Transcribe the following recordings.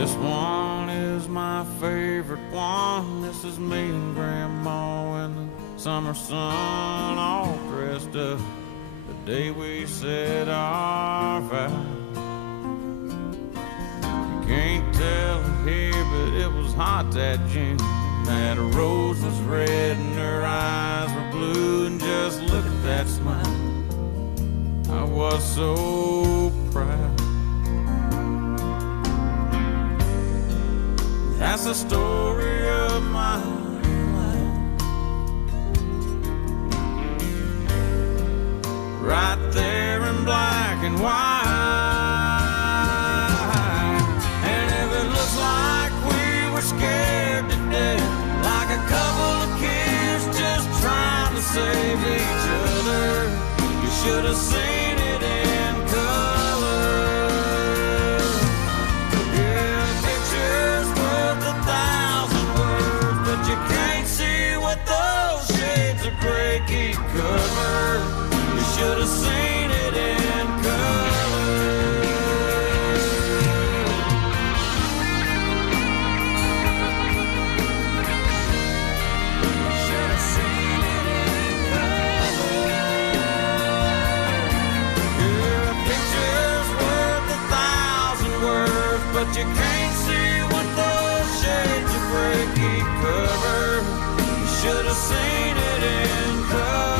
This one is my favorite one. This is me and Grandma in the summer sun, all dressed up the day we said our vows. You can't tell here, but it was hot that June. That rose was red and her eyes were blue, and just look at that smile. I was so proud. That's the story of my life, right there in black and white. And if it looks like we were scared to death, like a couple of kids just trying to save each other, you should have seen it in color. Yeah, pictures worth 1,000 words, but you can't see what those shades of gray keep covered. You should have seen it in color. You should have seen it in color. Yeah, pictures worth 1,000 words, but you can't see what those shades of gray keep covered. You should have seen it in color.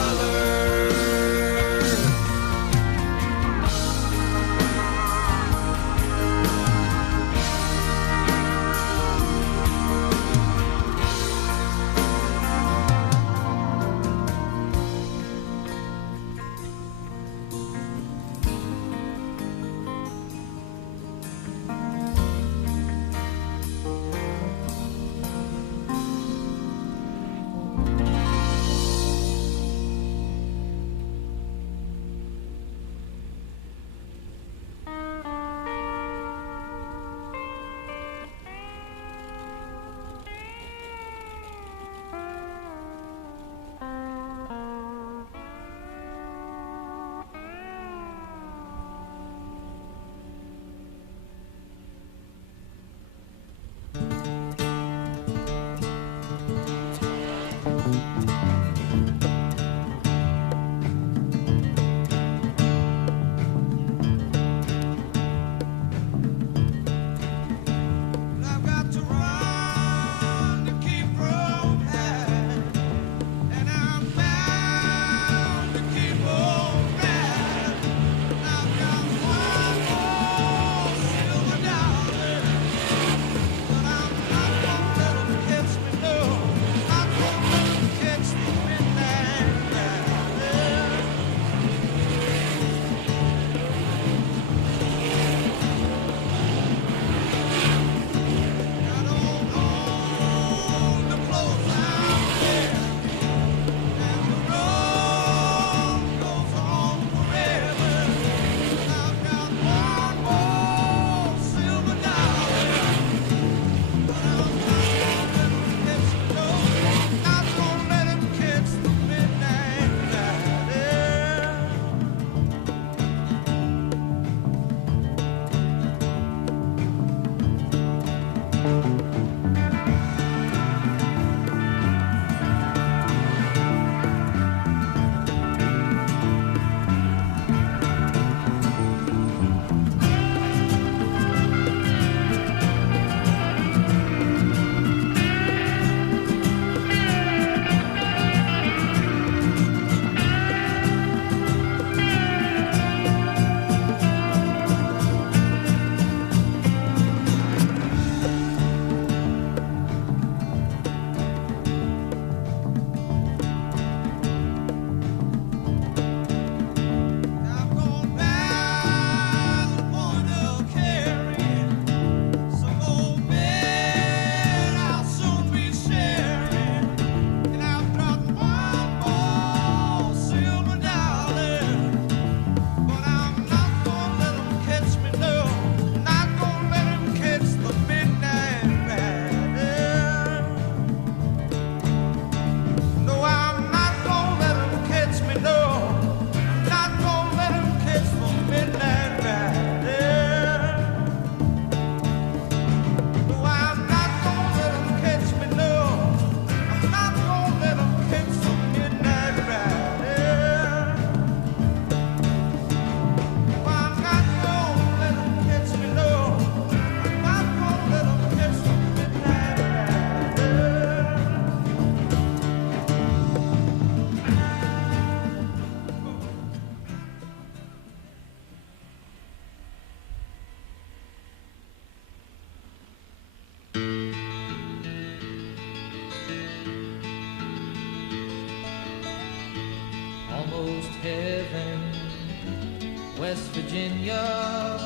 West Virginia,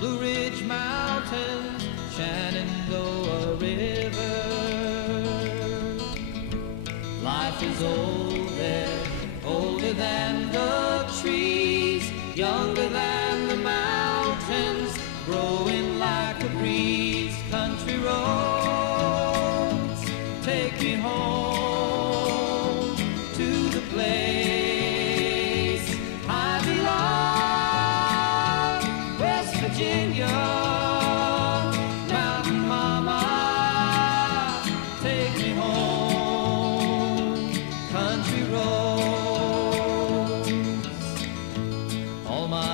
Blue Ridge Mountains, Shenandoah River. Life is old there, older than the trees, younger than the mountains, growing like a breeze. Country roads take me home to the place I belong. West Virginia, Mountain Mama, take me home. Country roads, all my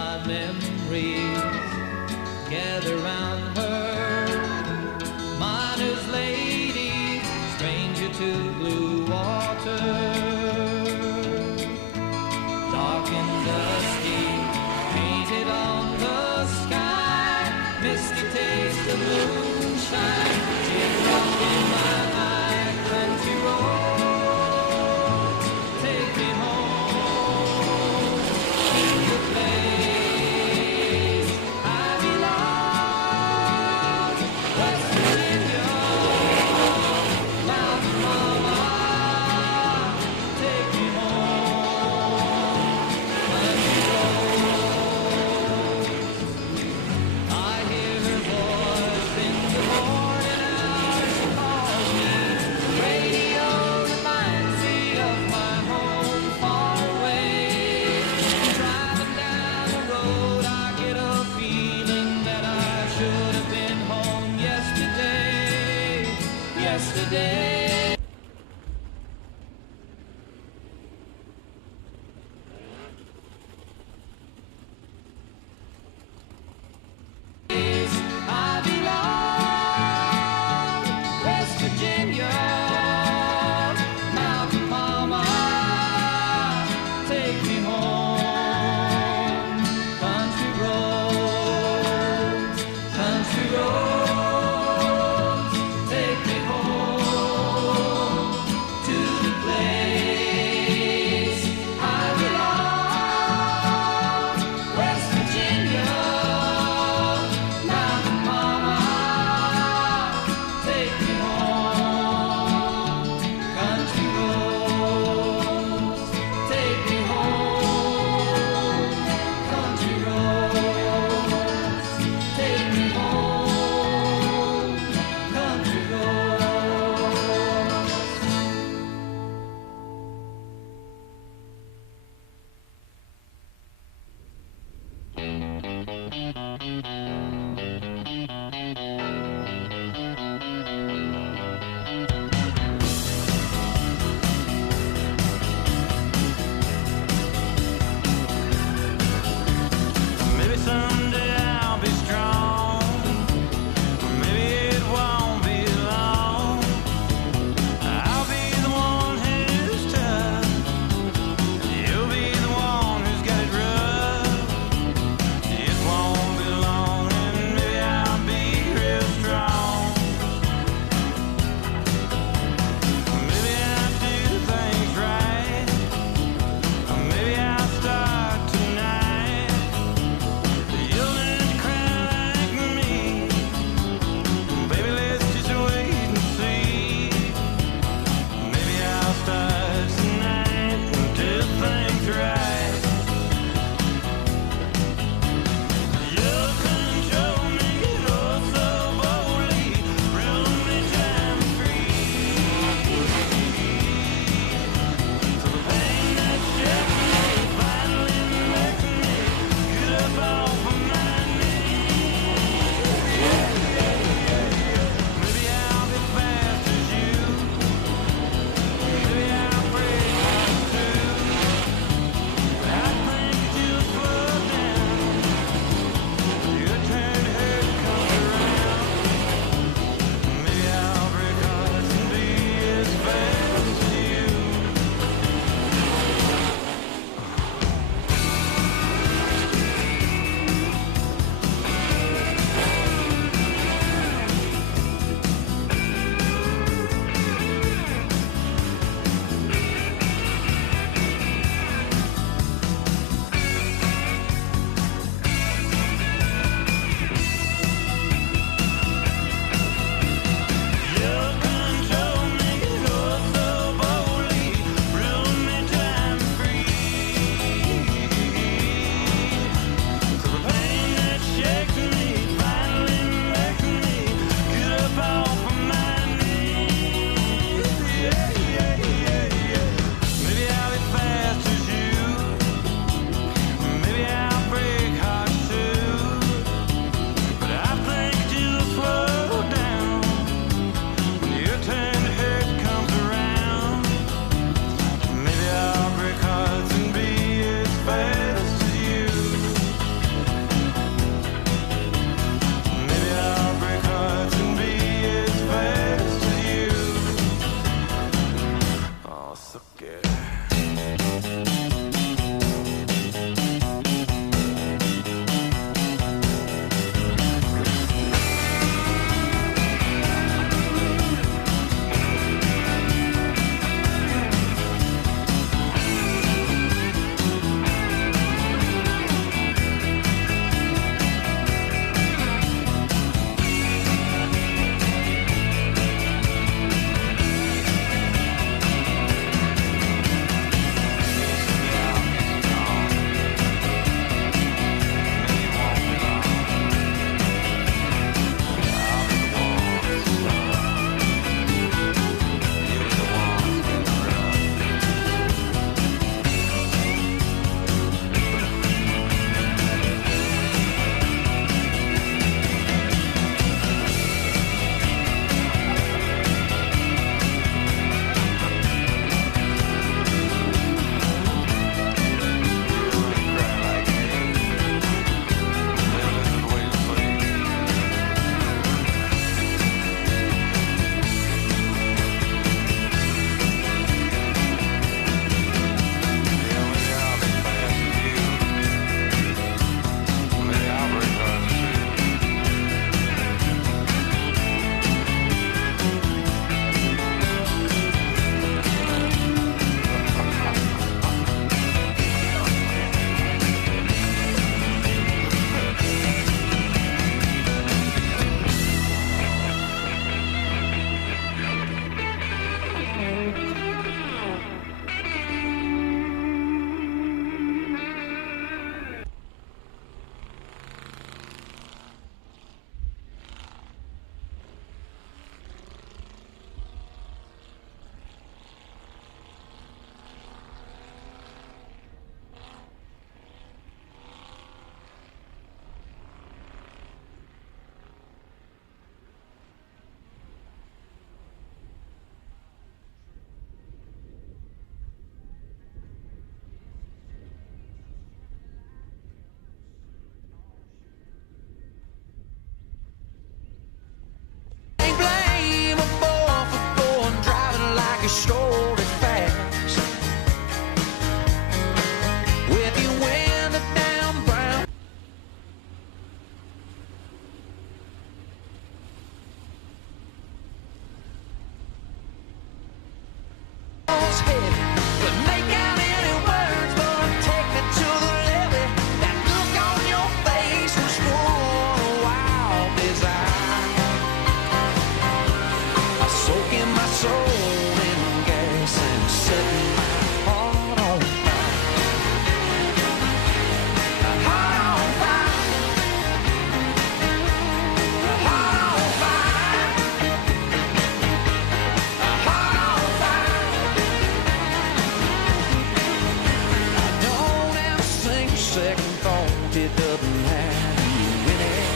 second thought, it doesn't have you in it.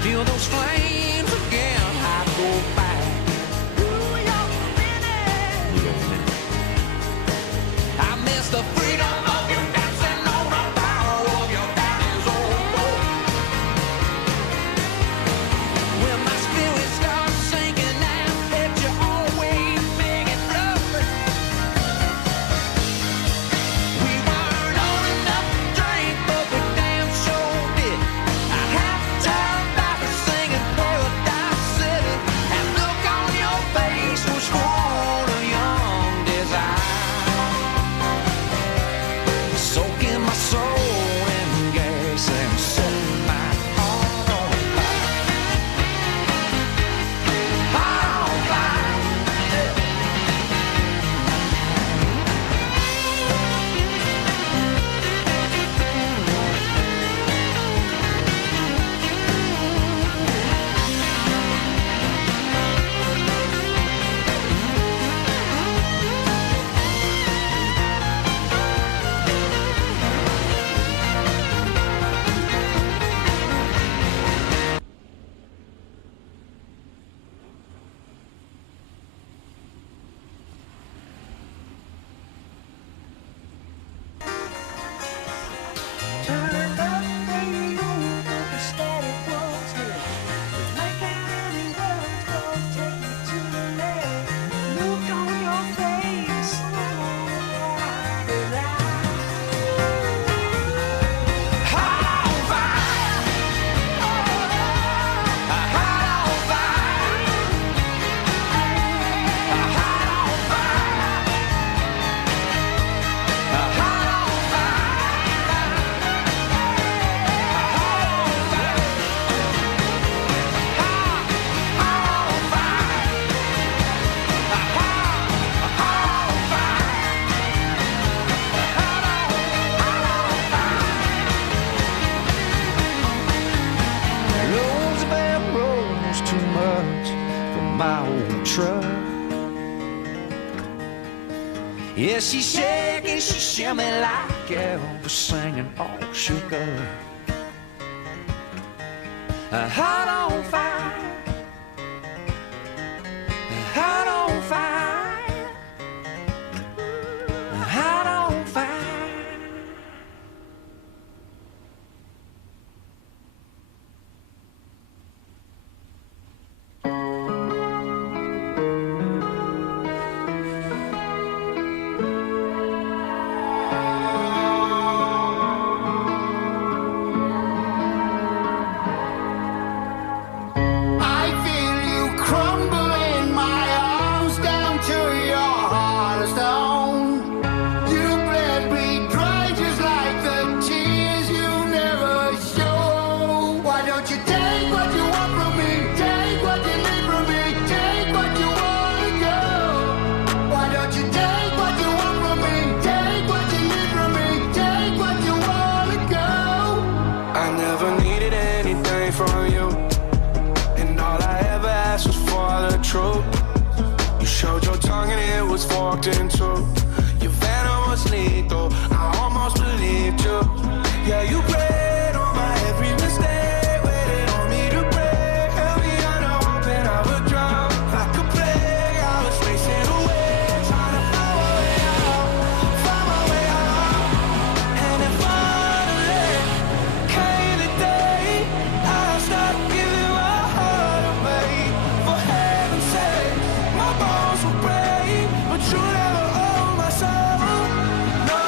Feel those flames again, I go back. Ooh, you're winning. I miss the freedom of you dancing on the power of your daddy's old boat. When my spirit starts sinking down, that you always make it rough. We weren't old enough to drink, but we damn sure did. I have time back to singing Paradise City, and look on your face was full of young desire. Soaking my soul in gas and setting my heart on fire. Heart on fire. Roosevelt rolls too much for my old truck. Yeah, she's shaking, she shimmy like Elvis singing all shook up. A heart on fire, a heart on fire, a heart on fire. I feel you crumble in my arms down to your heart of stone. You bled me dry just like the tears you never show. Why don't you take what you want from me? Take what you need from me. Take what you wanna go. Why don't you take what you want from me? Take what you need from me. Take what you wanna go. I never needed anything from you, and all I ever asked was for the truth. You showed your tongue and it was forked in two. Your venom was lethal, I almost believed you. Yeah, you preyed on my every mistake, waited on me to break, held me under hope and I would drown. Like a plague, I was racing away, trying to find my way out, find my way out. And then finally came the day I stopped giving my heart away. For heaven's sake, my bones will break, but you never own my soul. No.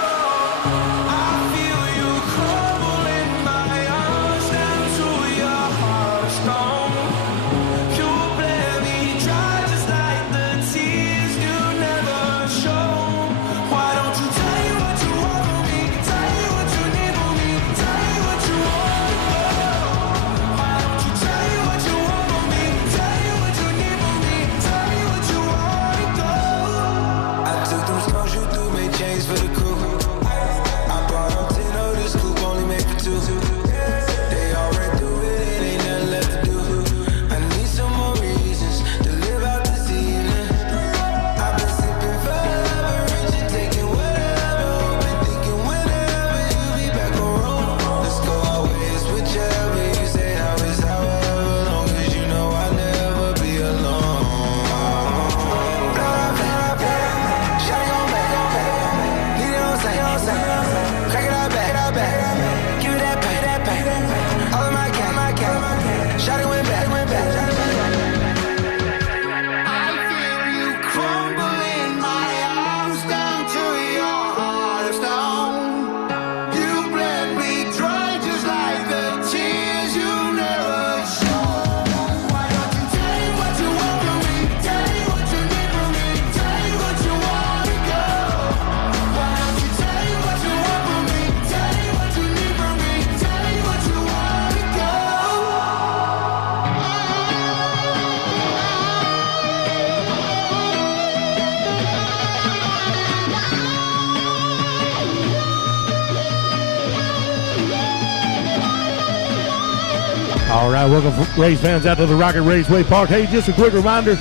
All right, welcome race fans out to the Rocket Raceway Park. Hey, just a quick reminder,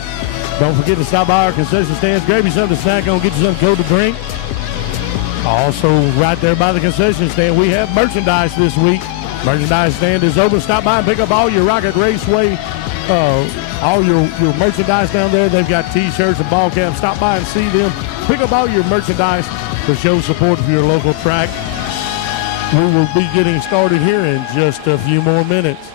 don't forget to stop by our concession stands, grab you something to snack on, get you something cold to drink. Also, right there by the concession stand, we have merchandise this week. Merchandise stand is open. Stop by and pick up all your Rocket Raceway, all your merchandise down there. They've got T-shirts and ball caps. Stop by and see them. Pick up all your merchandise to show support for your local track. We will be getting started here in just a few more minutes.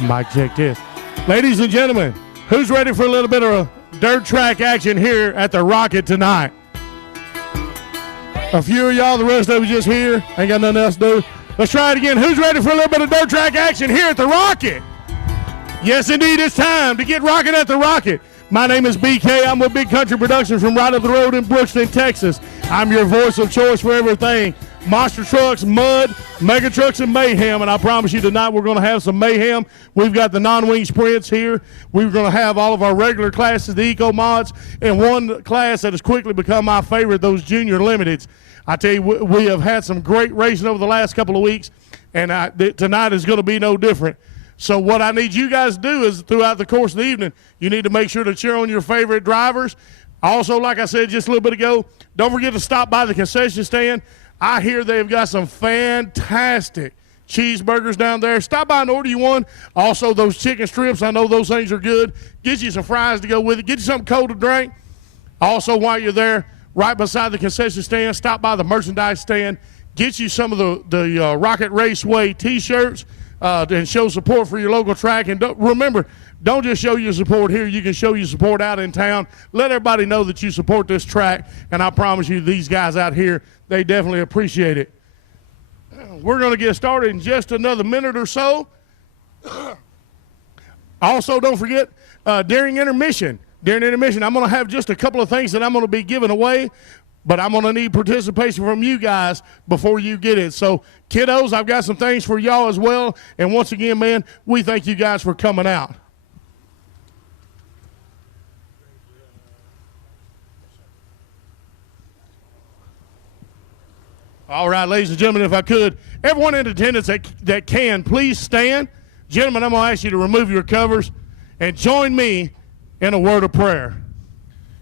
Mic check this. Ladies and gentlemen, who's ready for a little bit of dirt track action here at the Rocket tonight? A few of y'all, the rest of you just here. Ain't got nothing else to do. Let's try it again. Who's ready for a little bit of dirt track action here at the Rocket? Yes, indeed, it's time to get rocking at the Rocket. My name is BK. I'm with Big Country Productions from right up the road in Brookston, Texas. I'm your voice of choice for everything. Monster trucks, mud, mega trucks, and mayhem. And I promise you tonight we're going to have some mayhem. We've got the non-wing sprints here. We're going to have all of our regular classes, the Eco Mods, and one class that has quickly become my favorite, those Junior Limiteds. I tell you, we have had some great racing over the last couple of weeks, and tonight is going to be no different. So what I need you guys to do is throughout the course of the evening, you need to make sure to cheer on your favorite drivers. Also, like I said just a little bit ago, don't forget to stop by the concession stand. I hear they've got some fantastic cheeseburgers down there. Stop by and order you one. Also, those chicken strips, I know those things are good. Get you some fries to go with it. Get you something cold to drink. Also, while you're there, right beside the concession stand, stop by the merchandise stand. Get you some of the Rocket Raceway T-shirts and show support for your local track. And remember, don't just show your support here. You can show your support out in town. Let everybody know that you support this track. And I promise you, these guys out here, they definitely appreciate it. We're going to get started in just another minute or so. Also, don't forget, during intermission, I'm going to have just a couple of things that I'm going to be giving away, but I'm going to need participation from you guys before you get it. So, kiddos, I've got some things for y'all as well. And once again, man, we thank you guys for coming out. All right, ladies and gentlemen, if I could, everyone in attendance that can, please stand. Gentlemen, I'm going to ask you to remove your covers and join me in a word of prayer.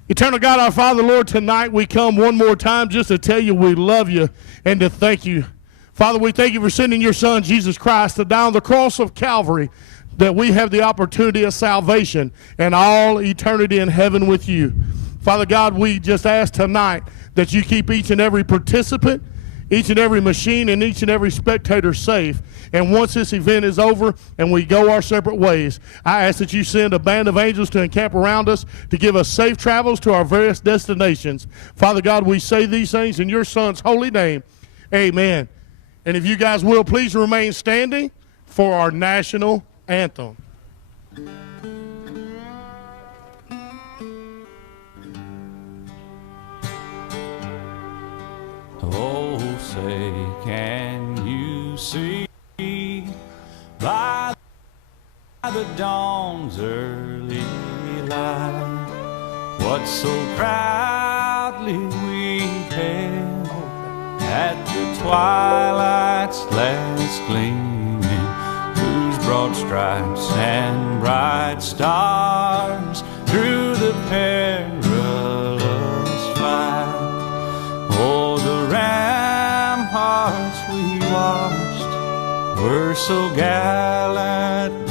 Eternal God, our Father, Lord, tonight we come one more time just to tell you we love you and to thank you. Father, we thank you for sending your Son, Jesus Christ, to die on the cross of Calvary, that we have the opportunity of salvation and all eternity in heaven with you. Father God, we just ask tonight that you keep each and every participant, each and every machine, and each and every spectator safe. And once this event is over and we go our separate ways, I ask that you send a band of angels to encamp around us to give us safe travels to our various destinations. Father God, we say these things in your Son's holy name. Amen. And if you guys will, please remain standing for our national anthem. Oh, say, can you see by the dawn's early light what so proudly we hailed at the twilight's last gleaming, whose broad stripes and bright stars through the perilous fight, oh, the ramparts we watched were so gallantly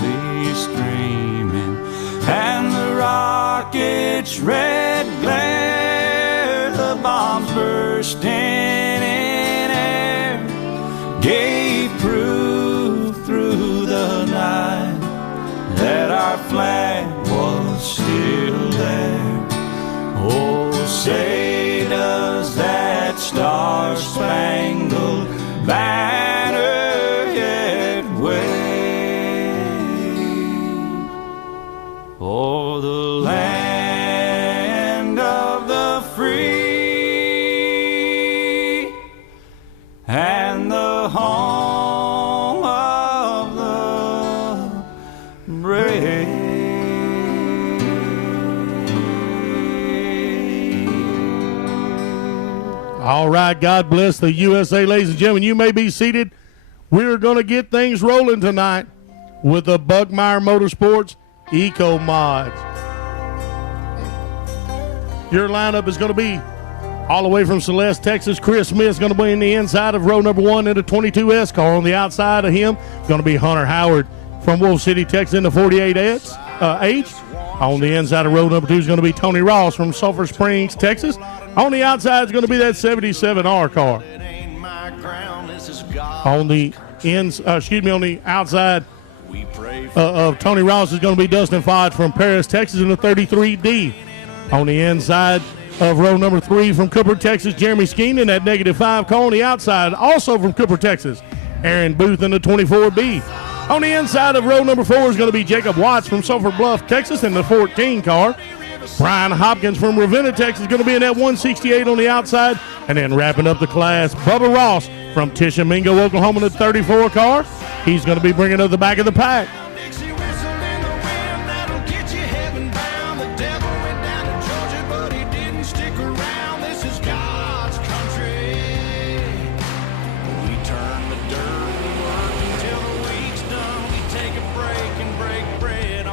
streaming, and the rocket's red glare, the bombs bursting in air, gave proof through the night that our flag was still there. Oh, say does that star-spangled banner yet wave o'er the land of the free and the home of the brave. All right, God bless the USA, ladies and gentlemen. You may be seated. We're going to get things rolling tonight with the Bugmeyer Motorsports Eco Mods. Your lineup is going to be all the way from Celeste, Texas. Chris Smith's going to be in the inside of row number 1 in the 22S car. On the outside of him is going to be Hunter Howard from Wolf City, Texas in the 48H. On the inside of row number 2 is going to be Tony Ross from Sulphur Springs, Texas. On the outside is going to be that 77R car. On the outside of Tony Ross is going to be Dustin Fodge from Paris, Texas in the 33D. On the inside of row number 3 from Cooper, Texas, Jeremy Skeen in that -5 car. On the outside, also from Cooper, Texas, Aaron Booth in the 24B. On the inside of row number 4 is going to be Jacob Watts from Sulphur Bluff, Texas in the 14 car. Brian Hopkins from Ravenna, Texas is going to be in that 168 on the outside. And then wrapping up the class, Bubba Ross from Tishomingo, Oklahoma in the 34 car. He's going to be bringing up the back of the pack.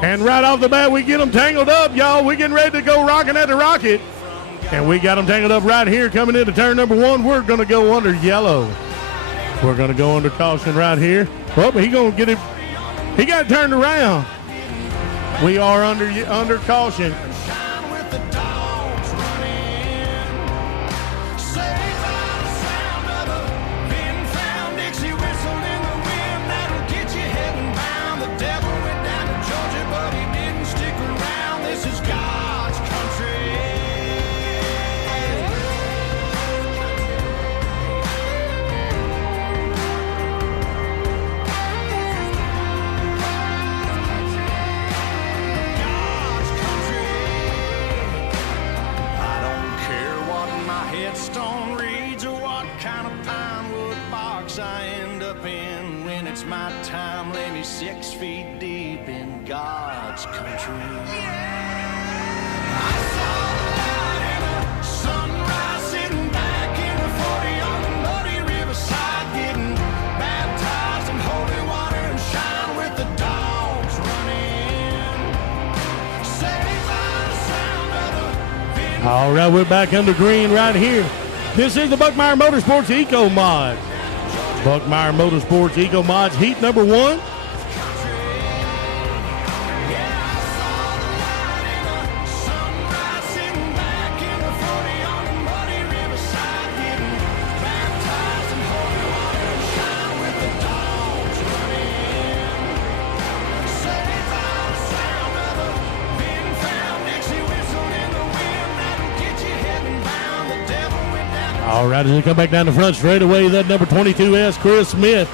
And right off the bat, we get them tangled up, y'all. We getting ready to go rocking at the Rocket. And we got them tangled up right here coming into turn number 1. We're going to go under yellow. We're going to go under caution right here. Well, but he going to get it. He got it turned around. We are under caution. My time lay me 6 feet deep in God's country. I saw the light in the sunrise, sitting back in the 40 on the muddy riverside, getting baptized in holy water and shine with the dogs running. Saved by the sound of the All right, we're back under green right here. This is the Buckmeyer Motorsports Eco Mod. Buckmeyer Motorsports Eco Mods heat number 1. All right, as we come back down the front straightaway, that number 22S, Chris Smith,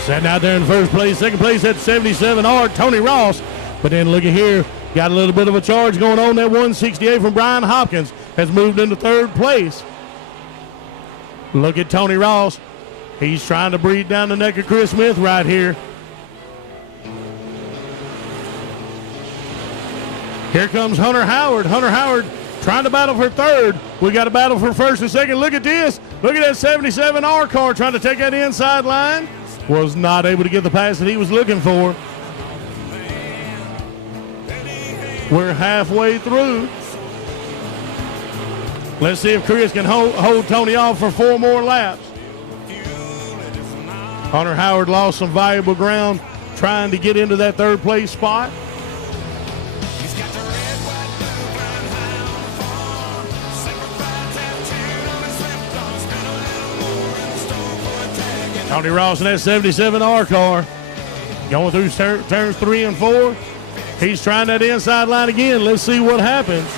sitting out there in first place. Second place at 77R, Tony Ross. But then look at here, got a little bit of a charge going on. That 168 from Brian Hopkins has moved into third place. Look at Tony Ross. He's trying to breathe down the neck of Chris Smith right here. Here comes Hunter Howard. Hunter Howard trying to battle for third. We got a battle for first and second. Look at this. Look at that 77R car trying to take that inside line. Was not able to get the pass that he was looking for. We're halfway through. Let's see if Chris can hold Tony off for 4 more laps. Hunter Howard lost some valuable ground trying to get into that third place spot. Tony Ross in that 77R car going through turns 3 and 4. He's trying that inside line again. Let's see what happens.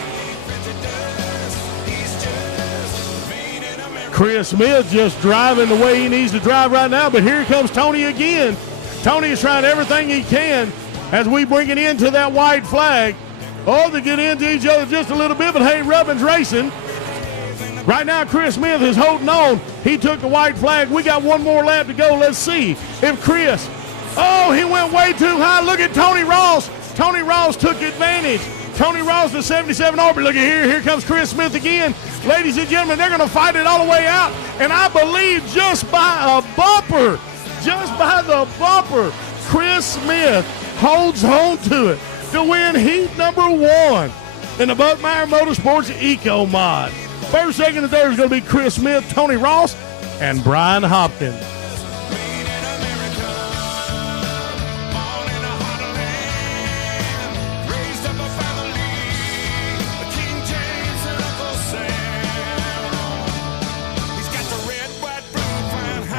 Chris Smith just driving the way he needs to drive right now, but here comes Tony again. Tony is trying everything he can as we bring it into that white flag. Oh, they get into each other just a little bit, but hey, Rubbin's racing. Right now, Chris Smith is holding on. He took the white flag. We got 1 more lap to go. Let's see if Chris, oh, he went way too high. Look at Tony Ross. Tony Ross took advantage. Tony Ross, the 77R. But look at here comes Chris Smith again. Ladies and gentlemen, they're going to fight it all the way out. And I believe just by a bumper, Chris Smith holds on to it to win heat number 1 in the Buckmeyer Motorsports Eco Mod. First, second, and third is going to be Chris Smith, Tony Ross, and Brian Hopkins.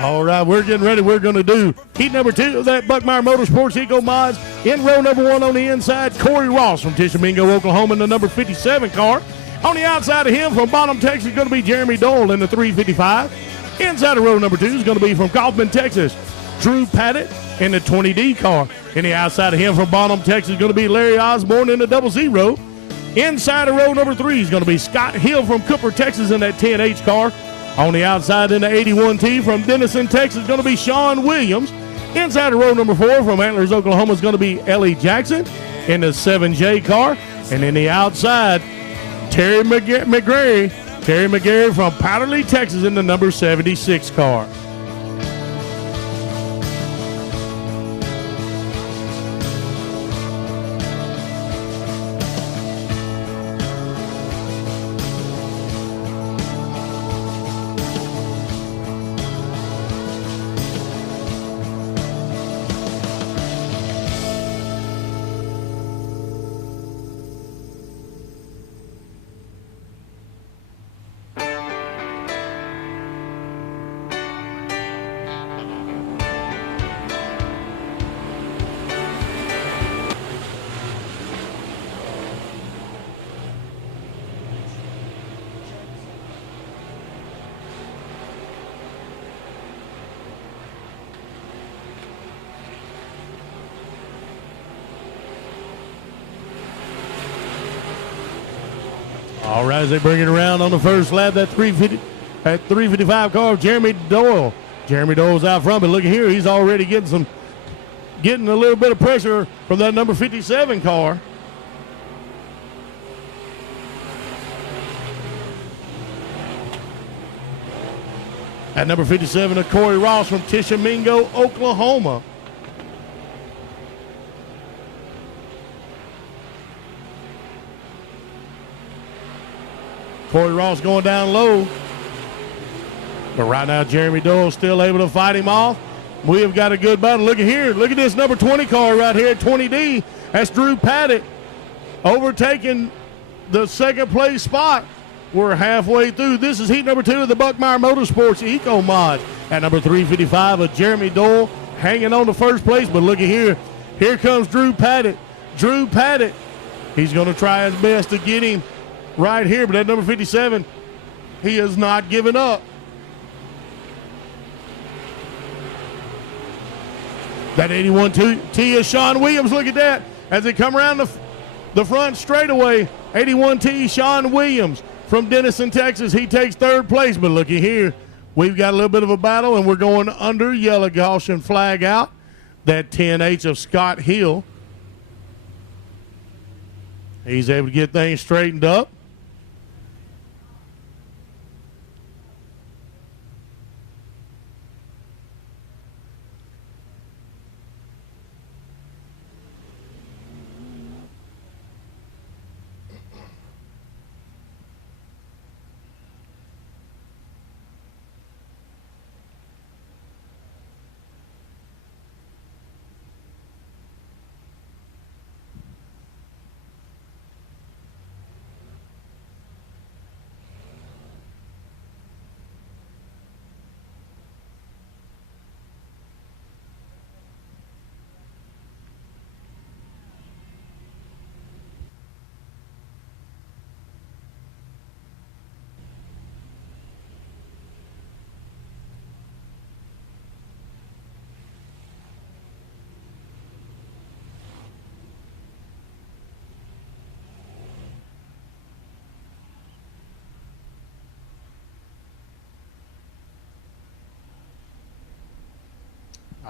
All right, we're getting ready. We're going to do heat number 2 of that Buckmeyer Motorsports Eco Mods. In row number 1 on the inside, Corey Ross from Tishomingo, Oklahoma, in the number 57 car. On the outside of him from Bonham, Texas, is going to be Jeremy Dole in the 355. Inside of row number 2 is going to be from Kaufman, Texas, Drew Paddock in the 20D car. In the outside of him from Bonham, Texas, is going to be Larry Osborne in the 00. Inside of row number 3 is going to be Scott Hill from Cooper, Texas, in that 10H car. On the outside in the 81T from Denison, Texas, is going to be Sean Williams. Inside of row number 4 from Antlers, Oklahoma, is going to be Ellie Jackson in the 7J car. And in the outside, Terry McGarry from Powderly, Texas, in the number 76 car. All right, as they bring it around on the first lap, that 355 car of Jeremy Doyle. Jeremy Doyle's out front, but look at here, he's already getting a little bit of pressure from that number 57 car. At number 57 of Corey Ross from Tishomingo, Oklahoma. Corey Ross going down low. But right now, Jeremy Doyle still able to fight him off. We have got a good battle. Look at here. Look at this number 20 car right here at 20D. That's Drew Paddock overtaking the second place spot. We're halfway through. This is heat number 2 of the Buckmeyer Motorsports Eco Mod. At number 355 of Jeremy Doyle hanging on to first place. But look at here. Here comes Drew Paddock. Drew Paddock. He's going to try his best to get him right here, but at number 57, he has not given up. That 81T is Sean Williams. Look at that. As they come around the front straightaway, 81T Sean Williams from Denison, Texas. He takes third place, but look at here. We've got a little bit of a battle, and we're going under yellow caution flag out. That 10H of Scott Hill. He's able to get things straightened up.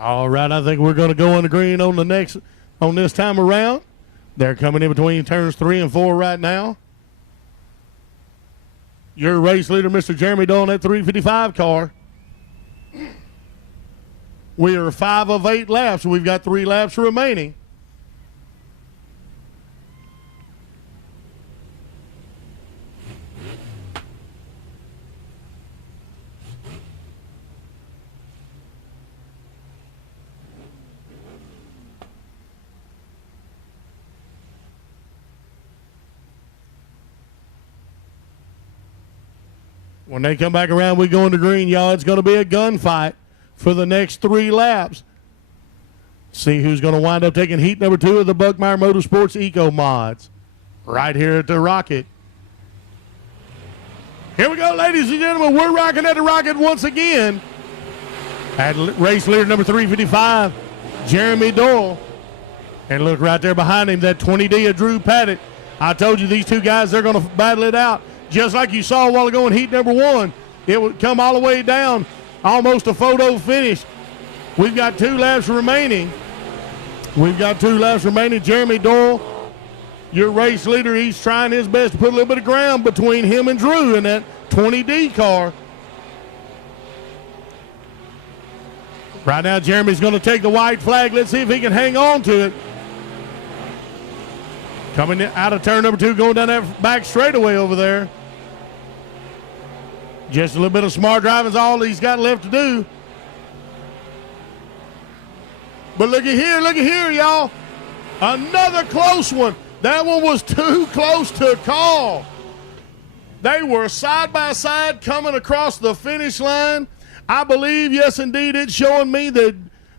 All right, I think we're going to go on the green on this time around. They're coming in between turns 3 and 4 right now. Your race leader, Mr. Jeremy Doyle, in that 355 car. We are 5 of 8 laps. We've got 3 laps remaining. When they come back around, we go into green, y'all. It's going to be a gunfight for the next 3 laps. See who's going to wind up taking heat number 2 of the Buckmeyer Motorsports Eco Mods right here at the Rocket. Here we go, ladies and gentlemen. We're rocking at the Rocket once again. At race leader number 355, Jeremy Doyle. And look right there behind him, that 20D of Drew Paddock. I told you these two guys, they're going to battle it out. Just like you saw a while ago in heat number 1. It would come all the way down, almost a photo finish. We've got 2 laps remaining. Jeremy Doyle, your race leader, he's trying his best to put a little bit of ground between him and Drew in that 20D car. Right now, Jeremy's going to take the white flag. Let's see if he can hang on to it. Coming out of turn number 2, going down that back straightaway over there. Just a little bit of smart driving is all he's got left to do. But look at here, y'all. Another close one. That one was too close to call. They were side by side coming across the finish line. I believe, yes, indeed, it's showing me that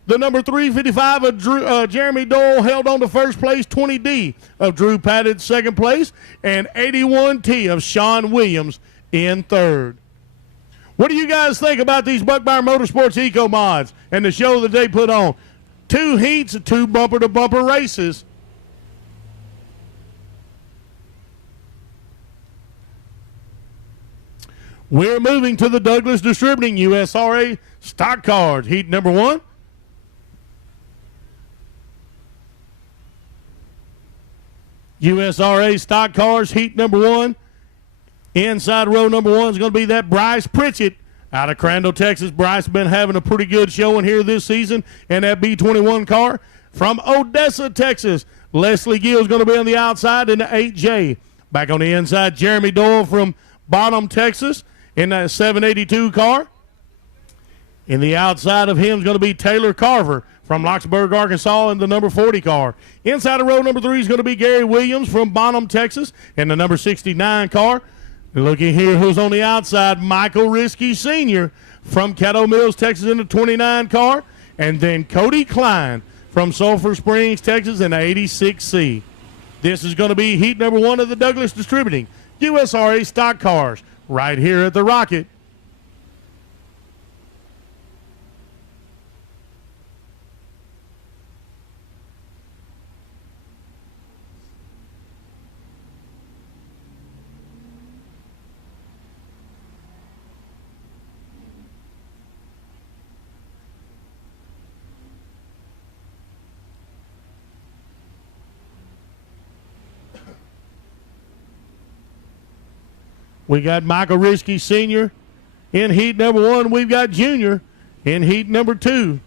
the number 355 of Jeremy Doyle held on to first place, 20D of Drew Paddock second place, and 81T of Sean Williams in third. What do you guys think about these Buckmeyer Motorsports Eco Mods and the show that they put on? 2 heats, 2 bumper-to-bumper races. We're moving to the Douglas Distributing USRA stock cars. Heat number 1. USRA stock cars, heat number 1. Inside row number 1 is going to be that Bryce Pritchett out of Crandall, Texas. Bryce has been having a pretty good showing here this season in that B21 car. From Odessa, Texas, Leslie Gill is going to be on the outside in the 8J. Back on the inside, Jeremy Doyle from Bonham, Texas, in that 782 car. In the outside of him is going to be Taylor Carver from Locksburg, Arkansas, in the number 40 car. Inside of row number 3 is going to be Gary Williams from Bonham, Texas, in the number 69 car. Looking here, who's on the outside, Michael Risky Sr. from Caddo Mills, Texas, in the 29 car. And then Cody Klein from Sulphur Springs, Texas, in the 86C. This is going to be heat number 1 of the Douglas Distributing USRA stock cars right here at the Rocket. We got Michael Risky Sr. in heat number 1. We've got Junior in heat number 2.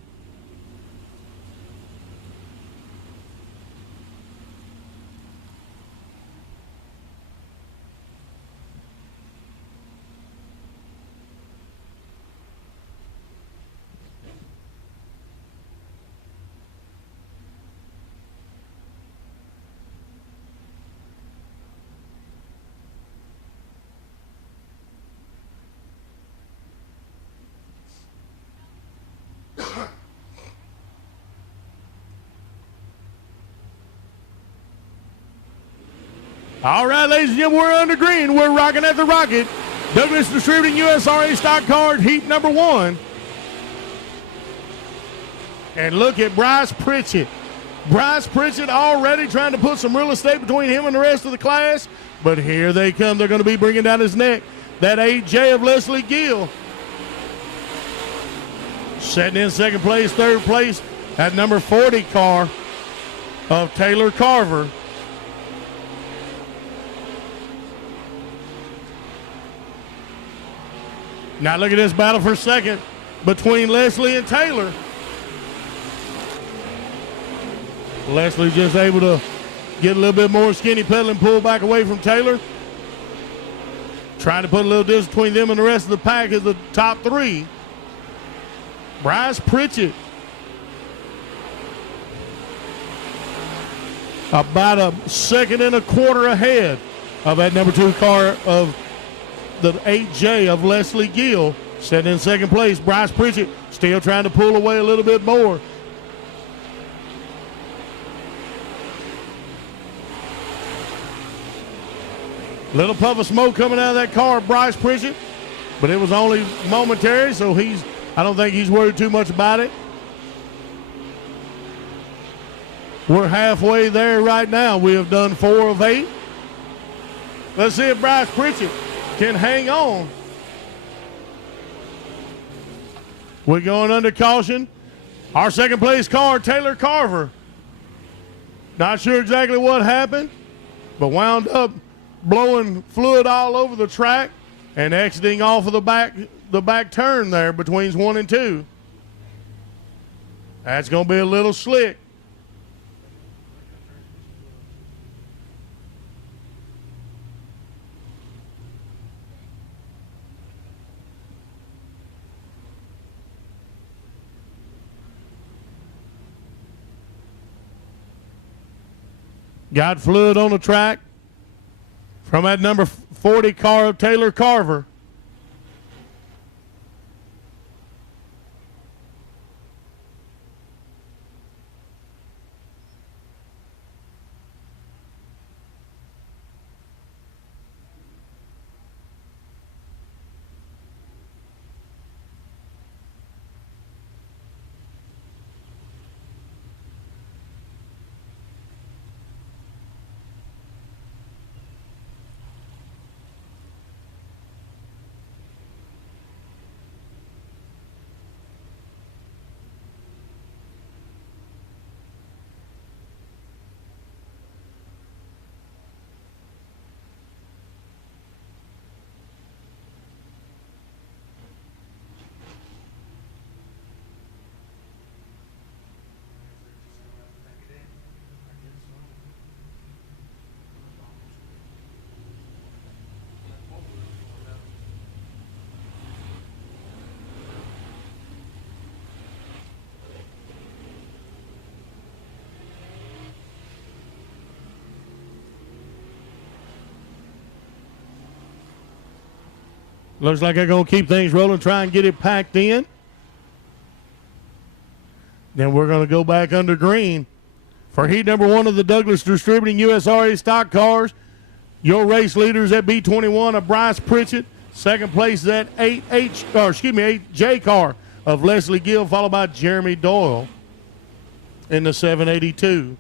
All right, ladies and gentlemen, we're under green. We're rocking at the Rocket. Douglas Distributing USRA stock card, heat number 1. And look at Bryce Pritchett. Bryce Pritchett already trying to put some real estate between him and the rest of the class. But here they come. They're going to be bringing down his neck. That 8J of Leslie Gill. Setting in second place, third place, at number 40 car of Taylor Carver. Now look at this battle for second between Leslie and Taylor. Leslie just able to get a little bit more skinny pedal and pull back away from Taylor. Trying to put a little distance between them and the rest of the pack is the top 3. Bryce Pritchett about a second and a quarter ahead of that number 2 car of the 8J of Leslie Gill. Sitting in second place, Bryce Pritchett still trying to pull away a little bit more. Little puff of smoke coming out of that car, Bryce Pritchett, but it was only momentary, so I don't think he's worried too much about it. We're halfway there right now. We have done 4 of 8. Let's see if Bryce Pritchett can hang on. We're going under caution. Our second place car, Taylor Carver. Not sure exactly what happened, but wound up blowing fluid all over the track and exiting off of the back turn there between 1 and 2. That's going to be a little slick. Got fluid on the track from that number 40 car of Taylor Carver. Looks like they're going to keep things rolling, try and get it packed in. Then we're going to go back under green. For heat number 1 of the Douglas Distributing USRA stock cars, your race leaders at B21 of Bryce Pritchett. Second place is at 8J car of Leslie Gill, followed by Jeremy Doyle in the 782.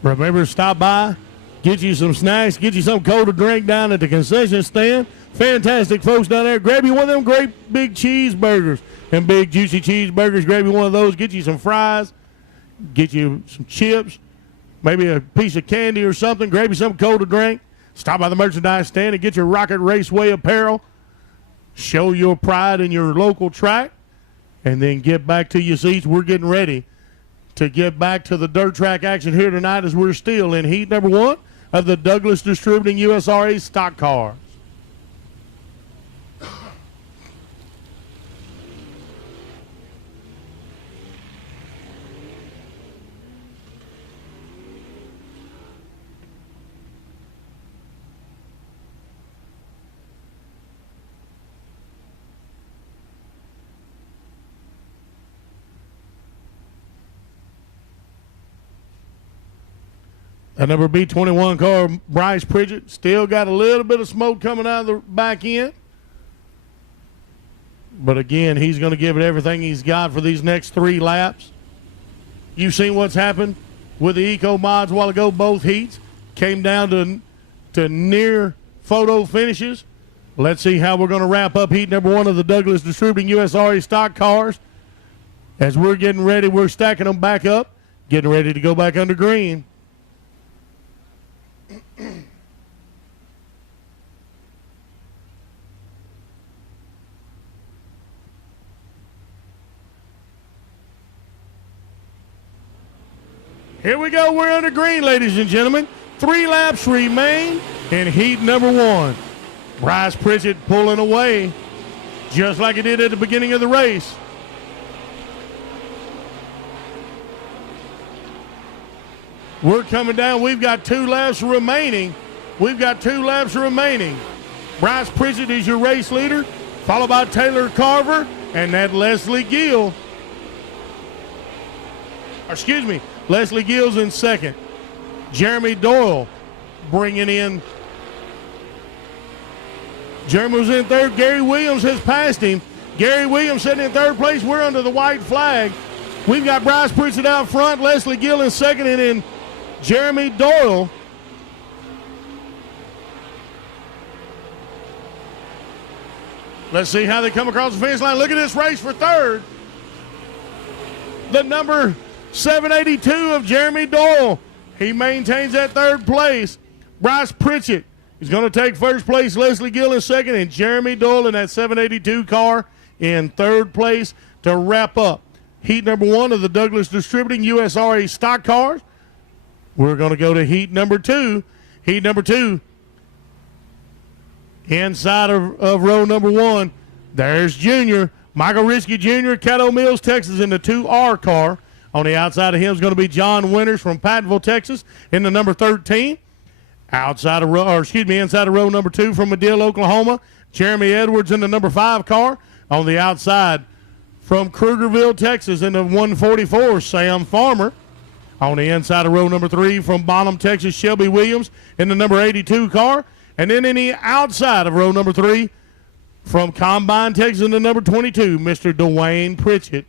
Remember to stop by, get you some snacks, get you some cold to drink down at the concession stand. Fantastic folks down there. Grab you one of them great big cheeseburgers and big juicy cheeseburgers. Grab you one of those, get you some fries, get you some chips, maybe a piece of candy or something. Grab you something cold to drink. Stop by the merchandise stand and get your Rocket Raceway apparel. Show your pride in your local track and then get back to your seats. We're getting ready to get back to the dirt track action here tonight as we're still in heat number 1 of the Douglas Distributing USRA stock cars. That number B21 car, Bryce Pritchett, still got a little bit of smoke coming out of the back end. But again, he's going to give it everything he's got for these next 3 laps. You've seen what's happened with the Eco Mods a while ago. Both heats came down to near photo finishes. Let's see how we're going to wrap up heat number 1 of the Douglas Distributing USRA stock cars. As we're getting ready, we're stacking them back up, getting ready to go back under green. Here we go. We're under green, ladies and gentlemen. 3 laps remain in heat number 1. Bryce Pritchett pulling away just like he did at the beginning of the race. We're coming down. We've got 2 laps remaining. Bryce Pritchett is your race leader, followed by Taylor Carver and that Leslie Gill. Leslie Gill's in second. Jeremy Doyle bringing in. Jeremy was in third. Gary Williams has passed him. Gary Williams sitting in third place. We're under the white flag. We've got Bryce Pritchett out front, Leslie Gill in second, and then Jeremy Doyle. Let's see how they come across the finish line. Look at this race for third. The number 782 of Jeremy Doyle. He maintains that third place. Bryce Pritchett is going to take first place. Leslie Gill in second, and Jeremy Doyle in that 782 car in third place to wrap up heat number 1 of the Douglas Distributing USRA stock cars. We're going to go to heat number 2. Heat number 2. Inside of row number 1, there's Junior. Michael Risky Jr., Caddo Mills, Texas, in the 2R car. On the outside of him is going to be John Winters from Pattonville, Texas, in the number 13. Inside of row number 2 from Madill, Oklahoma, Jeremy Edwards in the number 5 car. On the outside from Krugerville, Texas, in the 144, Sam Farmer. On the inside of row number 3 from Bonham, Texas, Shelby Williams in the number 82 car. And then in the outside of row number 3 from Combine, Texas, in the number 22, Mr. Dwayne Pritchett.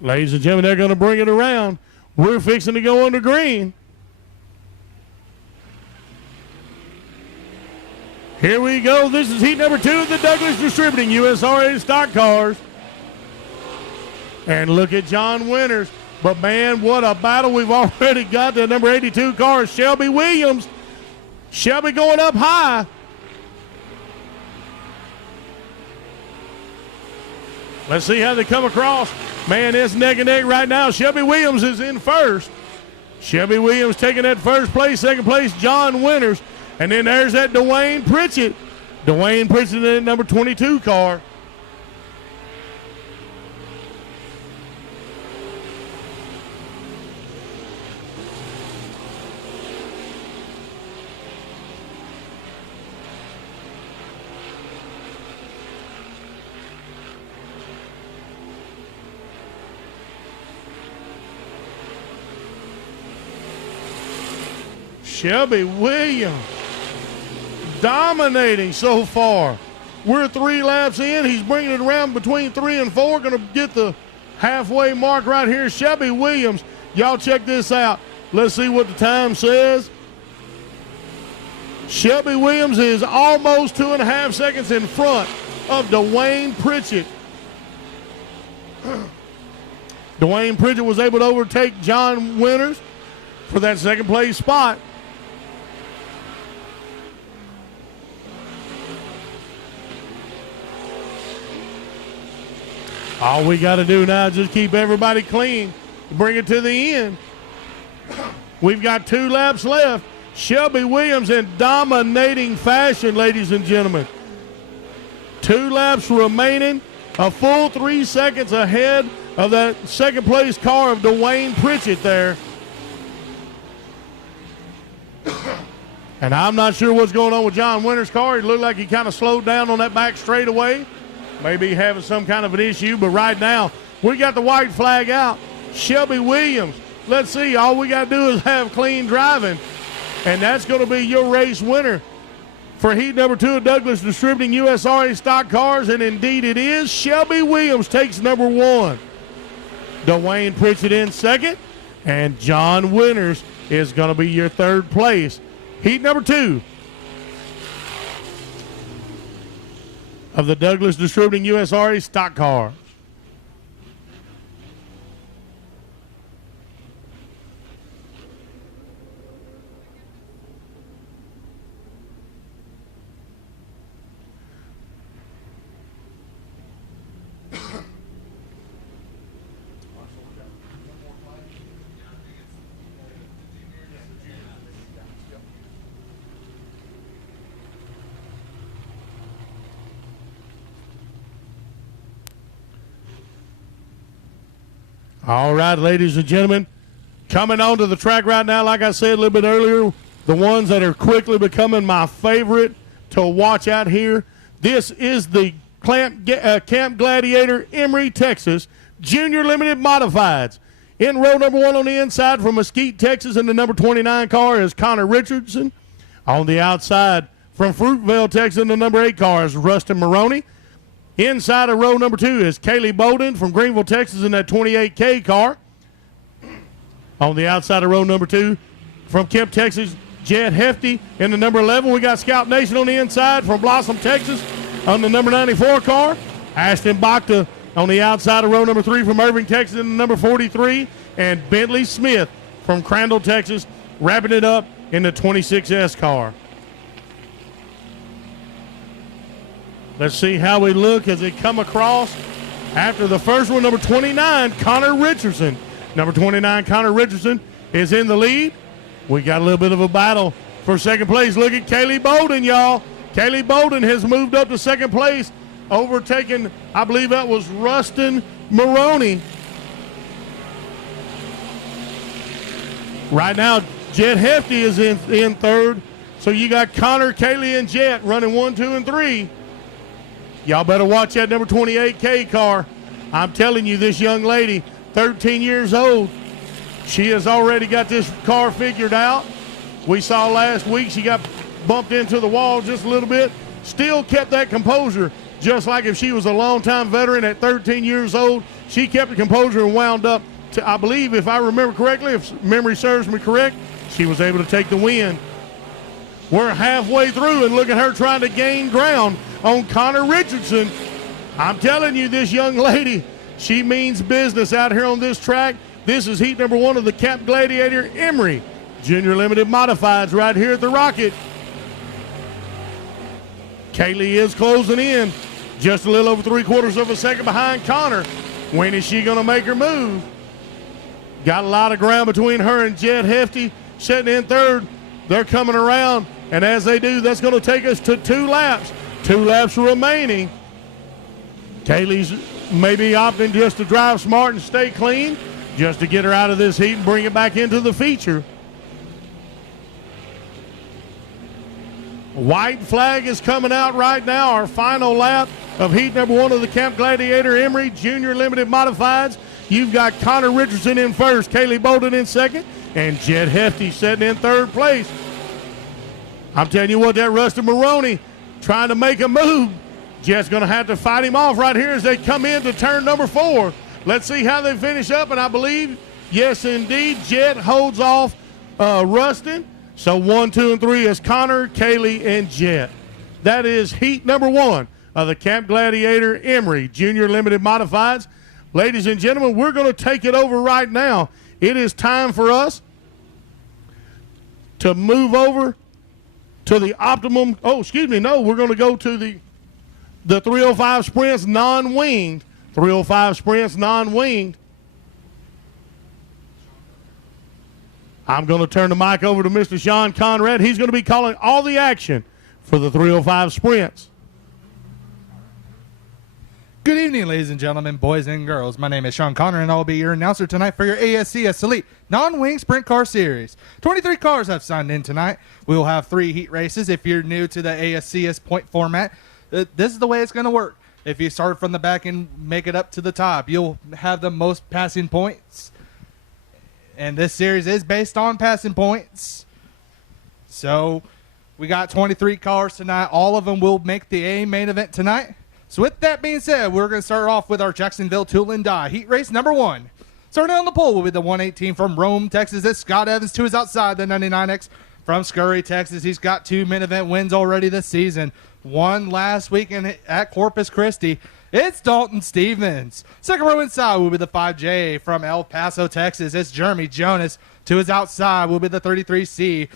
Ladies and gentlemen, they're going to bring it around. We're fixing to go under green. Here we go. This is heat number 2 of the Douglas Distributing USRA stock cars. And look at John Winters. But, man, what a battle we've already got. The number 82 car, Shelby Williams. Shelby going up high. Let's see how they come across. Man, it's neck and neck right now. Shelby Williams is in first. Shelby Williams taking that first place. Second place, John Winters. And then there's that Dwayne Pritchett. Dwayne Pritchett in that number 22 car. Shelby Williams dominating so far. We're 3 laps in. He's bringing it around between 3 and 4. Going to get the halfway mark right here. Shelby Williams, y'all check this out. Let's see what the time says. Shelby Williams is almost 2.5 seconds in front of Dwayne Pritchett. Dwayne Pritchett was able to overtake John Winters for that second place spot. All we got to do now is just keep everybody clean, bring it to the end. We've got 2 laps left. Shelby Williams in dominating fashion, ladies and gentlemen. 2 laps remaining, a full 3 seconds ahead of that second place car of Dwayne Pritchett there. And I'm not sure what's going on with John Winter's car. It looked like he kind of slowed down on that back straightaway. Maybe having some kind of an issue, but right now we got the white flag out. Shelby Williams, let's see, all we got to do is have clean driving, and that's going to be your race winner for heat number 2 of Douglas Distributing USRA Stock Cars, and indeed it is. Shelby Williams takes number 1. Dwayne Pritchett in second, and John Winters is going to be your 3rd place. Heat number 2 of the Douglas Distributing USRA Stock Car. All right, ladies and gentlemen, coming onto the track right now, like I said a little bit earlier, the ones that are quickly becoming my favorite to watch out here. This is the Camp Gladiator Emory, Texas, Junior Limited Modifieds. In row number 1 on the inside from Mesquite, Texas, in the number 29 car is Connor Richardson. On the outside from Fruitvale, Texas, in the number 8 car is Rustin Maroney. Inside of row number 2 is Kaylee Bowden from Greenville, Texas, in that 28K car. On the outside of row number 2 from Kemp, Texas, Jed Hefty. In the number 11, we got Scout Nation on the inside from Blossom, Texas, on the number 94 car. Ashton Bachta on the outside of row number 3 from Irving, Texas, in the number 43. And Bentley Smith from Crandall, Texas, wrapping it up in the 26S car. Let's see how we look as they come across. After the first one, number 29, Connor Richardson. Number 29, Connor Richardson, is in the lead. We got a little bit of a battle for second place. Look at Kaylee Bowden, y'all. Kaylee Bowden has moved up to second place, overtaking, I believe that was Rustin Maroney. Right now, Jet Hefty is in third. So you got Connor, Kaylee, and Jet running 1, 2, and 3. Y'all better watch that number 28K car. I'm telling you, this young lady, 13 years old, she has already got this car figured out. We saw last week she got bumped into the wall just a little bit. Still kept that composure, just like if she was a longtime veteran at 13 years old. She kept the composure and wound up to, I believe, if I remember correctly, if memory serves me correct, she was able to take the win. We're halfway through, and look at her trying to gain ground on Connor Richardson. I'm telling you, this young lady, she means business out here on this track. This is heat number 1 of the Camp Gladiator Emory Junior Limited Modifieds right here at the Rocket. Kaylee is closing in, just a little over 3/4 of a second behind Connor. When is she going to make her move? Got a lot of ground between her and Jed Hefty, sitting in third. They're coming around, and as they do, that's going to take us to 2 laps. 2 laps remaining. Kaylee's maybe opting just to drive smart and stay clean, just to get her out of this heat and bring it back into the feature. White flag is coming out right now. Our final lap of heat number 1 of the Camp Gladiator Emory Junior Limited Modifieds. You've got Connor Richardson in first, Kaylee Bowden in second, and Jed Hefty sitting in third place. I'm telling you what, that Rustin Maroney trying to make a move. Jet's going to have to fight him off right here as they come into turn number 4. Let's see how they finish up, and I believe, yes, indeed, Jet holds off Rustin. So 1, 2, and 3 is Connor, Kaylee, and Jet. That is heat number 1 of the Camp Gladiator Emory Junior Limited Modifieds. Ladies and gentlemen, we're going to take it over right now. It is time for us to move over to the optimum. Oh, excuse me. No, we're going to go to the 305 sprints non-winged. 305 sprints non-winged. I'm going to turn the mic over to Mr. Sean Conrad. He's going to be calling all the action for the 305 sprints. Good evening, ladies and gentlemen, boys and girls. My name is Sean Connor, and I'll be your announcer tonight for your ASCS Elite Non-Wing Sprint Car Series. 23 cars have signed in tonight. We will have 3 heat races. If you're new to the ASCS point format, this is the way it's going to work. If you start from the back and make it up to the top, you'll have the most passing points. And this series is based on passing points. So we got 23 cars tonight. All of them will make the A main event tonight. So with that being said, we're going to start off with our Jacksonville Tool and Die heat race number 1. Starting on the pole will be the 118 from Rome, Texas. It's Scott Evans. 2 is outside the 99X from Scurry, Texas. He's got 2 main event wins already this season. 1 last weekend at Corpus Christi. It's Dalton Stevens. Second row inside will be the 5J from El Paso, Texas. It's Jeremy Jonas. 2 is outside will be the 33C.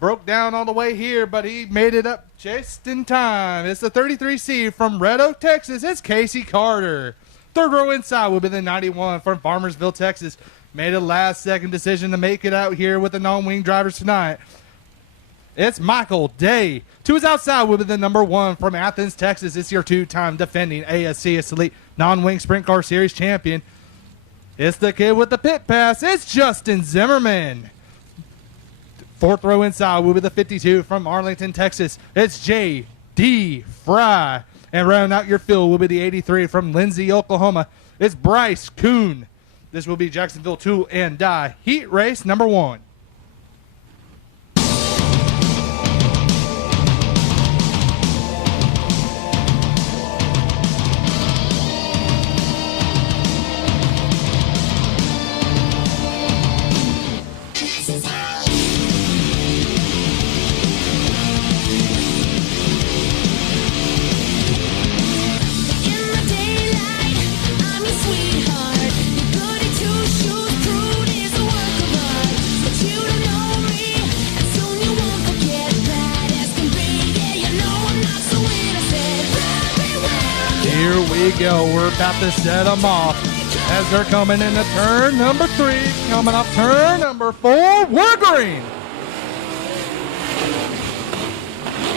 Broke down on the way here, but he made it up just in time. It's the 33C from Red Oak, Texas. It's Casey Carter. Third row inside will be the 91 from Farmersville, Texas. Made a last-second decision to make it out here with the non-wing drivers tonight. It's Michael Day. 2 is outside will be the number 1 from Athens, Texas. It's your 2-time defending ASCS Elite Non-Wing Sprint Car Series champion. It's the kid with the pit pass. It's Justin Zimmerman. Fourth row inside will be the 52 from Arlington, Texas. It's J.D. Fry. And rounding out your field will be the 83 from Lindsay, Oklahoma. It's Bryce Kuhn. This will be Jacksonville Tool and Die heat race number 1. Go. We're about to set them off as they're coming into turn number 3. Coming up turn number 4. We're green.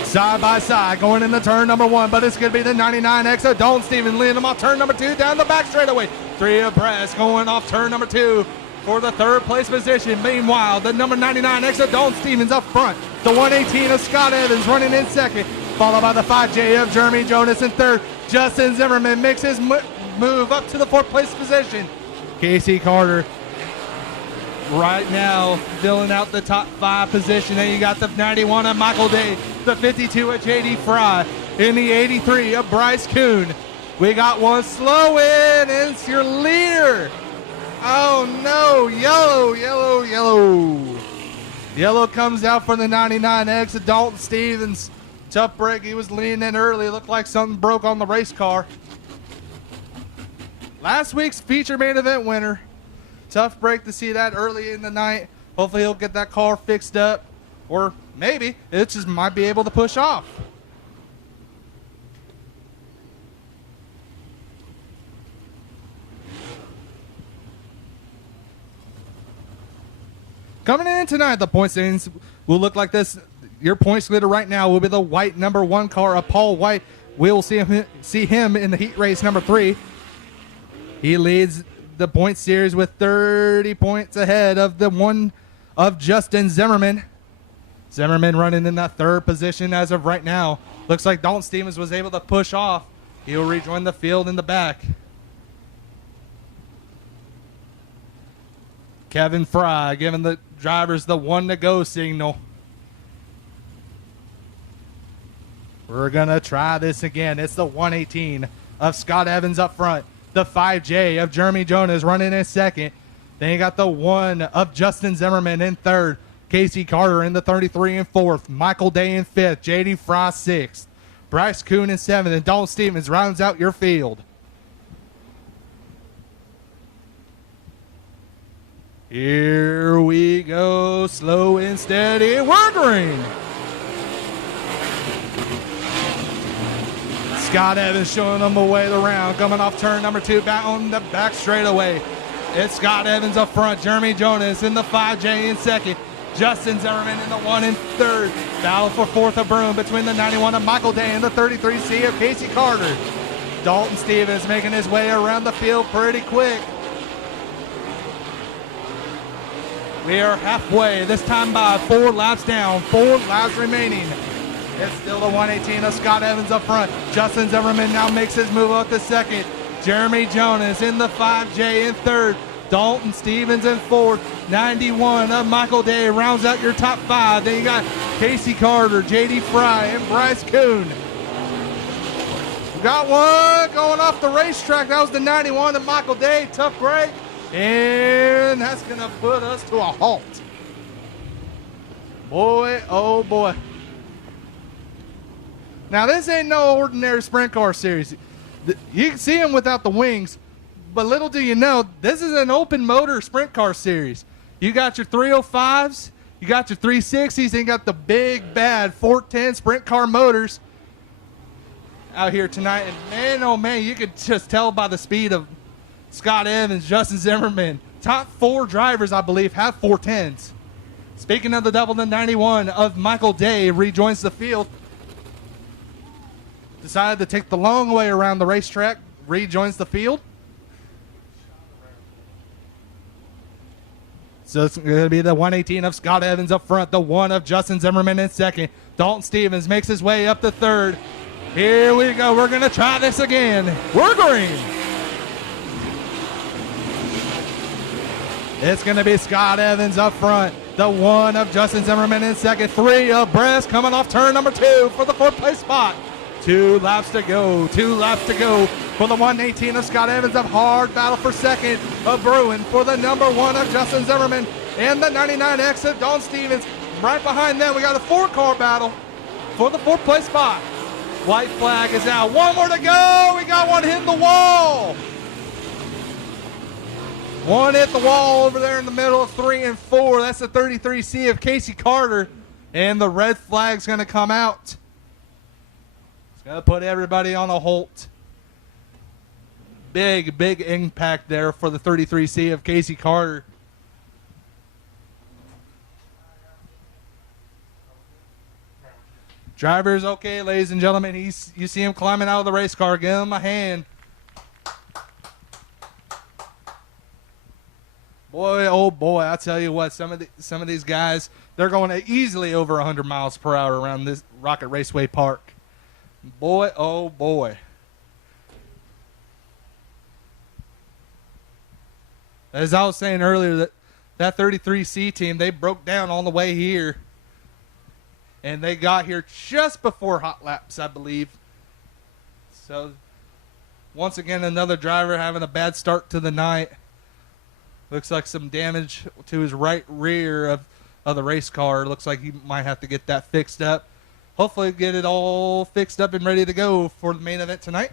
Side by side going into turn number 1, but it's going to be the 99X of Dalton Stevens leading them off turn number 2 down the back straightaway. 3 abreast going off turn number 2 for the 3rd place position. Meanwhile, the number 99X of Dalton Stevens up front. The 118 of Scott Evans running in 2nd, followed by the 5J of Jeremy Jonas in 3rd. Justin Zimmerman makes his move up to the 4th place position. Casey Carter right now filling out the top 5 position. And you got the 91 of Michael Day, the 52 of J.D. Fry, in the 83 of Bryce Kuhn. We got one slow in, and it's your leader. Oh no, yellow, yellow, yellow. Yellow comes out for the 99X of Dalton Stevens. Tough break. He was leaning in early. Looked like something broke on the race car. Last week's feature main event winner. Tough break to see that early in the night. Hopefully he'll get that car fixed up. Or maybe it just might be able to push off. Coming in tonight, the point standings will look like this. Your points leader right now will be the white number 1 car of Paul White. We'll see him in the heat race number 3. He leads the point series with 30 points ahead of the 1 of Justin Zimmerman. Zimmerman running in that 3rd position as of right now. Looks like Dalton Stevens was able to push off. He'll rejoin the field in the back. Kevin Fry giving the drivers the 1 to go signal. We're going to try this again. It's the 118 of Scott Evans up front. The 5J of Jeremy Jonas running in 2nd. Then you got the 1 of Justin Zimmerman in 3rd. Casey Carter in the 33 in 4th. Michael Day in 5th. J.D. Fry 6th. Bryce Kuhn in 7th. And Dalton Stevens rounds out your field. Here we go. Slow and steady. We're green. Scott Evans showing them the way around, coming off turn number 2, back on the back straightaway. It's Scott Evans up front, Jeremy Jonas in the 5J in 2nd, Justin Zimmerman in the 1 in 3rd. Battle for 4th of Broom between the 91 of Michael Day and the 33C of Casey Carter. Dalton Stevens making his way around the field pretty quick. We are halfway, this time by 4 laps down, 4 laps remaining. It's still the 118 of Scott Evans up front. Justin Zimmerman now makes his move up to second. Jeremy Jonas in the 5J in third. Dalton Stevens in fourth. 91 of Michael Day rounds out your top 5. Then you got Casey Carter, JD Fry, and Bryce Kuhn. We got one going off the racetrack. That was the 91 of Michael Day. Tough break. And that's going to put us to a halt. Boy, oh boy. Now, this ain't no ordinary sprint car series. You can see them without the wings, but little do you know, this is an open motor sprint car series. You got your 305s, you got your 360s, and you got the big, bad 410 sprint car motors out here tonight. And man, oh man, you could just tell by the speed of Scott Evans, Justin Zimmerman. Top 4 drivers, I believe, have 410s. Speaking of the double, the 91 of Michael Day rejoins the field. Decided to take the long way around the racetrack, rejoins the field. So it's going to be the 118 of Scott Evans up front, the 1 of Justin Zimmerman in second. Dalton Stevens makes his way up to third. Here we go. We're going to try this again. We're green. It's going to be Scott Evans up front, the 1 of Justin Zimmerman in second. 3 of Bress coming off turn number 2 for the 4th place spot. 2 laps to go. 2 laps to go for the 118 of Scott Evans. A hard battle for second of Bruin for the number 1 of Justin Zimmerman and the 99X of Dalton Stevens. Right behind them, we got a 4-car battle for the 4th place spot. White flag is out. 1 more to go. We got one hitting the wall. 1 hit the wall over there in the middle of 3 and 4. That's the 33C of Casey Carter. And the red flag's going to come out. It's going to put everybody on a halt. Big, big impact there for the 33C of Casey Carter. Driver's okay, ladies and gentlemen. You see him climbing out of the race car. Give him a hand. Boy, oh boy, I tell you what, some of these guys, they're going easily over 100 miles per hour around this Rocket Raceway Park. Boy, oh boy. As I was saying earlier, that 33C team, they broke down on the way here. And they got here just before hot laps, I believe. So, once again, another driver having a bad start to the night. Looks like some damage to his right rear of the race car. Looks like he might have to get that fixed up. Hopefully get it all fixed up and ready to go for the main event tonight.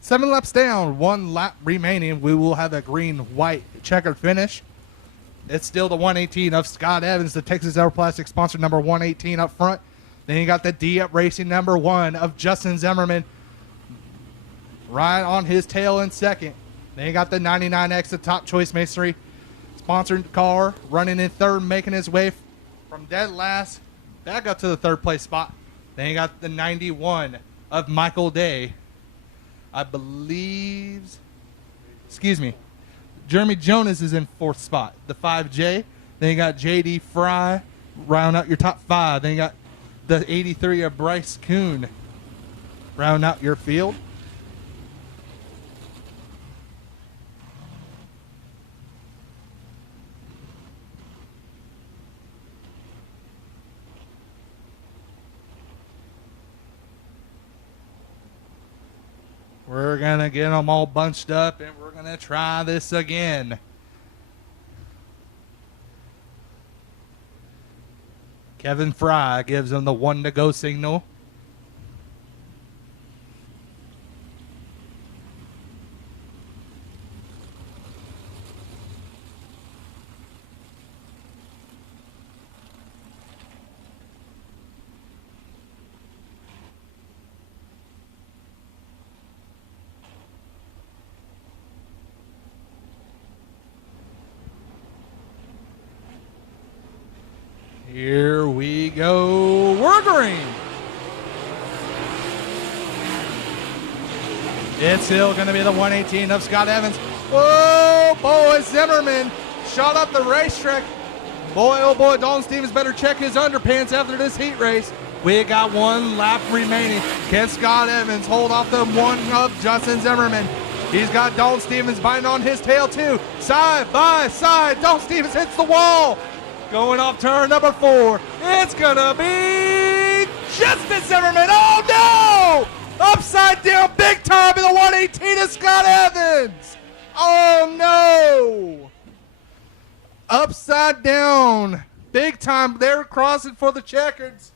Seven laps down, 1 lap remaining. We will have a green-white checkered finish. It's still the 118 of Scott Evans, the Texas Everplastic sponsor, number 118 up front. Then you got the D-Up Racing number 1 of Justin Zimmerman right on his tail in second. Then you got the 99X, the Top Choice Masonry sponsored car, running in third, making his way from dead last back up to the 3rd place spot. Then you got the 91 of Michael Day. I believe, Jeremy Jonas is in 4th spot, the 5J. Then you got JD Fry, round out your top 5. Then you got the 83 of Bryce Kuhn, round out your field. We're going to get them all bunched up, and we're going to try this again. Kevin Fry gives them the 1-to-go signal. Here we go. We're green. It's still going to be the 118 of Scott Evans. Whoa, boy, Zimmerman shot up the racetrack. Boy, oh boy, Dalton Stevens better check his underpants after this heat race. We got 1 lap remaining. Can Scott Evans hold off the one of Justin Zimmerman? He's got Dalton Stevens biting on his tail too. Side by side, Dalton Stevens hits the wall. Going off turn number 4. It's going to be Justin Zimmerman. Oh, no! Upside down big time in the 118 of Scott Evans. Oh, no! Upside down big time. They're crossing for the checkers.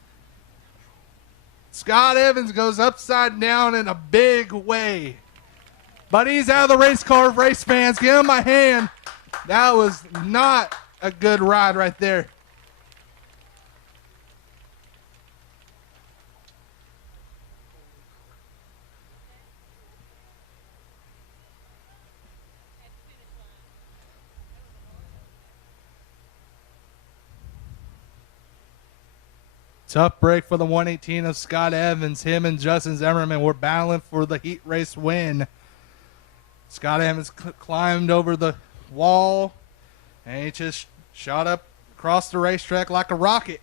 Scott Evans goes upside down in a big way. But he's out of the race car, race fans. Give him a hand. That was not a good ride right there. Tough break for the 118 of Scott Evans. Him and Justin Zimmerman were battling for the heat race win. Scott Evans climbed over the wall, and he just shot up across the racetrack like a rocket.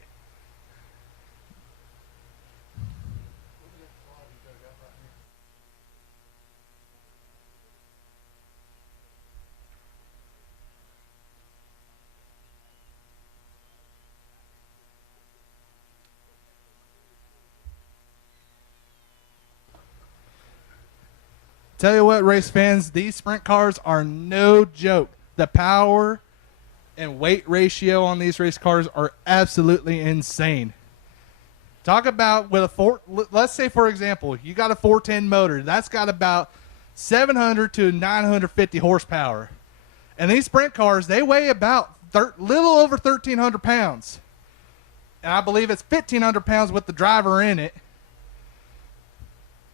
Tell you what, race fans, these sprint cars are no joke. The power and weight ratio on these race cars are absolutely insane. Talk about with let's say, for example, you got a 410 motor. That's got about 700 to 950 horsepower. And these sprint cars, they weigh about little over 1,300 pounds. And I believe it's 1,500 pounds with the driver in it.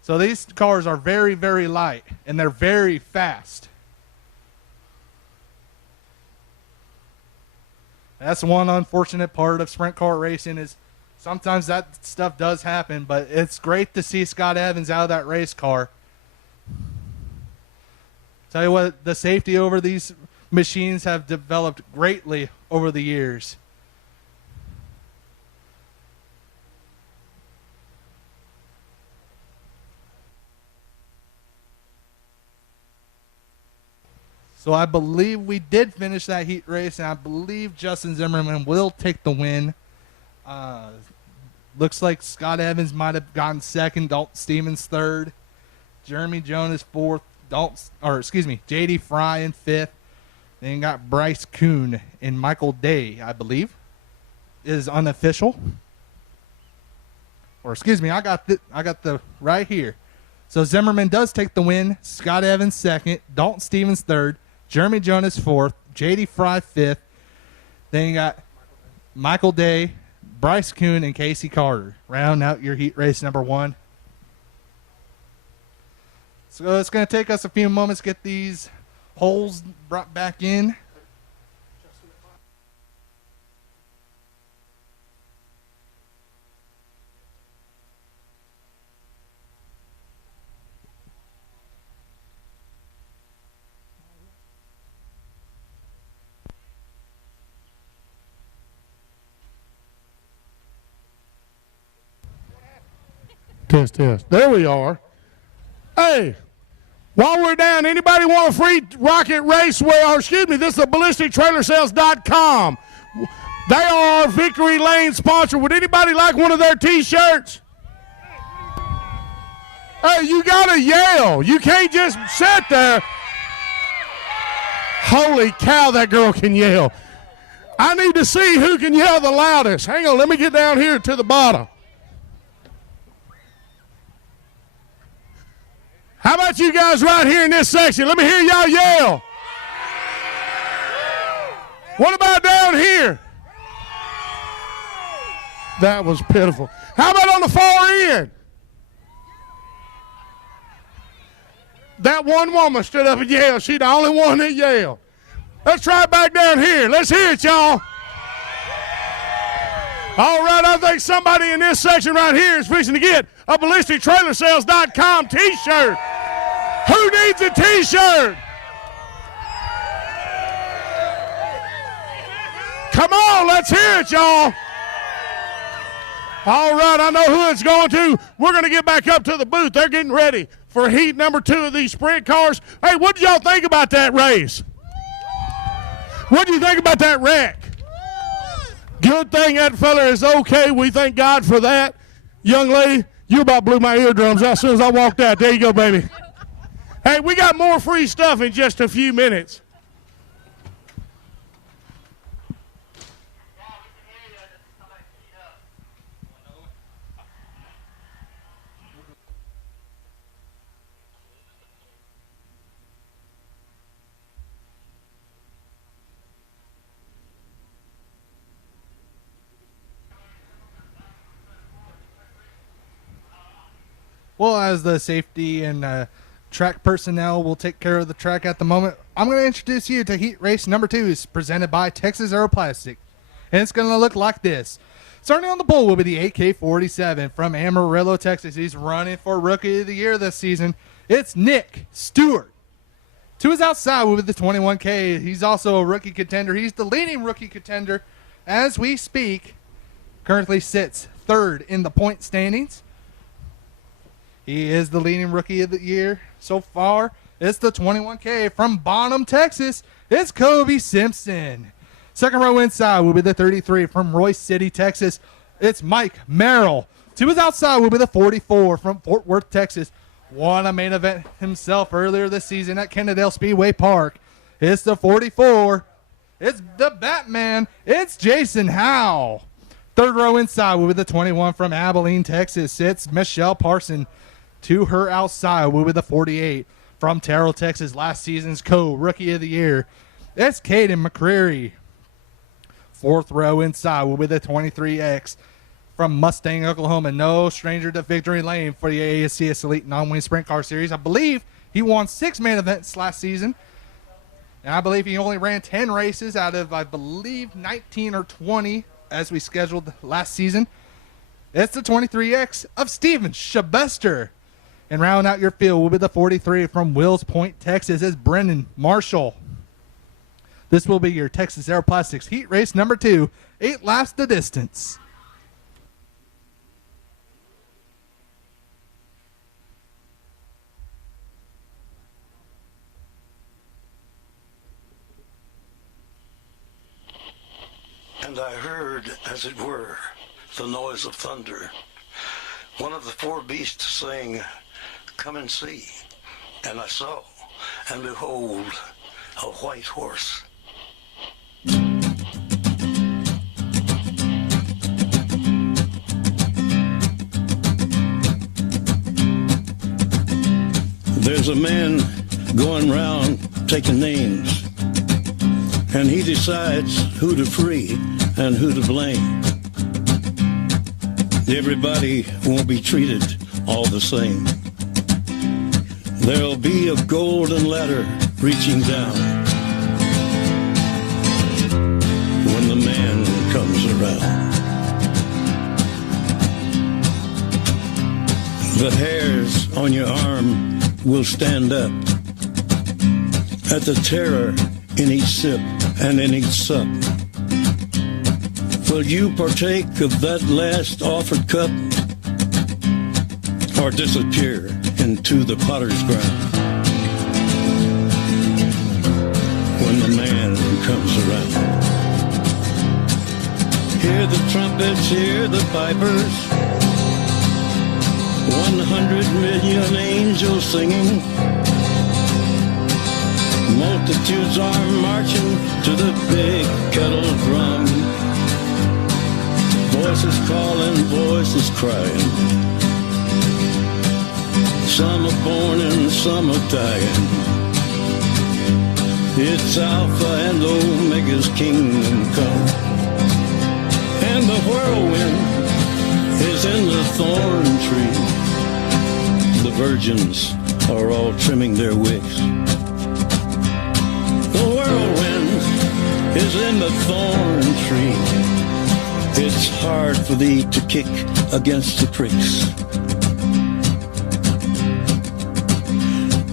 So these cars are very, very light, and they're very fast. That's one unfortunate part of sprint car racing is sometimes that stuff does happen, but it's great to see Scott Evans out of that race car. Tell you what, the safety over these machines have developed greatly over the years. So I believe we did finish that heat race, and I believe Justin Zimmerman will take the win. Looks like Scott Evans might have gotten second, Dalton Stevens third, Jeremy Jonas fourth, J.D. Fry in fifth. Then you got Bryce Kuhn and Michael Day, I believe, is unofficial. Or I got the right here. So Zimmerman does take the win. Scott Evans second, Dalton Stevens third, Jeremy Jonas fourth, J.D. Fry fifth. Then you got Michael Day, Bryce Kuhn, and Casey Carter. Round out your heat race number 1. So it's going to take us a few moments to get these holes brought back in. Test. There we are. Hey, while we're down, anybody want a free Rocket Raceway? This is a BallisticTrailerSales.com. They are our Victory Lane sponsor. Would anybody like one of their T-shirts? Hey, you got to yell. You can't just sit there. Holy cow, that girl can yell. I need to see who can yell the loudest. Hang on, let me get down here to the bottom. How about you guys right here in this section? Let me hear y'all yell. What about down here? That was pitiful. How about on the far end? That one woman stood up and yelled. She's the only one that yelled. Let's try it back down here. Let's hear it, y'all. All right, I think somebody in this section right here is fixing to get a ballistictrailersales.com t-shirt. Who needs a t-shirt? Come on, let's hear it, y'all. All right, I know who it's going to. We're going to get back up to the booth. They're getting ready for heat number 2 of these sprint cars. Hey, what did y'all think about that race? What do you think about that wreck? Good thing that fella is okay. We thank God for that. Young lady, you about blew my eardrums out as soon as I walked out. There you go, baby. Hey, we got more free stuff in just a few minutes. Well, as the safety and track personnel will take care of the track at the moment, I'm going to introduce you to heat race number 2, is presented by Texas Aeroplastic. And it's going to look like this. Starting on the pole will be the AK-47 from Amarillo, Texas. He's running for Rookie of the Year this season. It's Nick Stewart. To his outside will be the 21K. He's also a rookie contender. He's the leading rookie contender as we speak. Currently sits 3rd in the point standings. He is the leading Rookie of the Year so far. It's the 21K from Bonham, Texas. It's Kobe Simpson. Second row inside will be the 33 from Royce City, Texas. It's Mike Merrill. To his outside will be the 44 from Fort Worth, Texas. Won a main event himself earlier this season at Kennedale Speedway Park. It's the 44. It's the Batman. It's Jason Howe. Third row inside will be the 21 from Abilene, Texas. It's Michelle Parson. To her outside will be the 48 from Terrell, Texas, last season's co-Rookie of the Year. It's Caden McCreary. Fourth row inside will be the 23X from Mustang, Oklahoma. No stranger to victory lane for the ASCS Elite Non-Wing Sprint Car Series. I believe he won 6 main events last season. And I believe he only ran 10 races out of, I believe, 19 or 20 as we scheduled last season. It's the 23X of Steven Shabester. And rounding out your field will be the 43 from Wills Point, Texas. It's Brendan Marshall. This will be your Texas Aeroplastics heat race number 2. 8 laps the distance. And I heard, as it were, the noise of thunder. One of the 4 beasts saying, "Come and see." And I saw, and behold, a white horse. There's a man going round taking names, and he decides who to free and who to blame. Everybody won't be treated all the same. There'll be a golden ladder reaching down when the man comes around. The hairs on your arm will stand up at the terror in each sip and in each sup. Will you partake of that last offered cup, or disappear into the potter's ground when the man comes around? Hear the trumpets, hear the pipers, 100 million angels singing. Multitudes are marching to the big kettle drum. Voices calling, voices crying. Some are born and some are dying. It's Alpha and Omega's kingdom come. And the whirlwind is in the thorn tree. The virgins are all trimming their wicks. The whirlwind is in the thorn tree. It's hard for thee to kick against the pricks.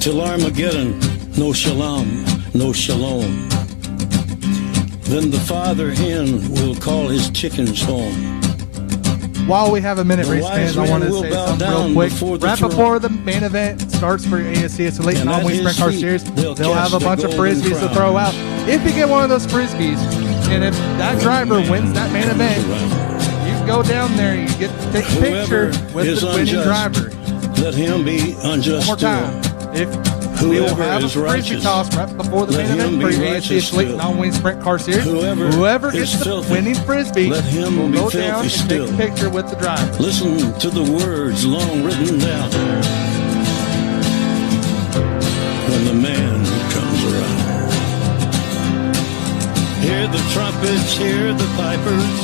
Till Armageddon, no shalom, no shalom. Then the father hen will call his chickens home. While we have a minute, The race wise fans, I men want to will say bow something real down quick. before the Right throne. before the main event starts for your ASCS Elite And at Non-Wing his Sprint Car feet, Series, they'll they'll have cast a the bunch of golden frisbees to crown. throw out. If you get one of those frisbees, and if that driver wins that main event, you go down there, you get to take a picture Whoever with is the winning unjust, driver. let him be unjust One more time. If we will Whoever have a is frisbee righteous, toss right before the let main him event for be your righteous ASCS Elite still. Non-Wing Sprint Car Series. Whoever Gets is the filthy, winning frisbee let him will be go filthy down and still. take a picture with the driver. Listen to the words long written down when the man comes around. Hear the trumpets, hear the pipers,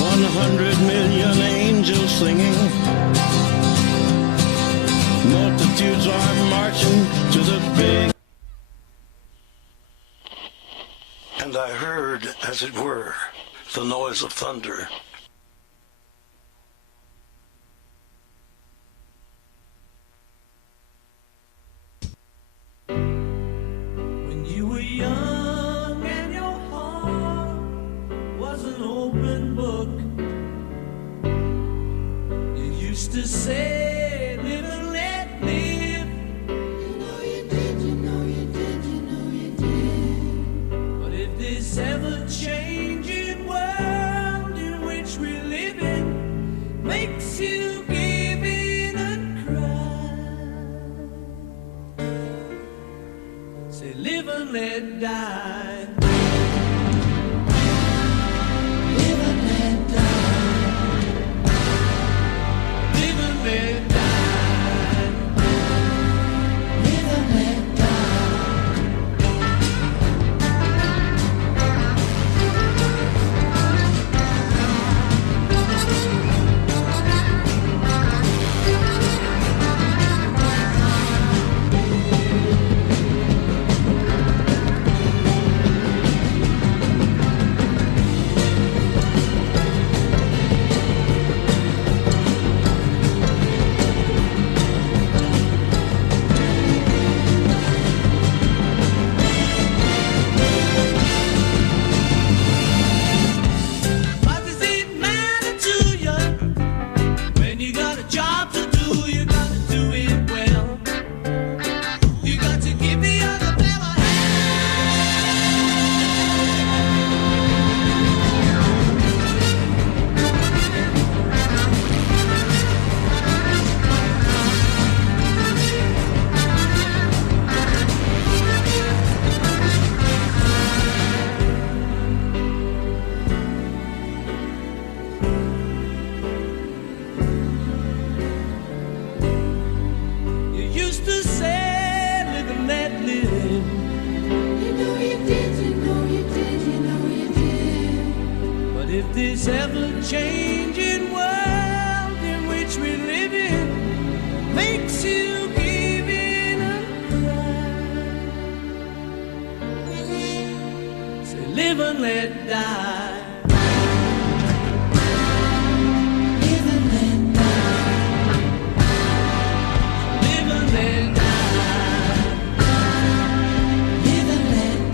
100 million angels singing. Multitudes are marching to the big. And I heard, as it were, the noise of thunder. When you were young and your heart was an open book, you used to say, live and let live. You know you did, you know you did, you know you did. But if this ever-changing world in which we live in makes you give in and cry, say live and let die. Live and let die. Live and let die. Live and let What does it matter to you when you got a job to do? You got to do it well. You got to give the other fella You used to say, live and let live. You know you did, you know you did, you know you did. But if this ever-changing world in which we live in makes you give in and cry, say live and let die. Live and let die. Live and let die. Live and let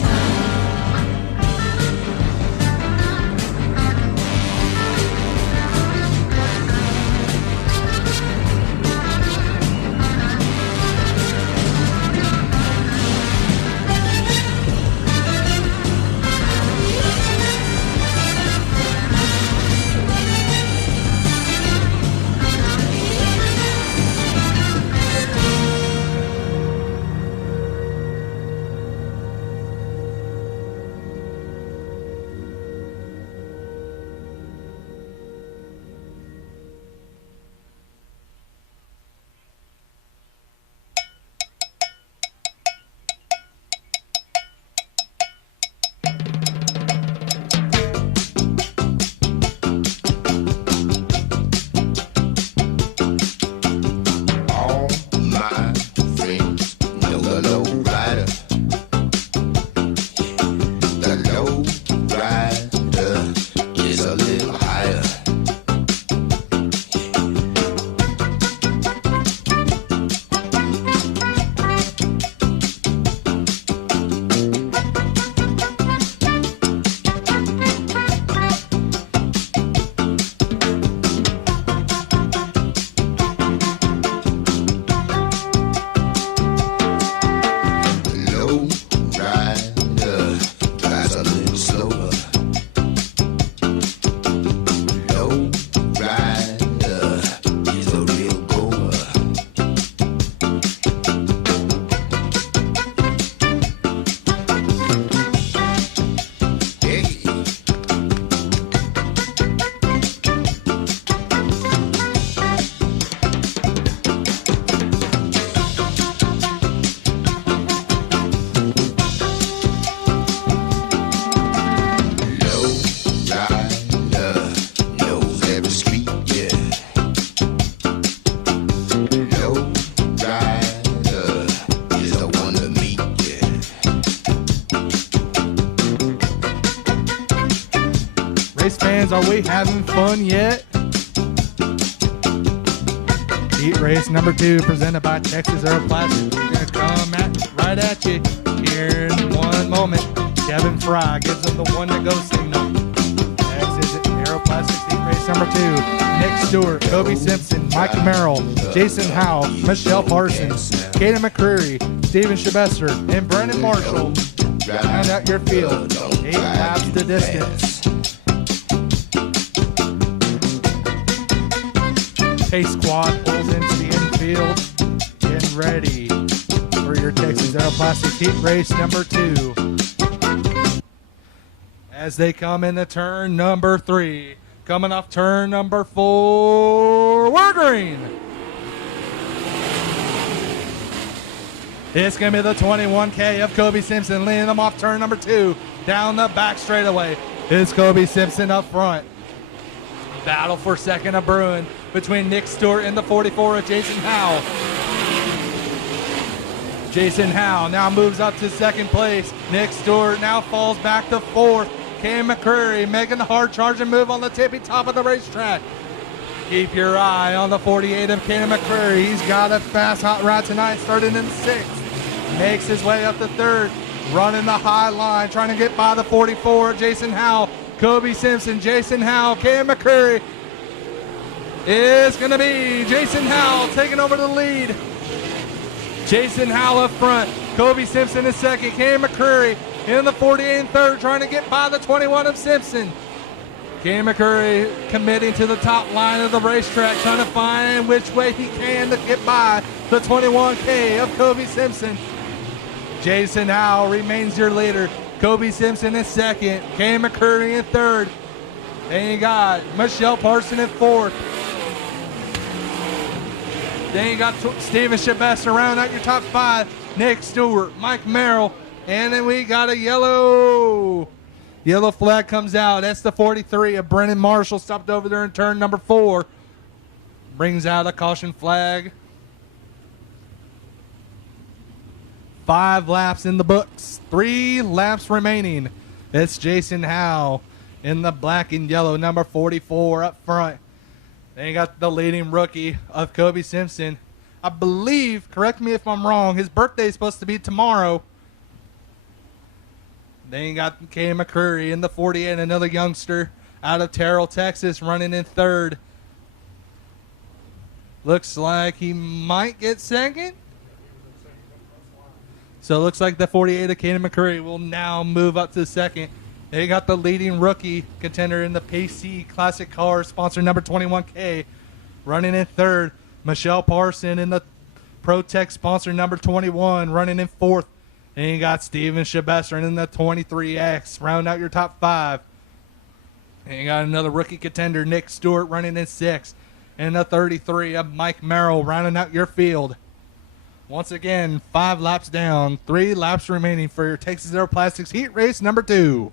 race fans, are we having fun yet? Heat race number 2 presented by Texas Aeroplastics. We're going to come right at you here in one moment. Kevin Fry gives them the 1-to-go signal. Next is Aeroplastics Heat race number 2. Nick Stewart, Kobe Simpson, Mike Merrill, Jason Howe, Michelle Parsons, Kaden McCreary, Steven Shabester, and Brennan Marshall. Round out your field. 8 laps the distance. Pace squad pulls into the infield. Getting ready for your Texas Aeroplastics Heat race number 2. As they come into turn number 3. Coming off turn number 4. We're green. It's going to be the 21K of Kobe Simpson leading them off turn number 2. Down the back straightaway is Kobe Simpson up front. Battle for second of brewing between Nick Stewart and the 44 of Jason Howe. Jason Howe now moves up to second place. Nick Stewart now falls back to 4th. Cam McCreary making the hard charging move on the tippy top of the racetrack. Keep your eye on the 48 of Cam McCreary. He's got a fast hot rod tonight, starting in 6th. Makes his way up to 3rd. Running the high line, trying to get by the 44, Jason Howe. Kobe Simpson, Jason Howe, Cam McCreary. Is going to be Jason Howe taking over the lead. Jason Howe up front. Kobe Simpson is second. Cam McCreary in the 48 and 3rd, trying to get by the 21 of Simpson. Cam McCreary committing to the top line of the racetrack, trying to find which way he can to get by the 21K of Kobe Simpson. Jason Howe remains your leader. Kobe Simpson is second. Cam McCreary in 3rd. Then you got Michelle Parson in 4th. Then you got Steven Shabester round out your top 5. Nick Stewart, Mike Merrill, and then we got a yellow flag comes out. That's the 43 of Brennan Marshall, stopped over there in turn number 4. Brings out a caution flag. 5 laps in the books. 3 laps remaining. It's Jason Howe in the black and yellow, number 44 up front. Then you got the leading rookie of Kobe Simpson. I believe, correct me if I'm wrong, his birthday is supposed to be tomorrow. Then you got Kay McCreary in the 48, another youngster out of Terrell, Texas, running in 3rd. Looks like he might get second. So it looks like the 48 of Kaden McCreary will now move up to second. They got the leading rookie contender in the PC Classic Car, sponsor number 21K, running in 3rd. Michelle Parson in the Pro Tech sponsor number 21, running in 4th. And you got Steven Shabester in the 23X, round out your top 5. And you got another rookie contender, Nick Stewart, running in 6th. And the 33 of Mike Merrill, rounding out your field. Once again, 5 laps down, 3 laps remaining for your Texas Aeroplastics Heat Race number 2.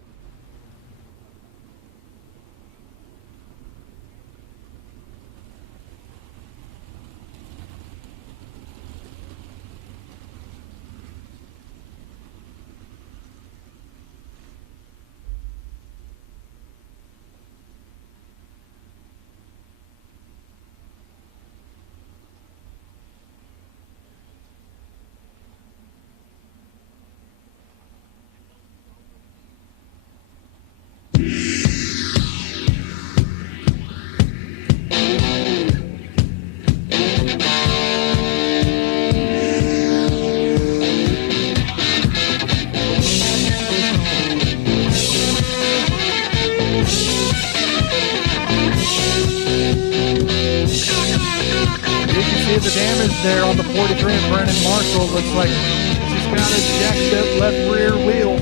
The damage there on the 43 of Brennan Marshall. Looks like she's got a jacked up left rear wheel.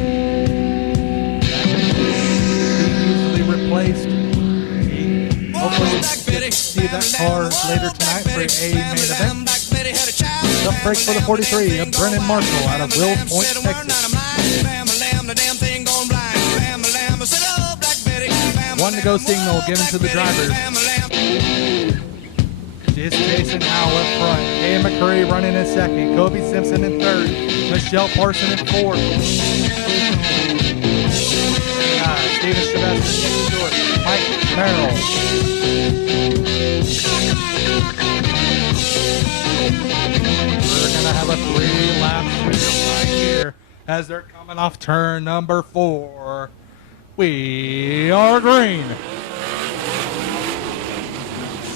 Easily replaced. Hopefully we'll get to see that car later tonight for a main event. The break for the 43 of Brennan Marshall out of Will Point, Texas. 1-to-go signal given to the drivers. It's Jason Howe up front. Cam McCreary running in 2nd. Kobe Simpson in 3rd. Michelle Parson in 4th. Steven Shabester, Nick Stewart, Mike Merrill. We're going to have a 3-lap sprint right here as they're coming off turn number 4. We are green.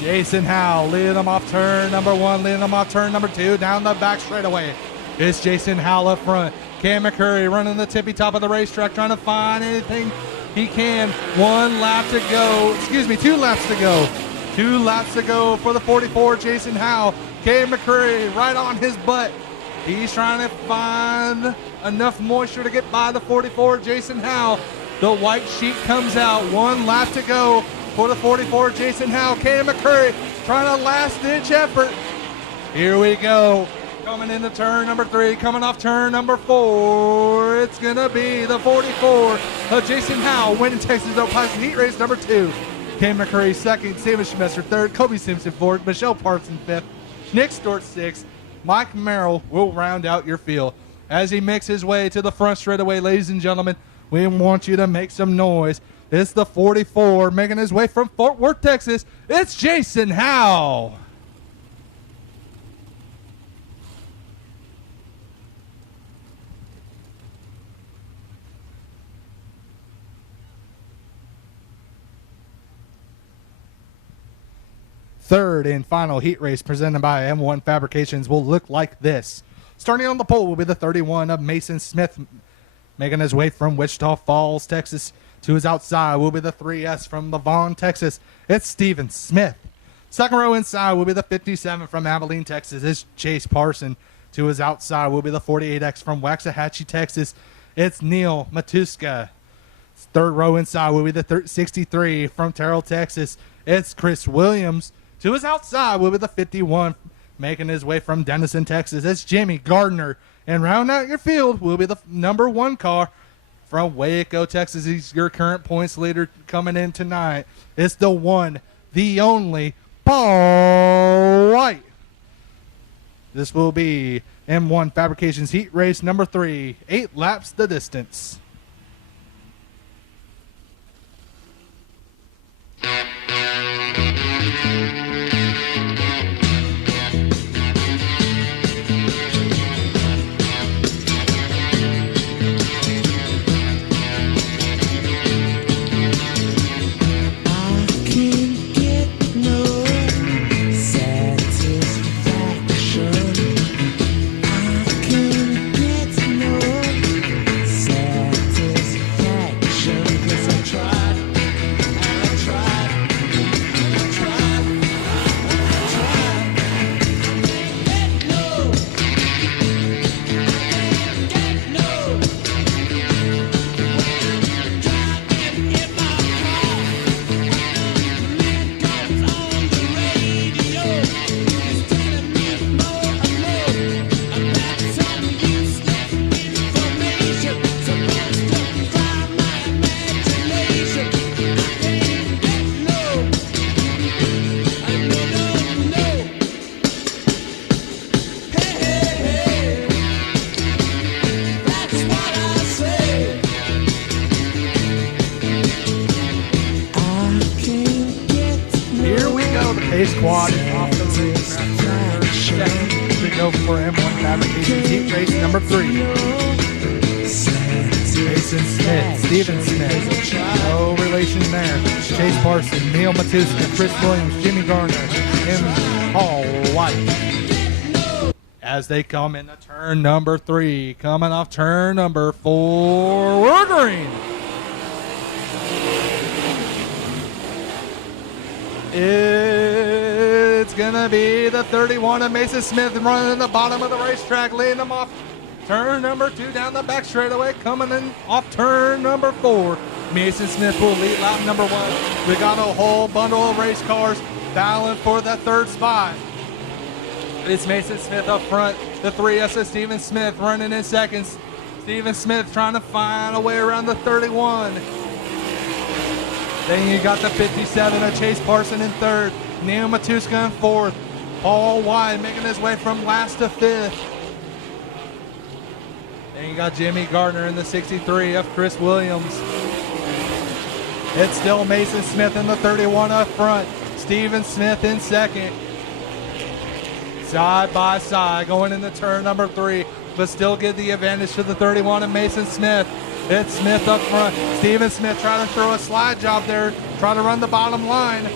Jason Howe leading them off turn number 1, leading them off turn number 2, down the back straightaway. It's Jason Howe up front. Cam McCurry running the tippy top of the racetrack, trying to find anything he can. 1 lap to go. Excuse me, 2 laps to go. 2 laps to go for the 44, Jason Howe. Cam McCurry right on his butt. He's trying to find enough moisture to get by the 44, Jason Howe. The white sheet comes out. 1 lap to go for the 44, Jason Howe. Cam McCurry trying a last-ditch effort. Here we go. Coming into turn number 3, coming off turn number 4. It's going to be the 44 of Jason Howe winning Texas Oak Classic Heat Race number 2. Cam McCurry second, Steven Schmester third, Kobe Simpson fourth, Michelle Parson fifth, Nick Stewart sixth. Mike Merrill will round out your field. As he makes his way to the front straightaway, ladies and gentlemen, we want you to make some noise. It's the 44 making his way from Fort Worth, Texas. It's Jason Howe. Third and final heat race presented by M1 Fabrications will look like this. Starting on the pole will be the 31 of Mason Smith, making his way from Wichita Falls, Texas. To his outside will be the 3S from Lavon, Texas. It's Steven Smith. Second row inside will be the 57 from Abilene, Texas. It's Chase Parson. To his outside will be the 48X from Waxahachie, Texas. It's Neil Matuska. Third row inside will be the 63 from Terrell, Texas. It's Chris Williams. To his outside will be the 51, making his way from Denison, Texas. It's Jimmy Gardner. And rounding out your field will be the number 1 car from Waco, Texas. He's your current points leader coming in tonight. It's the one, the only, Paul White. This will be M1 Fabrications Heat Race number 3. 8 laps the distance. Squad off the racetrack. Second to go for M1 Fabrications Heat Race number 3. Mason Smith, Steven Smith, no relation there. Chase Parson, Neil Matuska, Chris Williams, Jimmy Garner, and Paul White. As they come into turn number 3, coming off turn number 4, we're green. It's going to be the 31 of Mason Smith running in the bottom of the racetrack, leading them off turn number 2 down the back straightaway, coming in off turn number 4. Mason Smith will lead lap number 1. We got a whole bundle of race cars battling for that 3rd spot. It's Mason Smith up front, the 3S of Steven Smith running in seconds. Steven Smith trying to find a way around the 31. Then you got the 57 of Chase Parson in 3rd. Neil Matuska in 4th. Paul White making his way from last to 5th. Then you got Jimmy Gardner in the 63 of Chris Williams. It's still Mason Smith in the 31 up front. Steven Smith in second. Side by side, going into turn number 3, but still give the advantage to the 31 and Mason Smith. It's Smith up front. Steven Smith trying to throw a slide job there, trying to run the bottom line.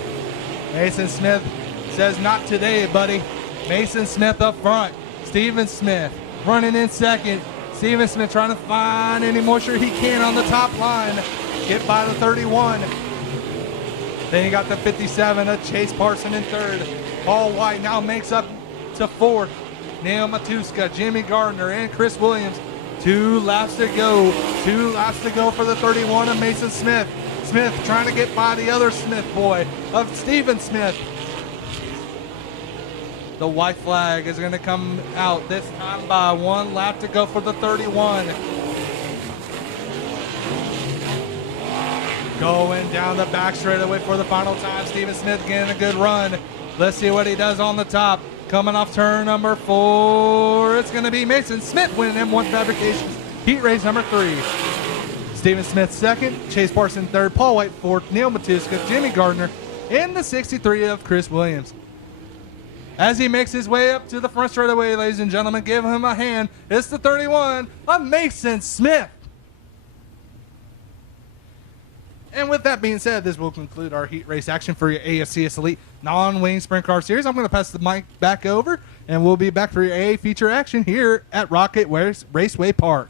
Mason Smith says, not today, buddy. Mason Smith up front. Steven Smith running in second. Steven Smith trying to find any moisture he can on the top line. Get by the 31. Then you got the 57 of Chase Parson in third. Paul White now makes up to fourth. Neil Matuska, Jimmy Gardner, and Chris Williams. 2 laps to go. 2 laps to go for the 31 of Mason Smith. Smith trying to get by the other Smith boy of Steven Smith. The white flag is going to come out this time by 1 lap to go for the 31. Going down the back straightaway for the final time. Steven Smith getting a good run. Let's see what he does on the top. Coming off turn number 4, it's going to be Mason Smith winning M1 Fabrications heat race number 3. Steven Smith second, Chase Parson third, Paul White fourth, Neil Matuska, Jimmy Gardner, and the 63 of Chris Williams. As he makes his way up to the front straightaway, ladies and gentlemen, give him a hand. It's the 31 of Mason Smith. And with that being said, this will conclude our heat race action for your ASCS Elite non-wing sprint car series. I'm going to pass the mic back over, and we'll be back for your AA feature action here at Rocket Raceway Park.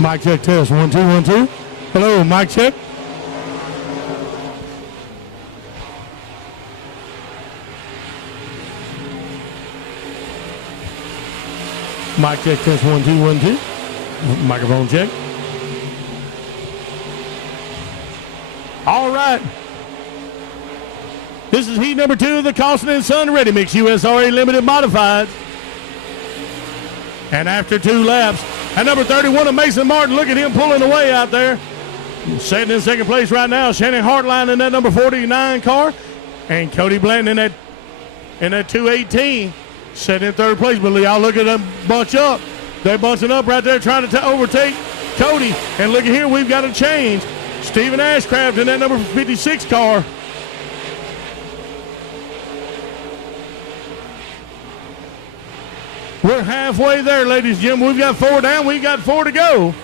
Mic check test. 1 2 1 2. Hello, mic check. Mic check test. 1 2 1 2. Microphone check. All right. This is heat number 2 of the Costin & Son Ready Mix USRA Limited Modifieds. And after 2 laps, at number 31 of Mason Martin, look at him pulling away out there. Sitting in second place right now, Shannon Hartline in that number 49 car. And Cody Blanton in that 218, sitting in third place. But y'all look at them bunch up. They're bunching up right there trying to overtake Cody. And look at here, we've got a change. Stephen Ashcraft in that number 56 car. We're halfway there, ladies and gentlemen. We've got 4 down. We've got 4 to go.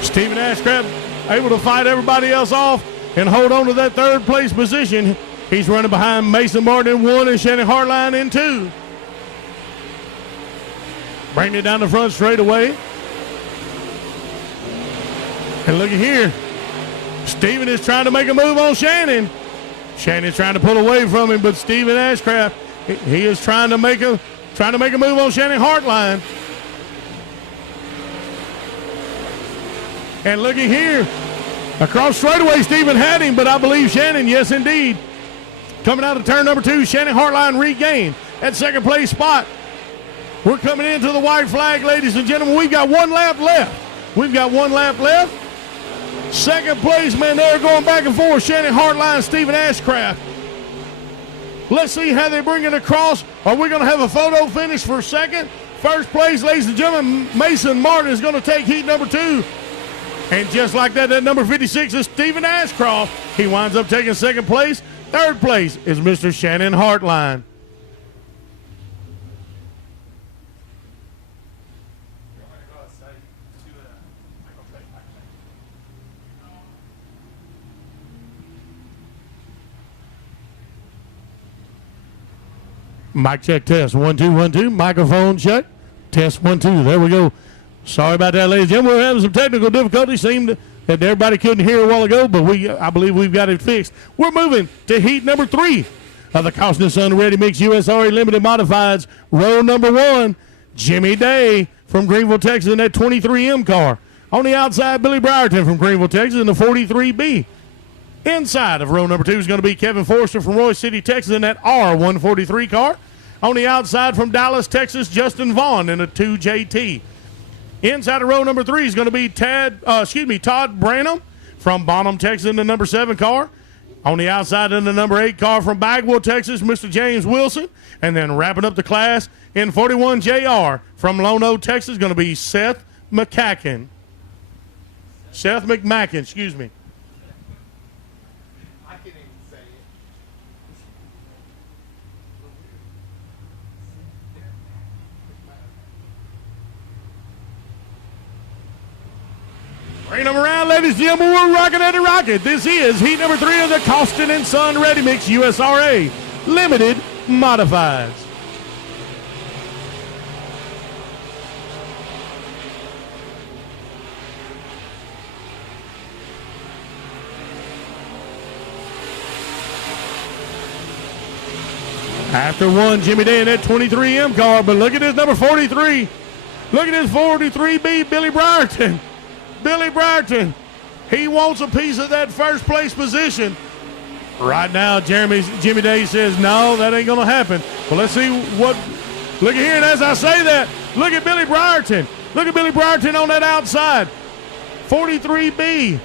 Stephen Ashcraft able to fight everybody else off and hold on to that third place position. He's running behind Mason Martin in 1 and Shannon Hartline in 2. Bringing it down the front straight away. And look at here. Stephen is trying to make a move on Shannon. Shannon's trying to pull away from him, but Stephen Ashcraft, he is trying to make a move on Shannon Hartline. And look at here. Across straightaway, Stephen had him, but I believe Shannon, yes indeed. Coming out of turn number 2, Shannon Hartline regained that second place spot. We're coming into the white flag, ladies and gentlemen. We've got 1 lap left. We've got 1 lap left. Second place, man, they're going back and forth. Shannon Hartline, Stephen Ashcraft. Let's see how they bring it across. Are we going to have a photo finish for second? First place, ladies and gentlemen, Mason Martin is going to take heat number 2. And just like that, that number 56 is Stephen Ashcraft. He winds up taking second place. Third place is Mr. Shannon Hartline. Mic check test. 1 2 1 2. Microphone check. Test 1 2. There we go. Sorry about that, ladies and gentlemen. We're having some technical difficulties. Seemed that everybody couldn't hear a while ago, but I believe we've got it fixed. We're moving to heat number 3 of the Costin & Son Ready Mix USRA Limited Modifieds. Row number 1, Jimmy Day from Greenville, Texas in that 23M car. On the outside, Billy Brierton from Greenville, Texas in the 43B. Inside of row number 2 is going to be Kevin Forrester from Roy City, Texas in that R143 car. On the outside from Dallas, Texas, Justin Vaughn in a 2JT. Inside of row number 3 is going to be Todd Branham from Bonham, Texas in the number 7 car. On the outside in the number 8 car from Bagwell, Texas, Mr. James Wilson. And then wrapping up the class in 41JR from Lono, Texas, going to be Seth McMacken. Excuse me. Bring them around, ladies and gentlemen. We're rocking at the rocket. This is heat number 3 of the Costin & Son Ready Mix USRA Limited Modifieds. After 1, Jimmy Day in that 23M car, but look at this number 43. Look at this 43B, Billy Brierton. Billy Brierton, he wants a piece of that first place position. Right now, Jimmy Day says, no, that ain't going to happen. Well, let's see what, look at here, and as I say that, look at Billy Brierton. Look at Billy Brierton on that outside, 43B.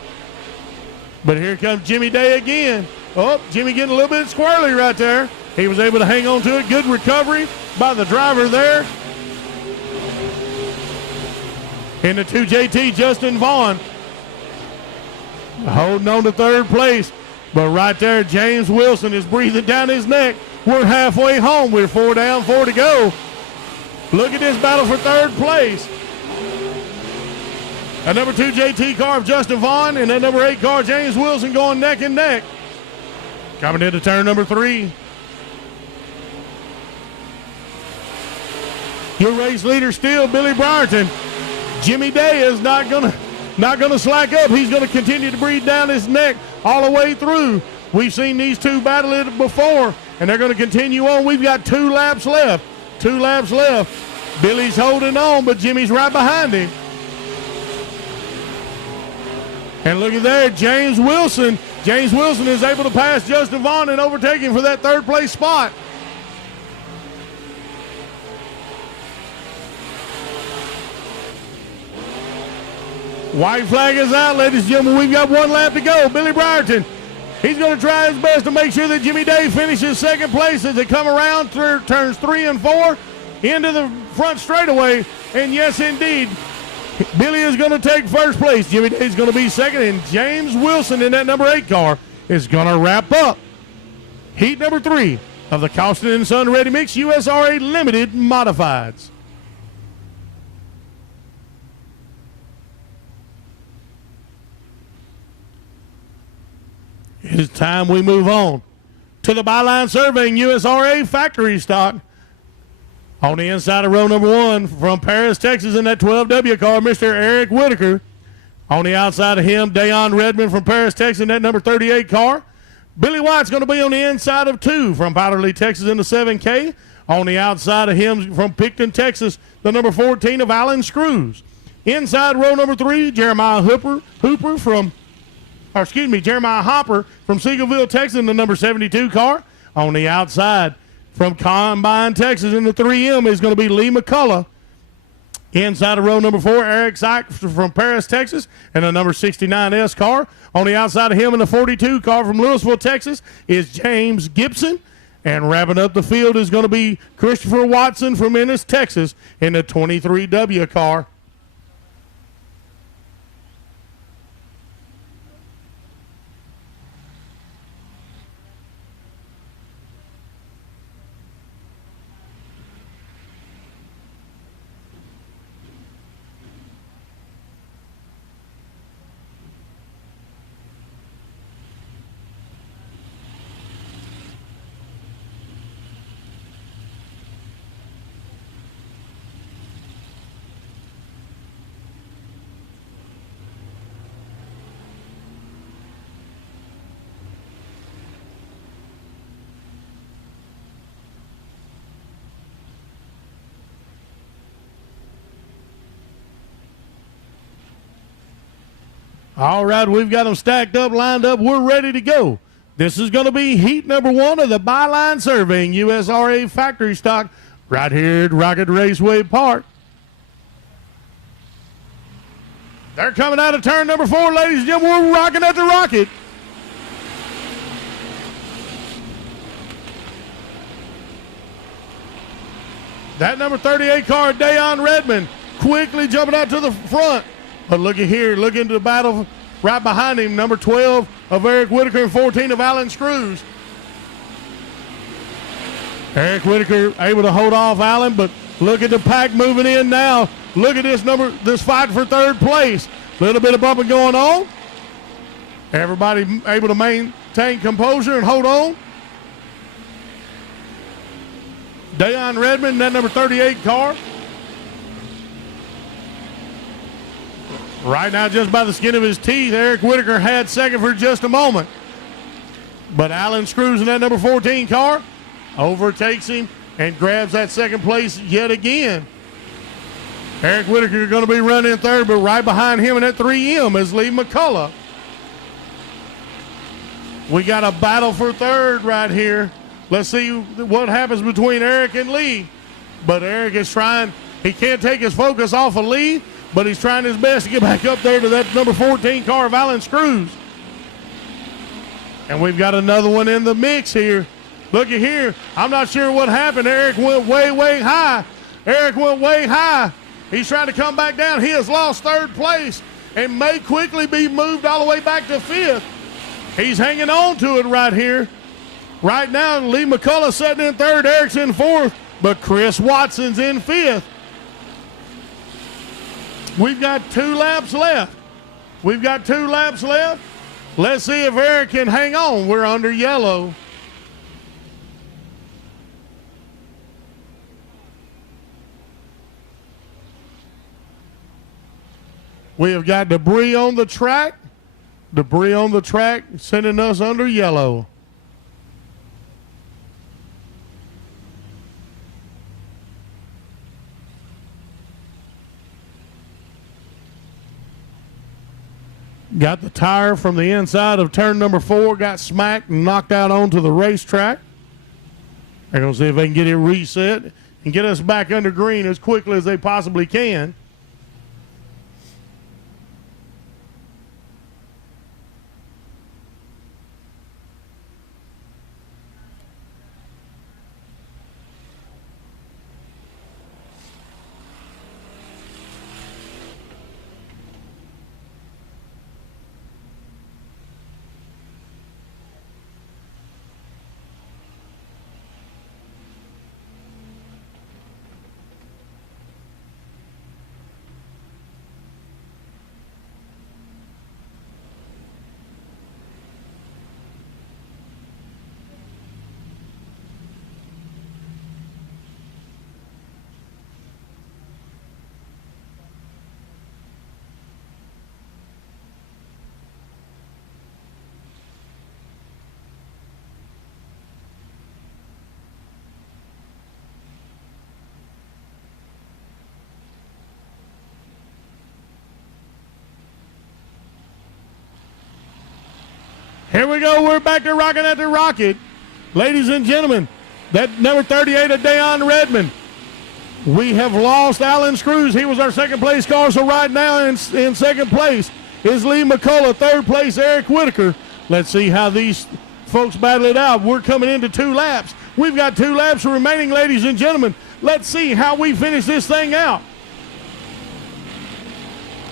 But here comes Jimmy Day again. Oh, Jimmy getting a little bit squirrely right there. He was able to hang on to it. Good recovery by the driver there. In the 2JT, Justin Vaughn holding on to third place. But right there, James Wilson is breathing down his neck. We're halfway home. We're 4 down, 4 to go. Look at this battle for third place. A number 2 JT car of Justin Vaughn and that number 8 car, James Wilson, going neck and neck. Coming into turn number 3. Your race leader still, Billy Brierton. Jimmy Day is not gonna slack up. He's gonna continue to breathe down his neck all the way through. We've seen these two battle it before, and they're gonna continue on. We've got 2 laps left. 2 laps left. Billy's holding on, but Jimmy's right behind him. And look at there, James Wilson. James Wilson is able to pass Justin Vaughn and overtake him for that 3rd place spot. White flag is out, ladies and gentlemen. We've got 1 lap to go. Billy Brierton, he's going to try his best to make sure that Jimmy Day finishes 2nd place as they come around turns 3 and 4 into the front straightaway. And yes, indeed, Billy is going to take 1st place. Jimmy Day is going to be 2nd, and James Wilson in that number 8 car is going to wrap up heat number 3 of the Costin & Son Ready Mix USRA Limited Modifieds. It is time we move on to the Byline Surveying USRA factory stock. On the inside of row number 1 from Paris, Texas in that 12W car, Mr. Eric Whitaker. On the outside of him, Dayon Redmond from Paris, Texas in that number 38 car. Billy White's going to be on the inside of 2 from Powderly, Texas in the 7K. On the outside of him from Picton, Texas, the number 14 of Alan Screws. Inside row number 3, Jeremiah Hopper from Seagoville, Texas in the number 72 car. On the outside from Combine, Texas in the 3M is going to be Lee McCullough. Inside of row number 4, Eric Sykes from Paris, Texas in the number 69S car. On the outside of him in the 42 car from Louisville, Texas is James Gibson. And wrapping up the field is going to be Christopher Watson from Ennis, Texas in the 23W car. All right, we've got them stacked up, lined up. We're ready to go. This is going to be heat number 1 of the Byline Surveying USRA factory stock right here at Rocket Raceway Park. They're coming out of turn number 4, ladies and gentlemen. We're rocking at the Rocket. That number 38 car, Dayon Redmond, quickly jumping out to the front. But look at here, look into the battle right behind him, number 12 of Eric Whitaker and 14 of Alan Screws. Eric Whitaker able to hold off Alan, but look at the pack moving in now. Look at this fight for 3rd place. A little bit of bumping going on. Everybody able to maintain composure and hold on. Dayon Redmond, that number 38 car. Right now, just by the skin of his teeth, Eric Whitaker had 2nd for just a moment. But Alan Screws in that number 14 car overtakes him and grabs that 2nd place yet again. Eric Whitaker going to be running 3rd, but right behind him in that 3M is Lee McCullough. We got a battle for 3rd right here. Let's see what happens between Eric and Lee. But Eric is trying, he can't take his focus off of Lee, but he's trying his best to get back up there to that number 14 car of Alan Screws. And we've got another one in the mix here. Look at here. I'm not sure what happened. Eric went way, way high. Eric went way high. He's trying to come back down. He has lost 3rd place and may quickly be moved all the way back to 5th. He's hanging on to it right here. Right now, Lee McCullough sitting in 3rd. Eric's in 4th, but Chris Watson's in 5th. We've got 2 laps left. Let's see if Eric can hang on. We're under yellow. We have got debris on the track. Debris on the track sending us under yellow. Got the tire from the inside of turn number 4, got smacked and knocked out onto the racetrack. They're going to see if they can get it reset and get us back under green as quickly as they possibly can. Here we go. We're back to rocking at the Rocket. Ladies and gentlemen, that number 38 of Dayon Redmond. We have lost Alan Screws. He was our second place car. So right now in second place is Lee McCullough. Third place, Eric Whitaker. Let's see how these folks battle it out. We're coming into 2 laps. We've got 2 laps remaining, ladies and gentlemen. Let's see how we finish this thing out.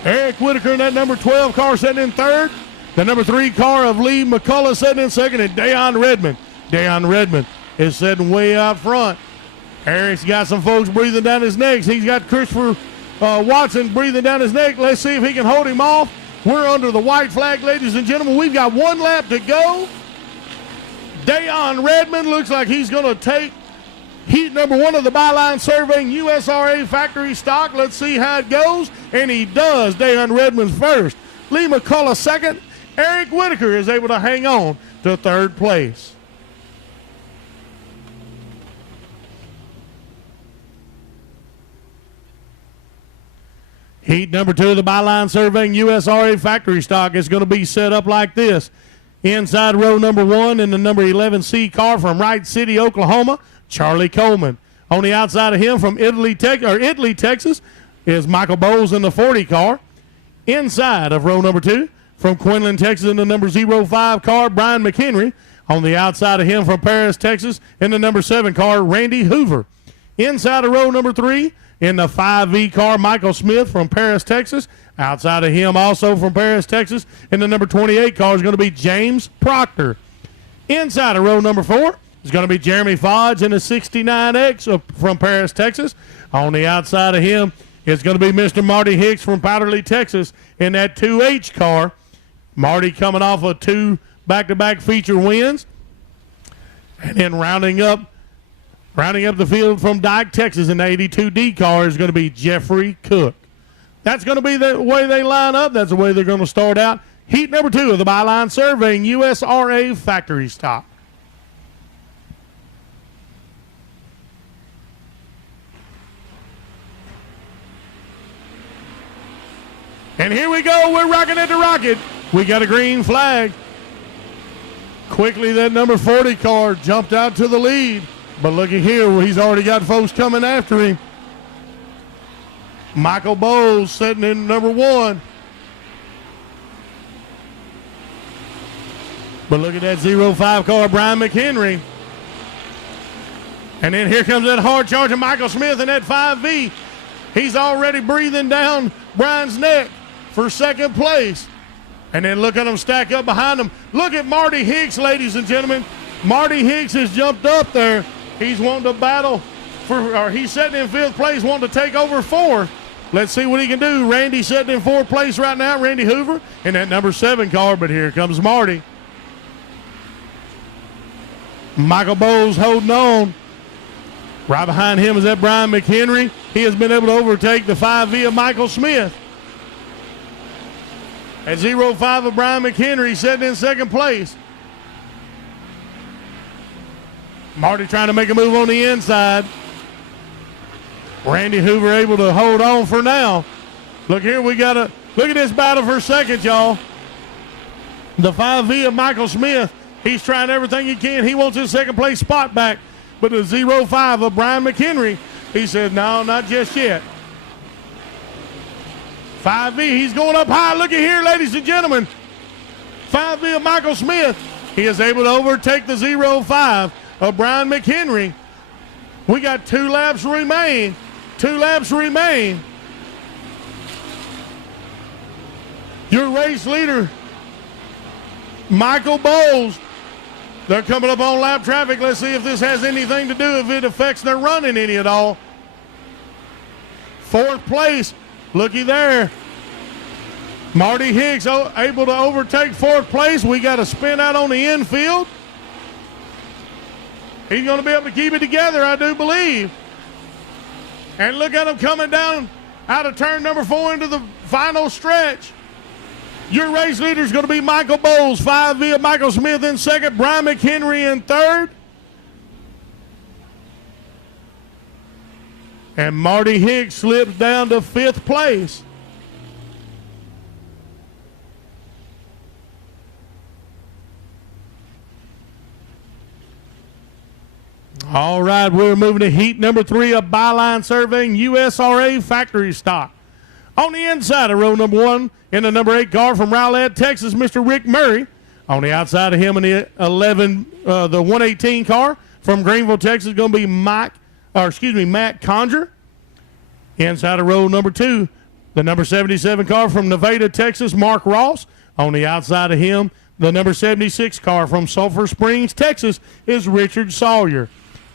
Eric Whitaker in that number 12 car sitting in third. The number 3 car of Lee McCullough sitting in second, and Dayon Redmond. Dayon Redmond is sitting way out front. Eric's got some folks breathing down his neck. He's got Christopher Watson breathing down his neck. Let's see if he can hold him off. We're under the white flag, ladies and gentlemen. We've got 1 lap to go. Dayon Redmond looks like he's going to take heat number 1 of the Byline Surveying USRA factory stock. Let's see how it goes. And he does. Dayon Redmond's first. Lee McCullough second. Eric Whitaker is able to hang on to third place. Heat number 2 of the Byline Surveying USRA factory stock is going to be set up like this. Inside row number 1 in the number 11C car from Wright City, Oklahoma, Charlie Coleman. On the outside of him from Italy, Texas, is Michael Bowles in the 40 car. Inside of row number 2 from Quinlan, Texas, in the number 05 car, Brian McHenry. On the outside of him from Paris, Texas, in the number 7 car, Randy Hoover. Inside of row number 3 in the 5V car, Michael Smith from Paris, Texas. Outside of him also from Paris, Texas, in the number 28 car is going to be James Proctor. Inside of row number 4 is going to be Jeremy Fodge in the 69X from Paris, Texas. On the outside of him is going to be Mr. Marty Hicks from Powderly, Texas, in that 2H car. Marty coming off of 2 back-to-back feature wins. And then rounding up the field from Dyke, Texas, in the 82D car is going to be Jeffrey Cook. That's going to be the way they line up. That's the way they're going to start out. Heat number 2 of the Byline Surveying USRA factory stock. And here we go. We're rocking at the Rocket. We got a green flag. Quickly, that number 40 car jumped out to the lead. But looky here, he's already got folks coming after him. Michael Bowles sitting in number 1. But look at that 05 car, Brian McHenry. And then here comes that hard charging Michael Smith in that 5V. He's already breathing down Brian's neck for second place. And then look at him stack up behind him. Look at Marty Hicks, ladies and gentlemen. Marty Hicks has jumped up there. He's wanting to battle he's sitting in 5th place, wanting to take over 4th. Let's see what he can do. Randy sitting in 4th place right now, Randy Hoover, in that number 7 car, but here comes Marty. Michael Bowles holding on. Right behind him is that Brian McHenry. He has been able to overtake the 5V of Michael Smith. At 0.5 of Brian McHenry sitting in second place. Marty trying to make a move on the inside. Randy Hoover able to hold on for now. Look here, look at this battle for second, y'all. The 5V of Michael Smith. He's trying everything he can. He wants his second place spot back. But the 0.5 of Brian McHenry, he said, no, not just yet. 5V, he's going up high. Look at here, ladies and gentlemen. 5V of Michael Smith. He is able to overtake the 0.5 of Brian McHenry. We got 2 laps remain. 2 laps remain. Your race leader, Michael Bowles. They're coming up on lap traffic. Let's see if this has anything to do, if it affects their running any at all. 4th place. Looky there. Marty Hicks able to overtake 4th place. We got a spin out on the infield. He's going to be able to keep it together, I do believe. And look at him coming down out of turn number 4 into the final stretch. Your race leader is going to be Michael Bowles, 5V of Michael Smith in second, Brian McHenry in third. And Marty Hicks slips down to 5th place. All right, we're moving to heat number 3 of Byline Surveying USRA Factory Stock. On the inside of row number 1, in the number 8 car from Rowlett, Texas, Mr. Rick Murray. On the outside of him in the 118 car from Greenville, Texas, going to be Matt Conger. Inside of row number 2, the number 77 car from Nevada, Texas, Mark Ross. On the outside of him, the number 76 car from Sulphur Springs, Texas, is Richard Sawyer.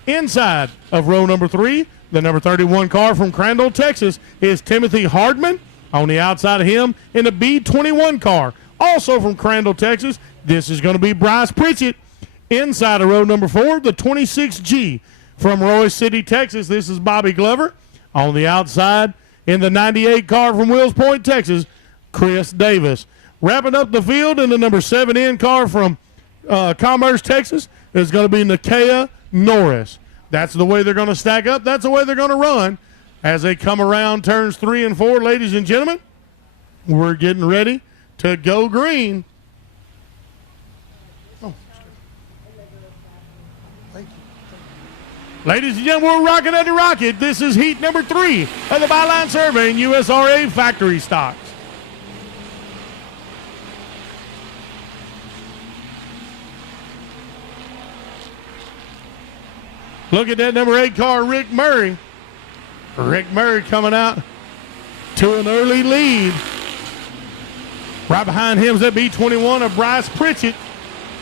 Inside of row number 3, the number 31 car from Crandall, Texas, is Timothy Hardman. On the outside of him, in the B21 car, also from Crandall, Texas, this is going to be Bryce Pritchett. Inside of row number 4, the 26G from Royce City, Texas, this is Bobby Glover. On the outside, in the 98 car from Wills Point, Texas, Chris Davis. Wrapping up the field in the number 7N car from Commerce, Texas, is going to be Nakia Norris. That's the way they're going to stack up. That's the way they're going to run as they come around turns 3 and 4. Ladies and gentlemen, we're getting ready to go green. Oh. Thank you. Ladies and gentlemen, we're rocking at the rocket. This is heat number 3 of the Byline Surveying USRA Factory Stocks. Look at that number 8 car, Rick Murray. Rick Murray coming out to an early lead. Right behind him is that B21 of Bryce Pritchett.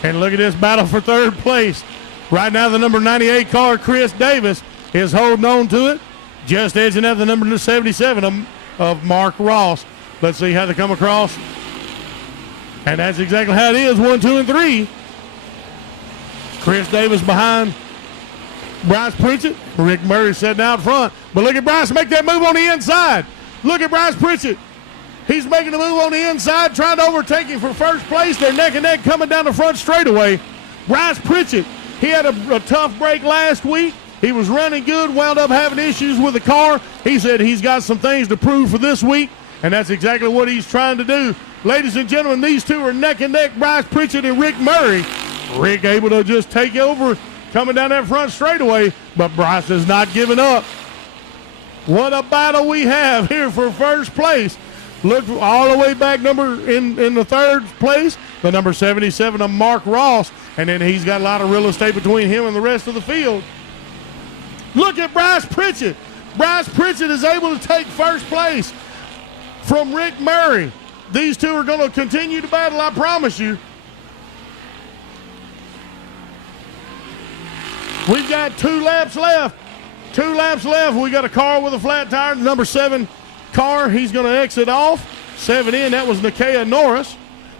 And look at this battle for 3rd place. Right now the number 98 car, Chris Davis, is holding on to it. Just edging out the number 77 of Mark Ross. Let's see how they come across. And that's exactly how it is, 1, 2, and 3. Chris Davis behind Bryce Pritchett. Rick Murray sitting out front. But look at Bryce make that move on the inside. Look at Bryce Pritchett. He's making a move on the inside, trying to overtake him for 1st place. They're neck and neck coming down the front straightaway. Bryce Pritchett, he had a tough break last week. He was running good, wound up having issues with the car. He said he's got some things to prove for this week, and that's exactly what he's trying to do. Ladies and gentlemen, these two are neck and neck, Bryce Pritchett and Rick Murray. Rick able to just take over coming down that front straightaway, but Bryce is not giving up. What a battle we have here for 1st place. Look all the way back in the 3rd place, the number 77 of Mark Ross, and then he's got a lot of real estate between him and the rest of the field. Look at Bryce Pritchett. Bryce Pritchett is able to take 1st place from Rick Murray. These two are going to continue to battle, I promise you. We've got 2 laps left. 2 laps left. We got a car with a flat tire. The number 7 car, he's going to exit off. 7 in, that was Nakia Norris.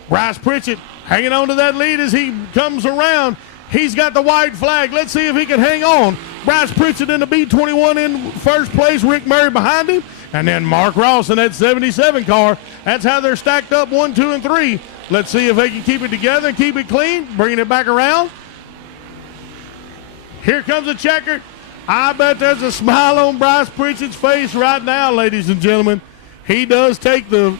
Bryce Pritchett hanging on to that lead as he comes around. He's got the white flag. Let's see if he can hang on. Bryce Pritchett in the B21 in 1st place. Rick Murray behind him. And then Mark Ross in that 77 car. That's how they're stacked up 1, 2, and 3. Let's see if they can keep it together and keep it clean. Bringing it back around. Here comes a checker. I bet there's a smile on Bryce Pritchard's face right now, ladies and gentlemen. He does take the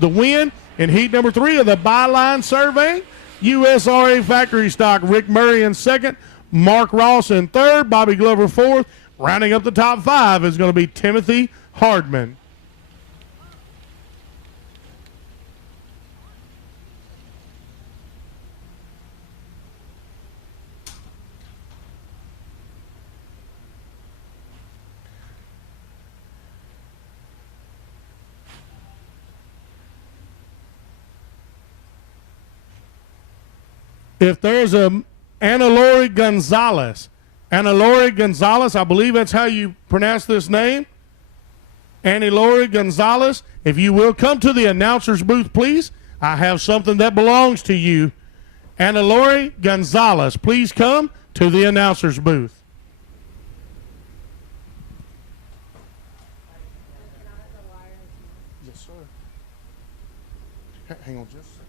win in heat number 3 of the Byline Survey. USRA Factory Stock, Rick Murray in second, Mark Ross in third, Bobby Glover fourth. Rounding up the top 5 is going to be Timothy Hardman. If there's a Ana Lori Gonzalez, I believe that's how you pronounce this name. Ana Lori Gonzalez, if you will come to the announcer's booth, please. I have something that belongs to you. Ana Lori Gonzalez, please come to the announcer's booth. Yes, sir. Hang on just a second.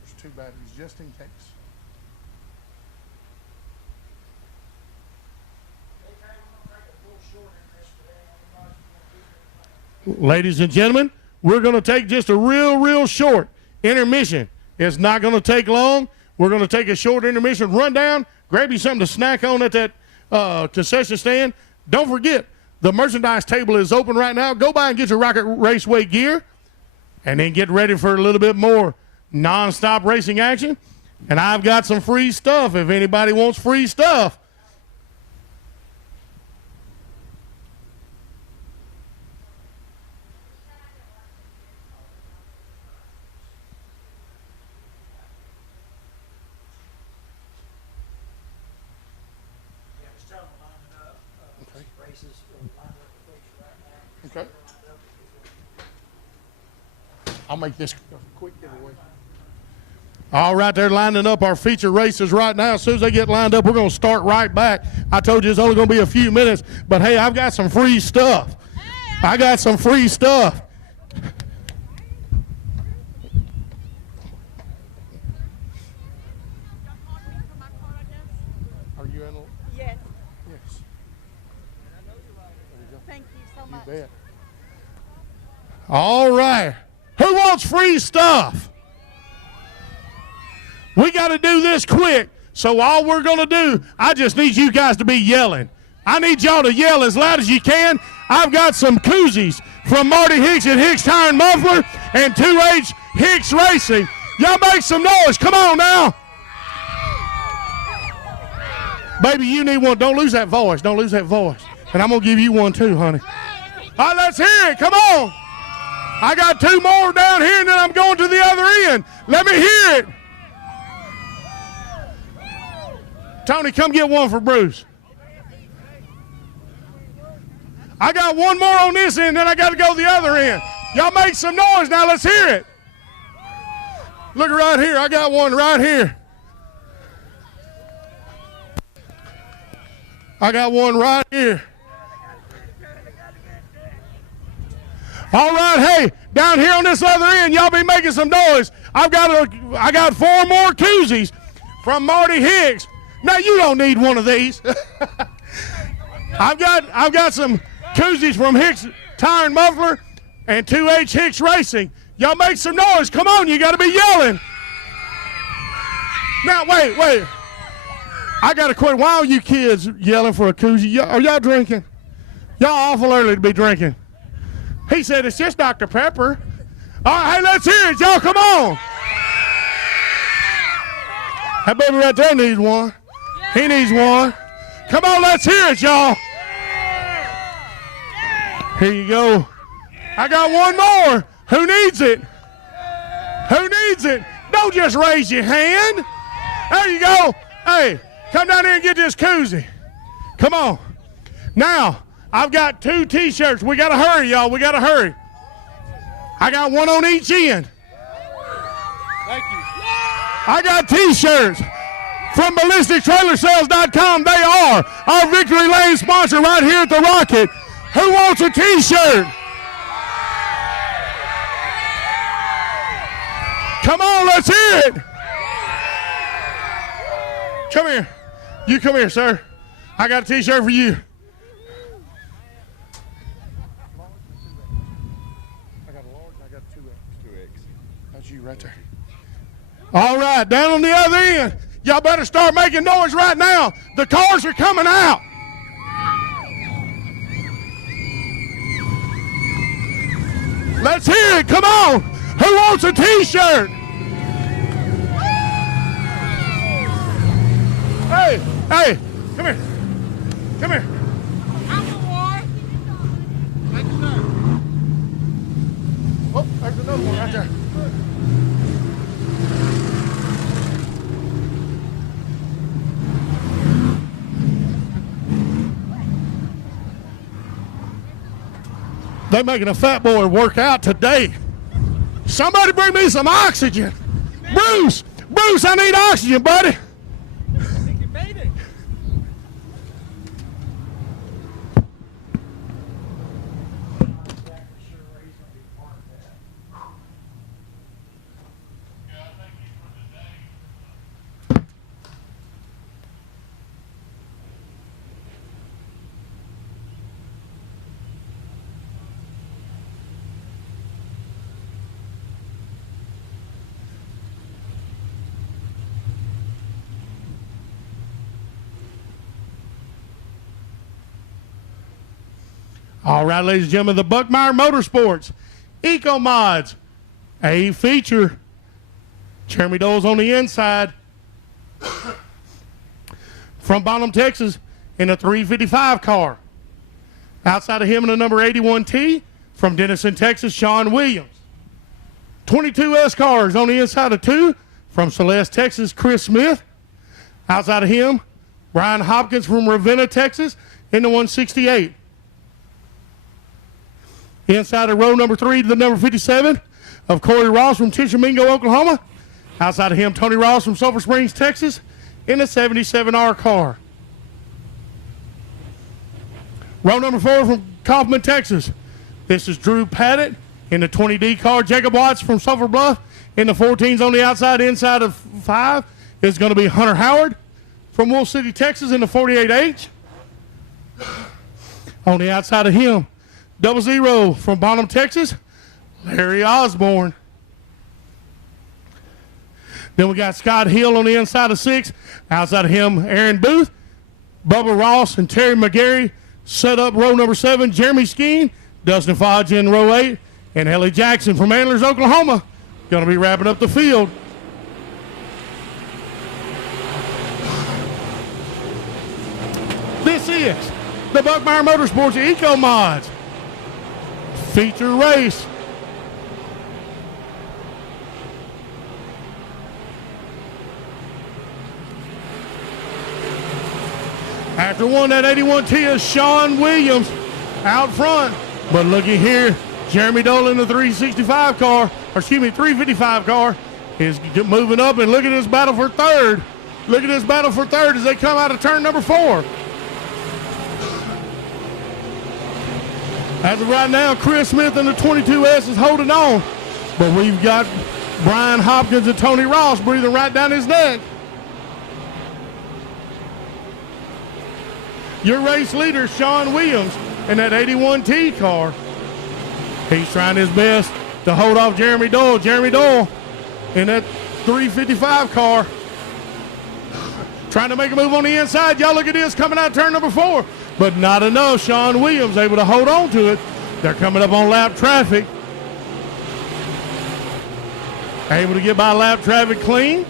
There's 2 batteries just in case. Ladies and gentlemen, we're going to take just a real short intermission. It's not going to take long. We're going to take a short intermission, run down, grab you something to snack on at that concession stand. Don't forget, the merchandise table is open right now. Go by and get your Rocket Raceway gear, and then get ready for a little bit more non-stop racing action. And I've got some free stuff if anybody wants free stuff. Okay. I'll make this a quick giveaway. All right, they're lining up our feature races right now. As soon as they get lined up, we're going to start right back. I told you it's only going to be a few minutes, but hey, I've got some free stuff. I got some free stuff. Are you in? Yes. Yes. Thank you so much. You bet. All right. Who wants free stuff? We got to do this quick. So all we're going to do, I just need you guys to be yelling. I need y'all to yell as loud as you can. I've got some koozies from Marty Hicks at Hicks Tire and Muffler and 2H Hicks Racing. Y'all make some noise. Come on now. Baby, you need one. Don't lose that voice. Don't lose that voice. And I'm going to give you one too, honey. All right, let's hear it. Come on. I got 2 more down here, and then I'm going to the other end. Let me hear it. Tony, come get one for Bruce. I got 1 more on this end, then I got to go the other end. Y'all make some noise now. Let's hear it. Look right here. I got one right here. I got one right here. All right, hey, down here on this other end, y'all be making some noise. I got 4 more koozies from Marty Hicks. Now you don't need one of these. I've got some koozies from Hicks Tire and Muffler and 2H Hicks Racing. Y'all make some noise. Come on, you got to be yelling. Now wait. I got to quit. Why are you kids yelling for a koozie? Are y'all drinking? Y'all awful early to be drinking. He said it's just Dr. Pepper. All right, hey, let's hear it, y'all. Come on. That baby right there needs one. He needs one. Come on, let's hear it, y'all. Here you go. I got 1 more. Who needs it? Who needs it? Don't just raise your hand. There you go. Hey, come down here and get this koozie. Come on. Now, I've got 2 T-shirts. We got to hurry, y'all. We got to hurry. I got 1 on each end. Thank you. I got T-shirts from BallisticTrailerSales.com. They are our Victory Lane sponsor right here at the Rocket. Who wants a t-shirt? Come on, let's hear it. Come here. You come here, sir. I got a t-shirt for you. I got a large, I got 2X. That's you right there. All right, down on the other end. Y'all better start making noise right now. The cars are coming out. Let's hear it. Come on. Who wants a t-shirt? Hey, hey, come here. Come here. Oh, there's another one right there. They're making a fat boy work out today. Somebody bring me some oxygen. Bruce, I need oxygen, buddy. I think you made it. All right, ladies and gentlemen, the Buckmeyer Motorsports Eco Mods, a feature. Jeremy Dole's on the inside. From Bonham, Texas, in a 355 car. Outside of him in the number 81T, from Denison, Texas, Sean Williams. 22S cars on the inside of 2, from Celeste, Texas, Chris Smith. Outside of him, Brian Hopkins from Ravenna, Texas, in the 168. Inside of row number 3 to the number 57 of Corey Ross from Tishomingo, Oklahoma. Outside of him, Tony Ross from Sulphur Springs, Texas, in a 77R car. Row number 4 from Kaufman, Texas. This is Drew Paddock in the 20D car. Jacob Watts from Sulphur Bluff in the 14s on the outside. Inside of 5 is going to be Hunter Howard from Wolf City, Texas in the 48H. On the outside of him, 00 from Bonham, Texas, Larry Osborne. Then we got Scott Hill on the inside of 6. Outside of him, Aaron Booth, Bubba Ross, and Terry McGarry set up row number 7. Jeremy Skeen, Dustin Fodge in row 8, and Ellie Jackson from Antlers, Oklahoma, going to be wrapping up the field. This is the Buckmeyer Motorsports Eco Mods feature race. After one, that 81T is Sean Williams out front. But looky here, Jeremy Dole in the 365 car, or excuse me, 355 car, is moving up, and look at this battle for third. Look at this battle for third as they come out of turn number 4. As of right now, Chris Smith in the 22S is holding on. But we've got Brian Hopkins and Tony Ross breathing right down his neck. Your race leader, Sean Williams, in that 81T car. He's trying his best to hold off Jeremy Dole. Jeremy Dole in that 355 car, trying to make a move on the inside. Y'all look at this coming out turn number 4. But not enough. Sean Williams able to hold on to it. They're coming up on lap traffic. Able to get by lap traffic clean.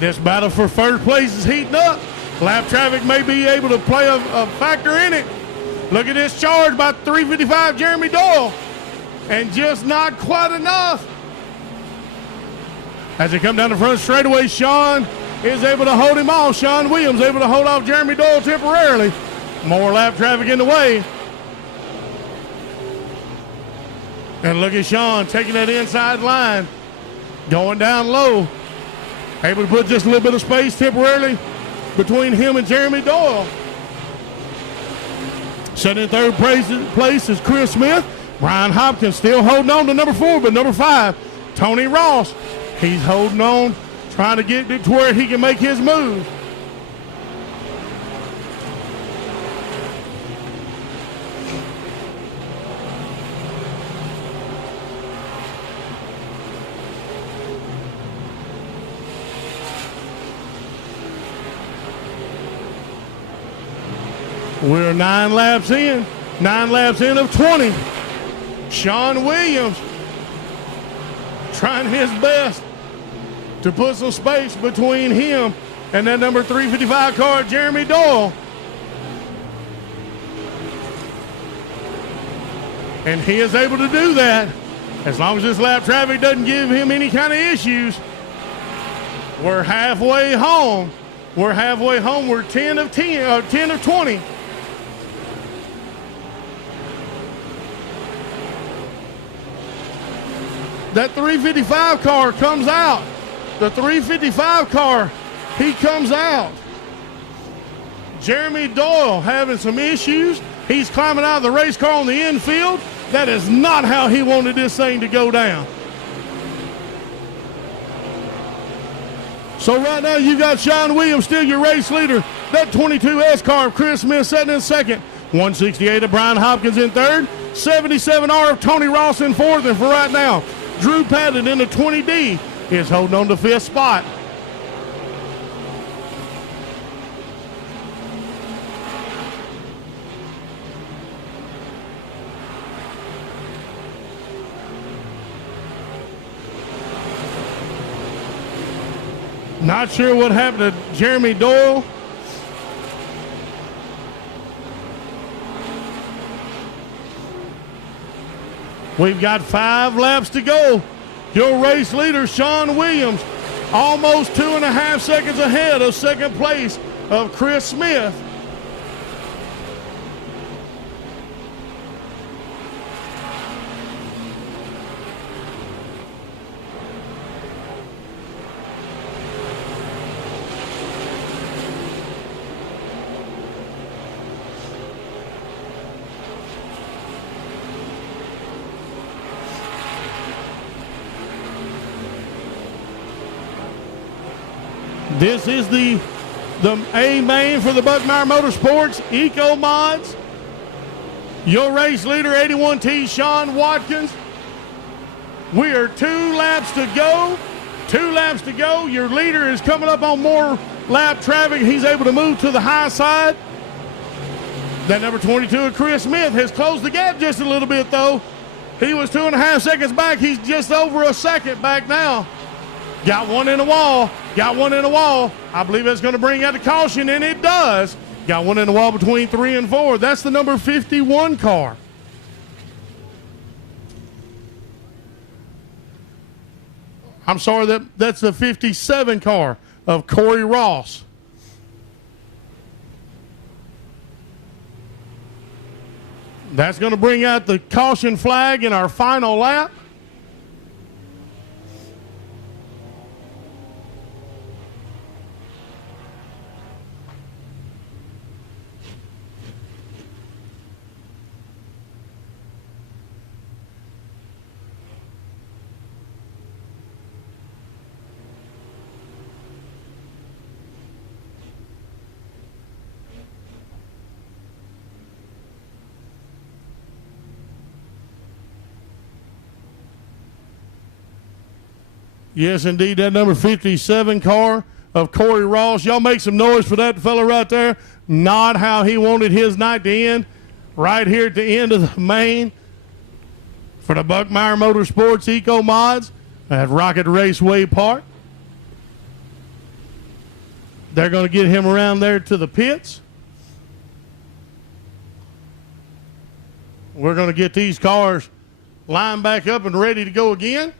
This battle for first place is heating up. Lap traffic may be able to play a factor in it. Look at this charge by 355 Jeremy Doyle. And just not quite enough. As they come down the front straightaway, Sean is able to hold him off. Sean Williams able to hold off Jeremy Doyle temporarily. More lap traffic in the way. And look at Sean taking that inside line. Going down low. Able to put just a little bit of space temporarily between him and Jeremy Doyle. Sitting in third place is Chris Smith. Brian Hopkins still holding on to number 4, but number 5, Tony Ross, he's holding on, trying to get it to where he can make his move. We're 9 laps in. 9 laps in of 20. Sean Williams trying his best to put some space between him and that number 355 car, Jeremy Doyle. And he is able to do that as long as this lap traffic doesn't give him any kind of issues. We're halfway home. We're halfway home. We're 10 of 20. That 355 car comes out. The 355 car, he comes out. Jeremy Doyle having some issues. He's climbing out of the race car on the infield. That is not how he wanted this thing to go down. So right now you've got Sean Williams, still your race leader. That 22S car of Chris Smith sitting in second. 168 of Brian Hopkins in third. 77R of Tony Ross in fourth. And for right now, Drew Patton in the 20D is holding on to fifth spot. Not sure what happened to Jeremy Doyle. We've got 5 laps to go. Your race leader, Sean Williams, almost 2.5 seconds ahead of second place of Chris Smith. This is the A main for the Buckmeyer Motorsports Eco Mods. Your race leader, 81T Sean Watkins. We are 2 laps to go. 2 laps to go. Your leader is coming up on more lap traffic. He's able to move to the high side. That number 22 of Chris Smith has closed the gap just a little bit, though. He was 2.5 seconds back. He's just over a second back now. Got one in the wall. Got one in the wall. I believe that's going to bring out the caution, and it does. Got one in the wall between 3 and 4. That's the number 51 car. I'm sorry, that's the 57 car of Corey Ross. That's going to bring out the caution flag in our final lap. Yes, indeed, that number 57 car of Corey Ross. Y'all make some noise for that fella right there. Not how he wanted his night to end. Right here at the end of the main for the Buckmeyer Motorsports Eco Mods at Rocket Raceway Park. They're going to get him around there to the pits. We're going to get these cars lined back up and ready to go again.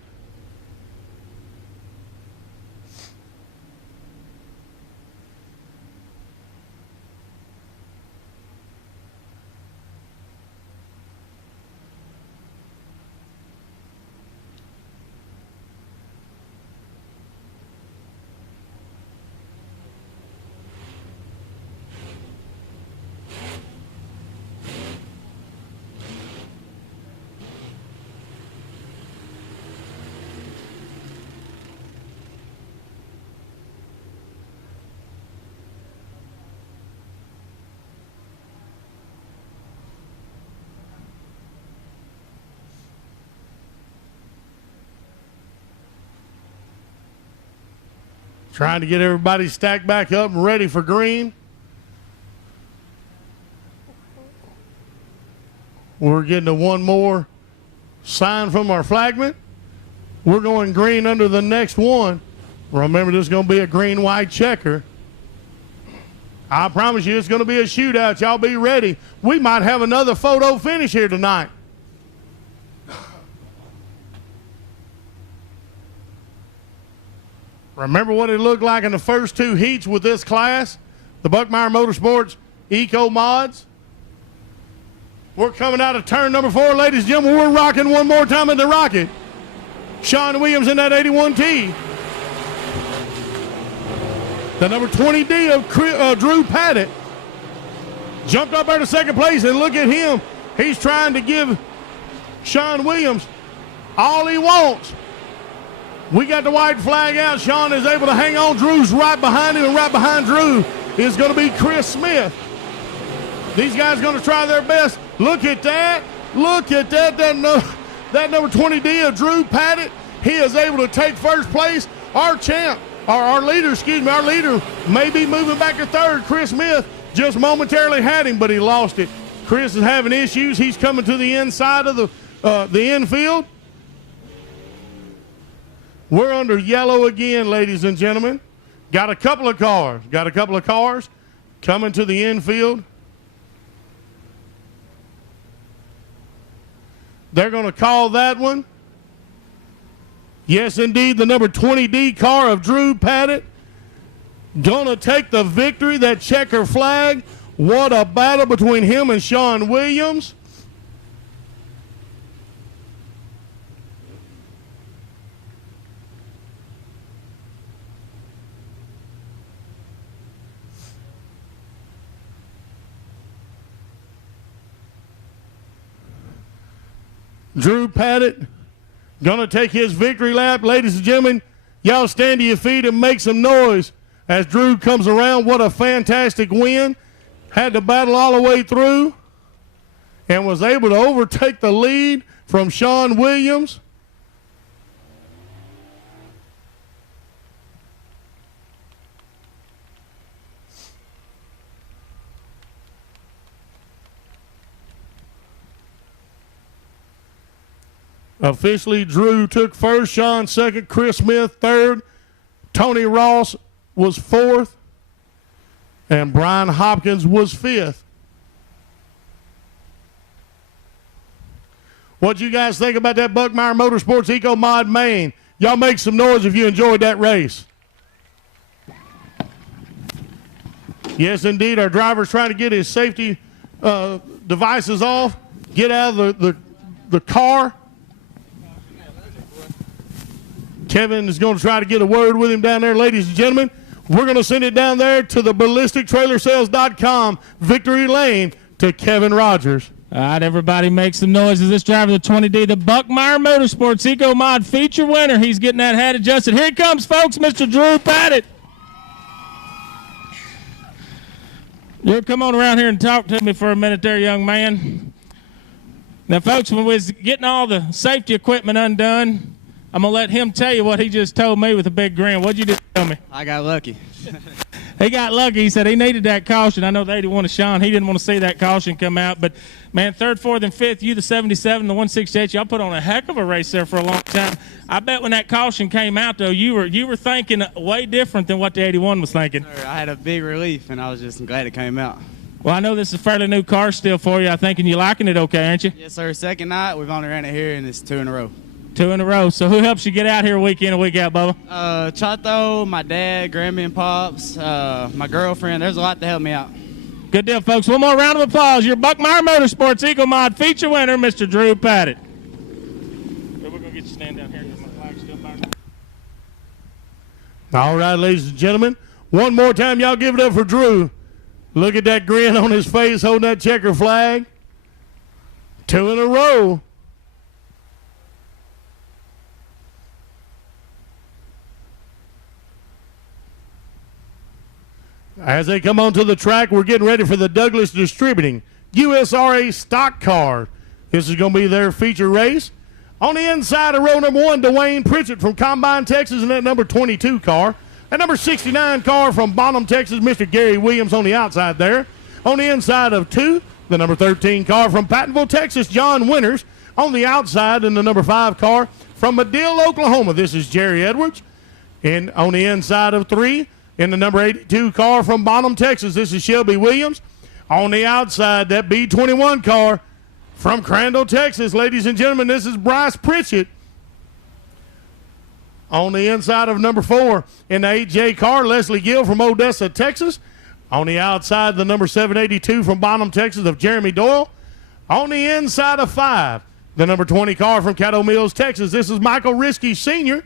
Trying to get everybody stacked back up and ready for green. We're getting a one more sign from our flagman. We're going green under the next one. Remember, this is going to be a green-white checker. I promise you it's going to be a shootout. Y'all be ready. We might have another photo finish here tonight. Remember what it looked like in the first two heats with this class? The Buckmeyer Motorsports Eco Mods. We're coming out of turn number 4, ladies and gentlemen. We're rocking one more time in the rocket. Sean Williams in that 81T. The number 20D of Drew Paddock jumped up there to second place, and look at him. He's trying to give Sean Williams all he wants. We got the white flag out. Sean is able to hang on. Drew's right behind him, and right behind Drew is going to be Chris Smith. These guys going to try their best. Look at that. Look at that. That number 20D of Drew Paddock, he is able to take first place. Our champ, our leader may be moving back to third. Chris Smith just momentarily had him, but he lost it. Chris is having issues. He's coming to the inside of the infield. We're under yellow again, ladies and gentlemen. Got a couple of cars coming to the infield. They're going to call that one. Yes, indeed, the number 20D car of Drew Paddock going to take the victory, that checker flag. What a battle between him and Sean Williams. Drew Paddock going to take his victory lap. Ladies and gentlemen, y'all stand to your feet and make some noise as Drew comes around. What a fantastic win. Had to battle all the way through and was able to overtake the lead from Sean Williams. Officially, Drew took first, Sean second, Chris Smith third, Tony Ross was fourth, and Brian Hopkins was fifth. What you guys think about that Buckmeyer Motorsports Eco Mod main? Y'all make some noise if you enjoyed that race. Yes, indeed, our driver's trying to get his safety devices off, get out of the car. Kevin is going to try to get a word with him down there. Ladies and gentlemen, we're going to send it down there to the ballistictrailersales.com victory lane to Kevin Rogers. All right, everybody make some noise as this driver, the 20D, the Buckmeyer Motorsports Eco Mod feature winner. He's getting that hat adjusted. Here he comes, folks, Mr. Drew Paddock. You'll come on around here and talk to me for a minute there, young man. Now, folks, when we was getting all the safety equipment undone, I'm going to let him tell you what he just told me with a big grin. What'd you just tell me? I got lucky. He got lucky. He said he needed that caution. I know the 81 of Sean. He didn't want to see that caution come out. But, man, third, fourth, and fifth, you the 77, the 168, y'all put on a heck of a race there for a long time. I bet when that caution came out, though, you were thinking way different than what the 81 was thinking. I had a big relief, and I was just glad it came out. Well, I know this is a fairly new car still for you, I think, and you're liking it okay, aren't you? Yes, sir. Second night, we've only ran it here, and it's 2 in a row. 2 in a row. So who helps you get out here week in and week out, Bubba? Chato, my dad, Grammy and Pops, my girlfriend. There's a lot to help me out. Good deal, folks. One more round of applause. Your Buckmeyer Motorsports Eco Mod feature winner, Mr. Drew Paddock. We're going to get you stand down here because my flag's still firing. All right, ladies and gentlemen, one more time, y'all give it up for Drew. Look at that grin on his face holding that checker flag. 2 in a row. As they come onto the track, we're getting ready for the Douglas Distributing USRA Stock Car. This is going to be their feature race. On the inside of row number 1, Dwayne Pritchett from Combine, Texas, in that number 22 car. That number 69 car from Bonham, Texas, Mr. Gary Williams on the outside there. On the inside of 2, the number 13 car from Pattonville, Texas, John Winters. On the outside, and the number 5 car from Madill, Oklahoma, this is Jerry Edwards. And on the inside of 3, in the number 82 car from Bonham, Texas, this is Shelby Williams. On the outside, that B21 car from Crandall, Texas, ladies and gentlemen, this is Bryce Pritchett. On the inside of number 4, in the 8J car, Leslie Gill from Odessa, Texas. On the outside, the number 782 from Bonham, Texas, of Jeremy Doyle. On the inside of 5, the number 20 car from Caddo Mills, Texas, this is Michael Risky Sr.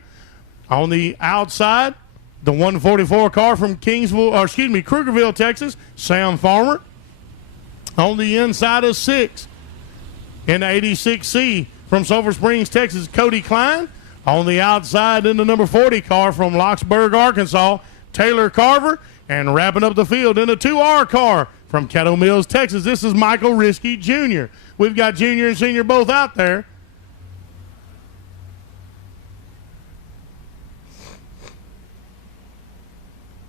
On the outside, the 144 car from Krugerville, Texas, Sam Farmer. On the inside of 6, in the 86C from Sulphur Springs, Texas, Cody Klein. On the outside, in the number 40 car from Locksburg, Arkansas, Taylor Carver. And wrapping up the field in a 2R car from Caddo Mills, Texas, this is Michael Risky Jr. We've got Junior and Senior both out there.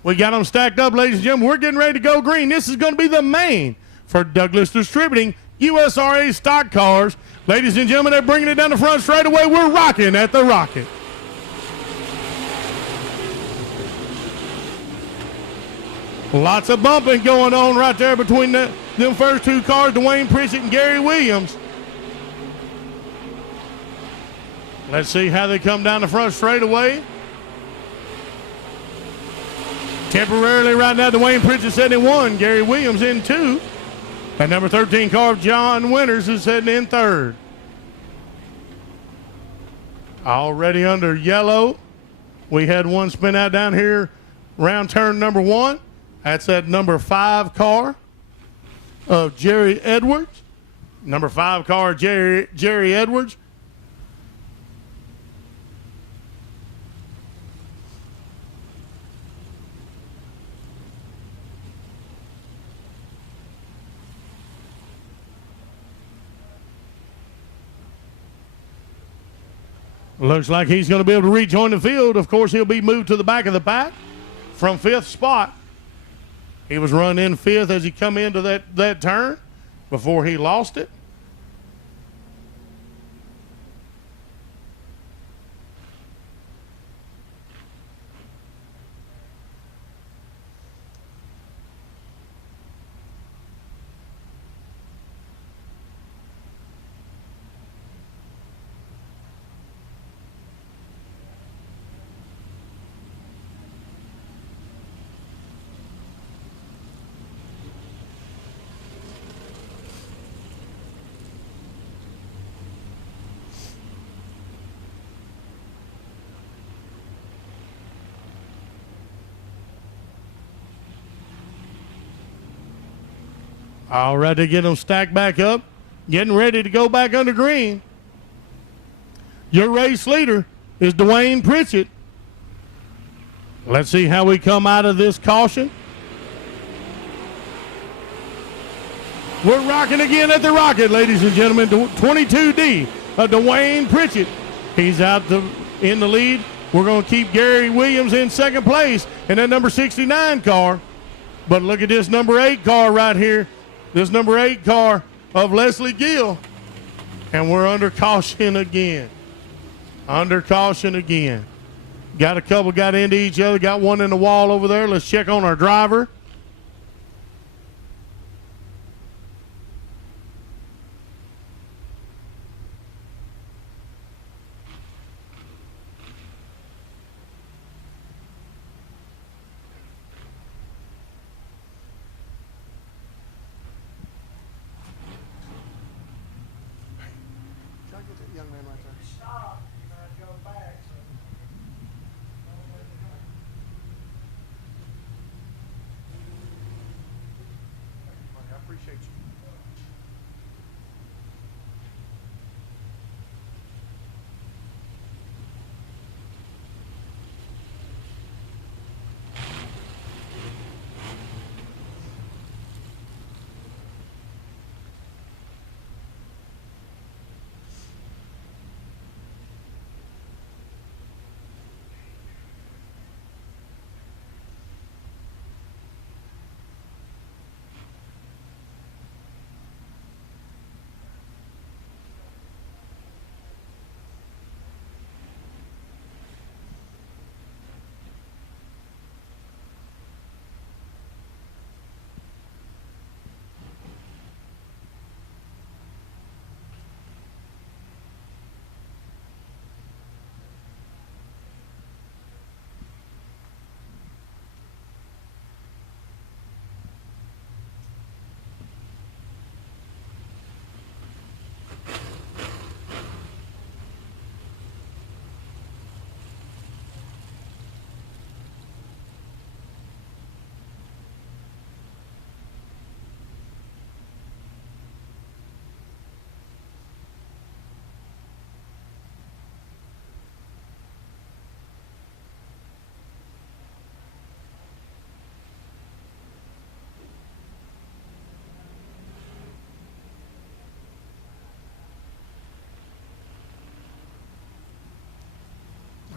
We got them stacked up, ladies and gentlemen. We're getting ready to go green. This is going to be the main for Douglas Distributing USRA stock cars. Ladies and gentlemen, they're bringing it down the front straight away. We're rocking at the Rocket. Lots of bumping going on right there between them first 2 cars, Dwayne Pritchett and Gary Williams. Let's see how they come down the front straight away. Temporarily right now, Dwayne Pritchett sitting in 1, Gary Williams in 2. That number 13 car of John Winters is sitting in 3rd. Already under yellow. We had one spin out down here around turn number 1. That's that number 5 car of Jerry Edwards. Number 5 car, Jerry Edwards. Looks like he's going to be able to rejoin the field. Of course, he'll be moved to the back of the pack from 5th spot. He was run in 5th as he come into that turn before he lost it. All right, to get them stacked back up, getting ready to go back under green. Your race leader is Dwayne Pritchett. Let's see how we come out of this caution. We're rocking again at the Rocket, ladies and gentlemen. 22D of Dwayne Pritchett. He's out in the lead. We're going to keep Gary Williams in 2nd place in that number 69 car. But look at this number 8 car right here. This number 8 car of Leslie Gill. And we're under caution again. Under caution again. Got a couple got into each other. Got one in the wall over there. Let's check on our driver.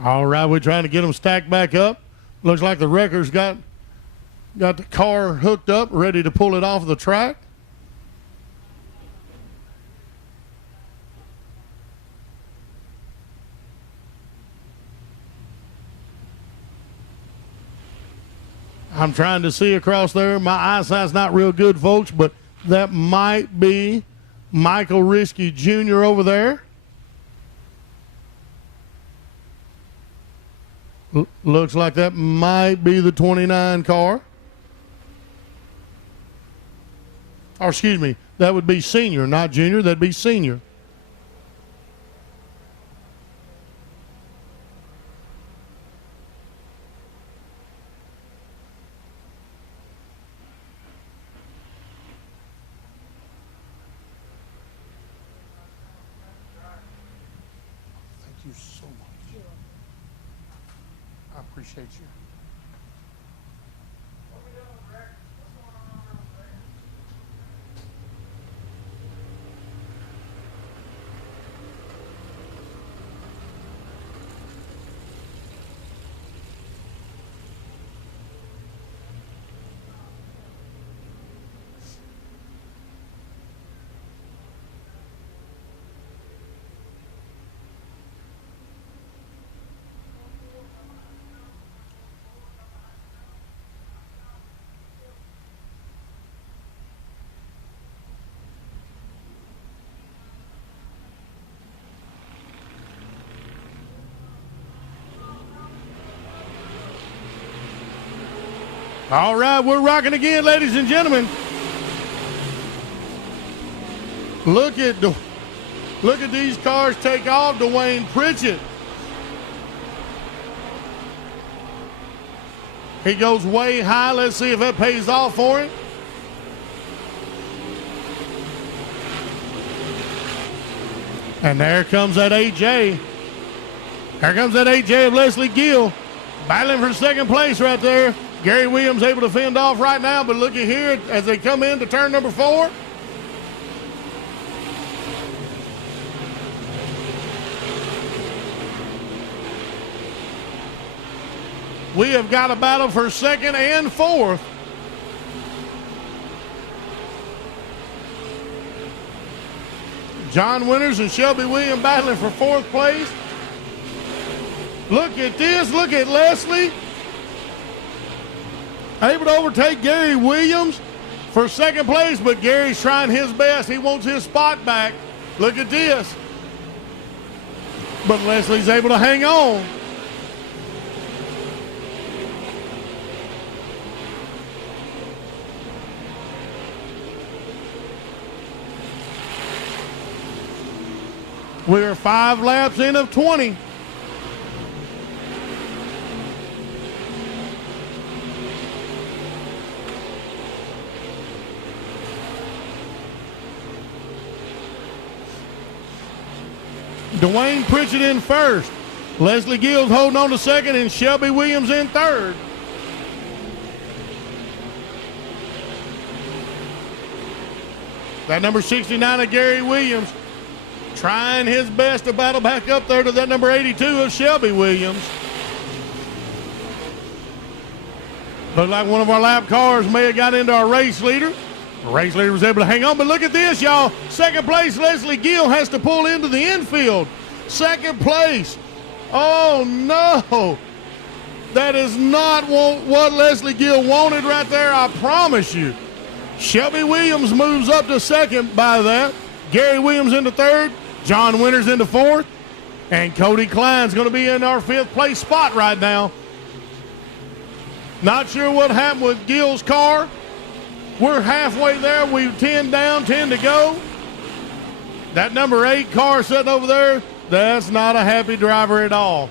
All right, we're trying to get them stacked back up. Looks like the wrecker's got the car hooked up, ready to pull it off the track. I'm trying to see across there. My eyesight's not real good, folks, but that might be Michael Risky Jr. over there. Looks like that might be the 29 car. Or excuse me, that would be senior, not junior. That'd be senior. Thank you so much. I appreciate you. All right, we're rocking again, ladies and gentlemen. Look at these cars take off. Dwayne Pritchett. He goes way high. Let's see if that pays off for him. And there comes that AJ. There comes that AJ of Leslie Gill. Battling for second place right there. Gary Williams able to fend off right now, but look at here as they come into turn number 4. We have got a battle for second and fourth. John Winters and Shelby Williams battling for fourth place. Look at this. Look at Leslie. Able to overtake Gary Williams for second place, but Gary's trying his best. He wants his spot back. Look at this. But Leslie's able to hang on. We're 5 laps in of 20. Dwayne Pritchett in first. Leslie Gills holding on to second, and Shelby Williams in third. That number 69 of Gary Williams trying his best to battle back up there to that number 82 of Shelby Williams. Looked like one of our lap cars may have got into our race leader. The race leader was able to hang on, but look at this, y'all. Second place, Leslie Gill has to pull into the infield. Second place. Oh, no. That is not what Leslie Gill wanted right there, I promise you. Shelby Williams moves up to second by that. Gary Williams into third. John Winters into fourth. And Cody Klein's going to be in our fifth place spot right now. Not sure what happened with Gill's car. We're halfway there. We're 10 down, 10 to go. That number 8 car sitting over there, that's not a happy driver at all.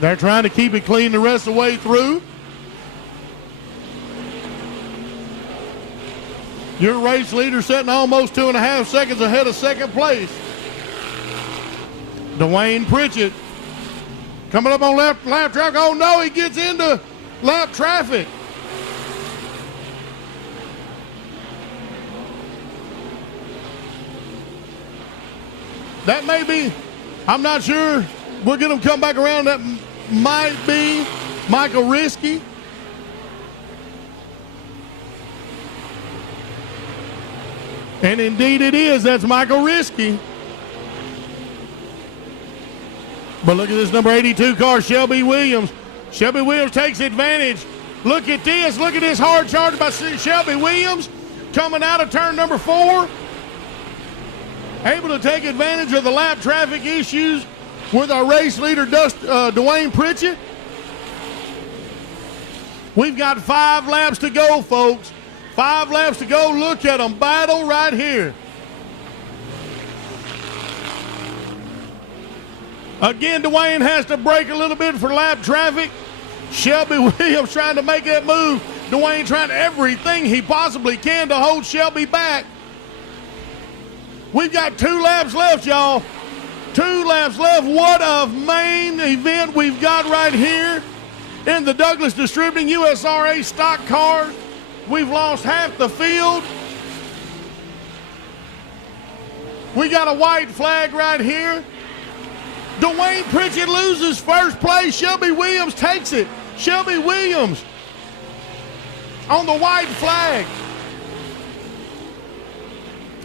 They're trying to keep it clean the rest of the way through. Your race leader sitting almost 2.5 seconds ahead of second place. Dwayne Pritchett coming up on lap traffic. Oh no, he gets into lap traffic. That may be, I'm not sure. We'll get him come back around. That might be Michael Risky. And indeed it is. That's Michael Risky. But look at this number 82 car, Shelby Williams. Shelby Williams takes advantage. Look at this. Look at this hard charge by Shelby Williams coming out of turn number 4. Able to take advantage of the lap traffic issues with our race leader, Dwayne Pritchett. We've got 5 laps to go, folks. 5 laps to go. Look at them battle right here. Again, Dwayne has to brake a little bit for lap traffic. Shelby Williams trying to make that move. Dwayne trying everything he possibly can to hold Shelby back. We've got 2 laps left, y'all. 2 laps left. What a main event we've got right here in the Douglas Distributing USRA stock cars. We've lost half the field. We got a white flag right here. Dwayne Pritchett loses first place. Shelby Williams takes it. Shelby Williams on the white flag.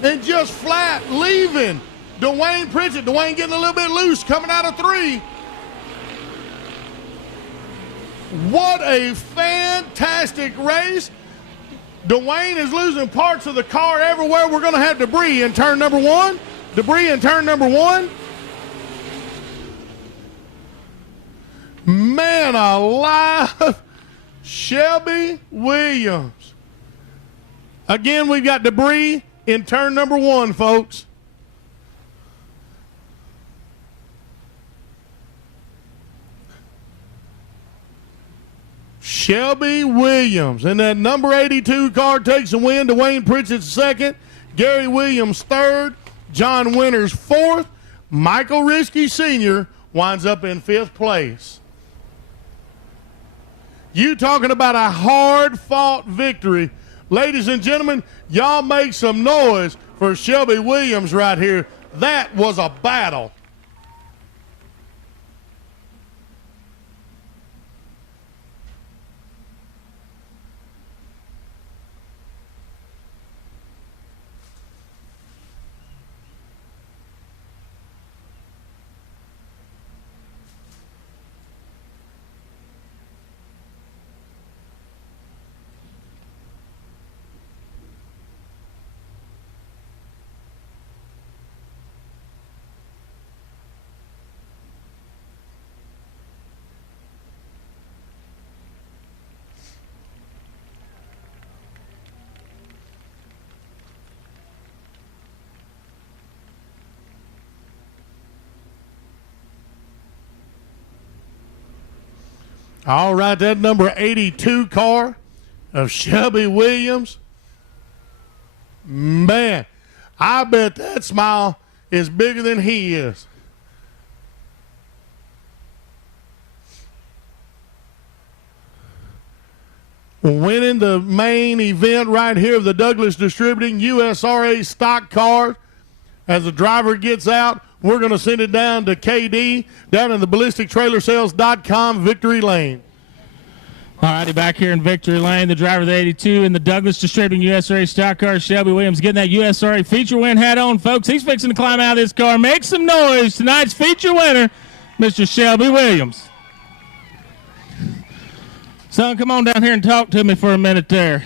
And just flat leaving Dwayne Pritchett. Dwayne getting a little bit loose coming out of 3. What a fantastic race. Dwayne is losing parts of the car everywhere. We're going to have debris in turn number 1. Debris in turn number 1. Man alive. Shelby Williams. Again, we've got debris in turn number 1, folks. Shelby Williams. And that number 82 car takes the win. Dwayne Pritchett second. Gary Williams third. John Winters fourth. Michael Risky Sr. winds up in 5th place. You talking about a hard-fought victory. Ladies and gentlemen, y'all make some noise for Shelby Williams right here. That was a battle. All right, that number 82 car of Shelby Williams. Man, I bet that smile is bigger than he is. Winning the main event right here of the Douglas Distributing USRA stock car. As the driver gets out, we're going to send it down to KD down in the ballistictrailersales.com victory lane. All righty, back here in victory lane, the driver of the 82 in the Douglas Distributing USRA stock car, Shelby Williams, getting that USRA feature win hat on, folks. He's fixing to climb out of this car. Make some noise. Tonight's feature winner, Mr. Shelby Williams. Son, come on down here and talk to me for a minute there.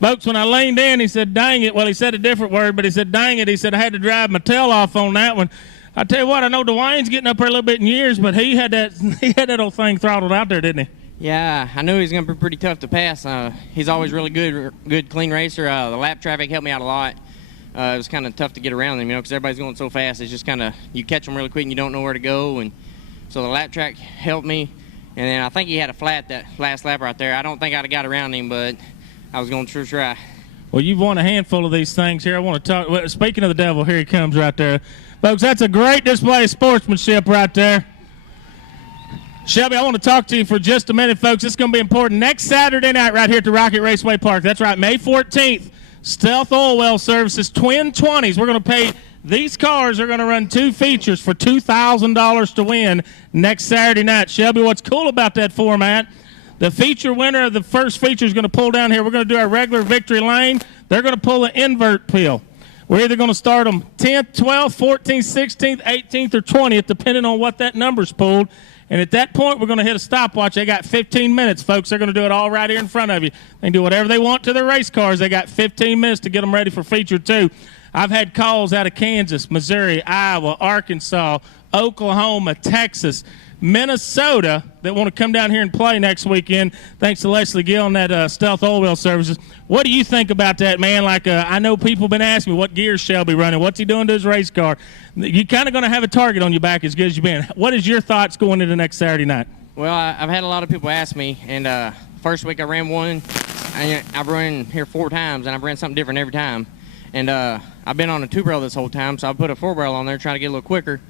Folks, when I leaned in, he said, dang it. Well, he said a different word, but he said, dang it. He said, I had to drive my tail off on that one. I tell you what, I know Dwayne's getting up there a little bit in years, but he had that old thing throttled out there, didn't he? Yeah, I knew he was going to be pretty tough to pass. He's always really good, clean racer. The lap traffic helped me out a lot. It was kind of tough to get around him, because everybody's going so fast. It's just kind of, you catch them really quick and you don't know where to go. And so the lap track helped me. And then I think he had a flat that last lap right there. I don't think I'd have got around him, but I was going to try. Well, you've won a handful of these things here. I want to talk. Well, speaking of the devil, here he comes right there. Folks, that's a great display of sportsmanship right there. Shelby, I want to talk to you for just a minute, folks. It's going to be important. Next Saturday night right here at the Rocket Raceway Park. That's right, May 14th. Stealth Oil Well Services, twin 20s. We're going to pay. These cars are going to run 2 features for $2,000 to win next Saturday night. Shelby, what's cool about that format, the feature winner of the first feature is going to pull down here. We're going to do our regular victory lane. They're going to pull an invert pill. We're either going to start them 10th, 12th, 14th, 16th, 18th, or 20th, depending on what that number's pulled. And at that point, we're going to hit a stopwatch. They got 15 minutes, folks. They're going to do it all right here in front of you. They can do whatever they want to their race cars. They got 15 minutes to get them ready for feature 2. I've had calls out of Kansas, Missouri, Iowa, Arkansas, Oklahoma, Texas, Minnesota that want to come down here and play next weekend, thanks to Leslie Gill and that Stealth Oil Well Services. What do you think about that, man? Like, I know people have been asking me what gears Shelby running, what's he doing to his race car. You're kind of going to have a target on your back as good as you've been. What is your thoughts going into next Saturday night? Well, I've had a lot of people ask me, and first week I ran one. I've run here 4 times, and I've ran something different every time. And I've been on a 2-barrel this whole time, so I put a 4-barrel on there trying to get a little quicker.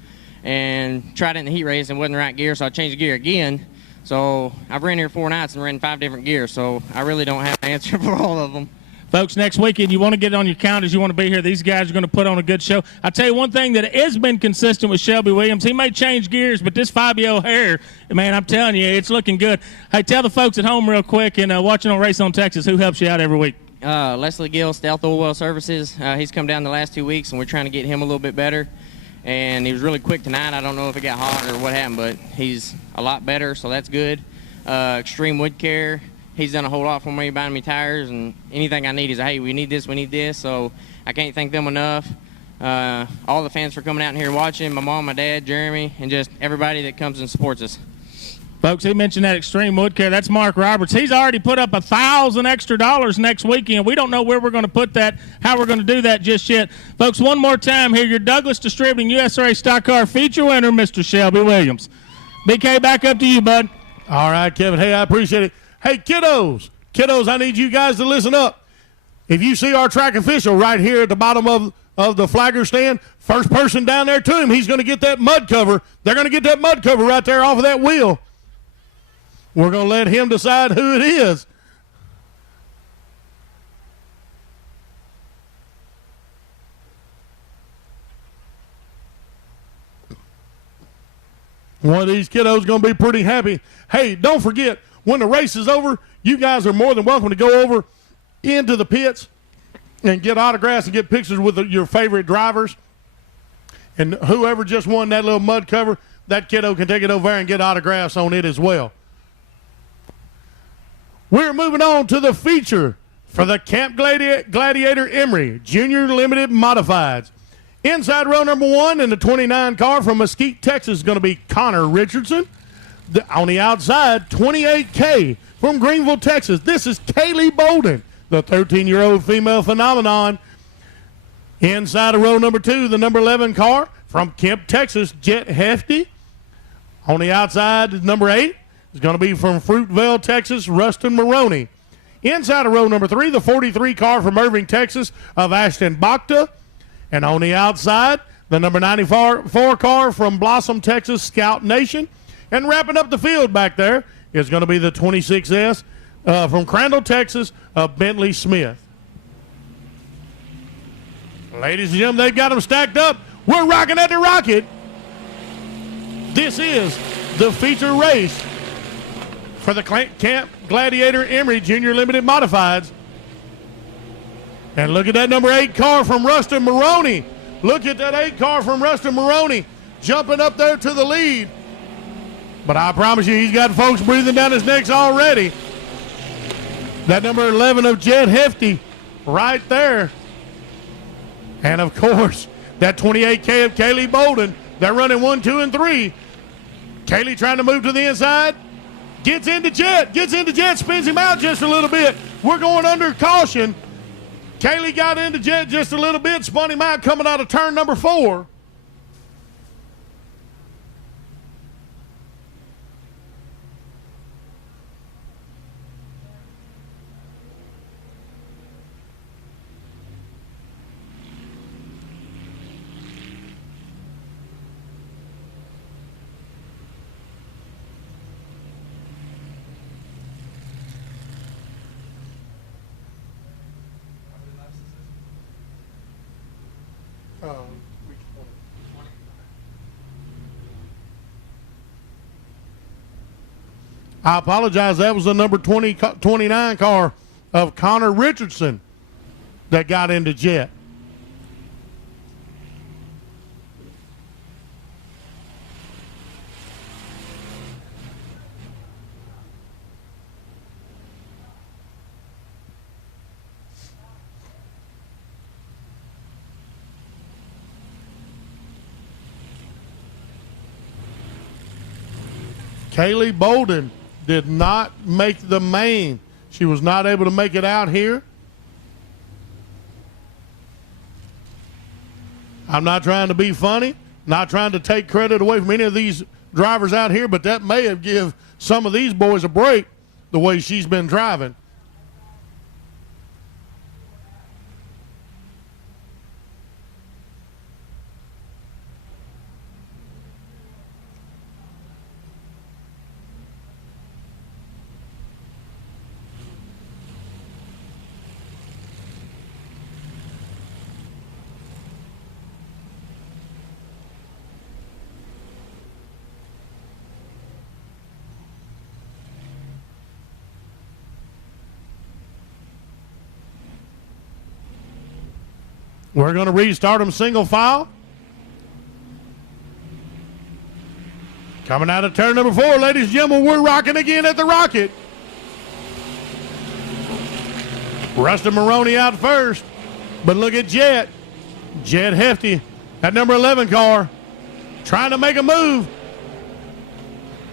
And tried it in the heat race and wasn't the right gear, so I changed the gear again. So I've ran here 4 nights and ran 5 different gears, so I really don't have an answer for all of them. Folks, next weekend, you want to get on your calendars, you want to be here. These guys are going to put on a good show. I'll tell you one thing that has been consistent with Shelby Williams. He may change gears, but this Fabio O'Hare, man, I'm telling you, it's looking good. Hey, tell the folks at home real quick and watching on Race on Texas, who helps you out every week? Leslie Gill, Stealth Oil Well Services. He's come down the last 2 weeks, and we're trying to get him a little bit better. And he was really quick tonight. I don't know if it got hot or what happened, but he's a lot better, so that's good. Extreme Wood Care, he's done a whole lot for me, buying me tires, and anything I need is, hey, we need this, so I can't thank them enough. All the fans for coming out here and watching, my mom, my dad, Jeremy, and just everybody that comes and supports us. Folks, he mentioned that Extreme Wood Care. That's Mark Roberts. He's already put up $1,000 extra next weekend. We don't know where we're going to put that, how we're going to do that just yet. Folks, one more time here, your Douglas Distributing USA Stock Car feature winner, Mr. Shelby Williams. BK, back up to you, bud. All right, Kevin. Hey, I appreciate it. Hey, kiddos, I need you guys to listen up. If you see our track official right here at the bottom of the flagger stand, first person down there to him, he's going to get that mud cover. They're going to get that mud cover right there off of that wheel. We're going to let him decide who it is. One of these kiddos is going to be pretty happy. Hey, don't forget, when the race is over, you guys are more than welcome to go over into the pits and get autographs and get pictures with your favorite drivers. And whoever just won that little mud cover, that kiddo can take it over there and get autographs on it as well. We're moving on to the feature for the Camp Gladiator Emery Junior Limited Modifieds. Inside row number 1 in the 29 car from Mesquite, Texas is going to be Connor Richardson. On the outside, 28K from Greenville, Texas. This is Kaylee Bolden, the 13-year-old female phenomenon. Inside of row number 2, the number 11 car from Kemp, Texas, Jet Hefty. On the outside, number 8. It's going to be from Fruitvale, Texas, Rustin Maroney. Inside of row number 3, the 43 car from Irving, Texas, of Ashton Bacta. And on the outside, the number 94 car from Blossom, Texas, Scout Nation. And wrapping up the field back there is going to be the 26S from Crandall, Texas, of Bentley Smith. Ladies and gentlemen, they've got them stacked up. We're rocking at the Rocket. This is the feature race for the Camp Gladiator Emery Junior Limited Modifieds. And look at that number 8 car from Rustin Maroney. Look at that 8 car from Rustin Maroney jumping up there to the lead. But I promise you, he's got folks breathing down his necks already. That number 11 of Jet Hefty right there. And, of course, that 28K of Kaylee Bolden. They're running 1, 2, and 3. Kaylee trying to move to the inside. Gets into Jet, spins him out just a little bit. We're going under caution. Kaylee got into Jet just a little bit, spun him out coming out of turn number 4. I apologize. That was the number 29 car of Connor Richardson that got into Jet. Kaylee Bolden did not make the main. She was not able to make it out here. I'm not trying to be funny, not trying to take credit away from any of these drivers out here, but that may have give some of these boys a break the way she's been driving. We're going to restart them single file. Coming out of turn number 4, ladies and gentlemen, we're rocking again at the Rocket. Rustin Maroney out first, but look at Jet. Jet Hefty, that number 11 car, trying to make a move.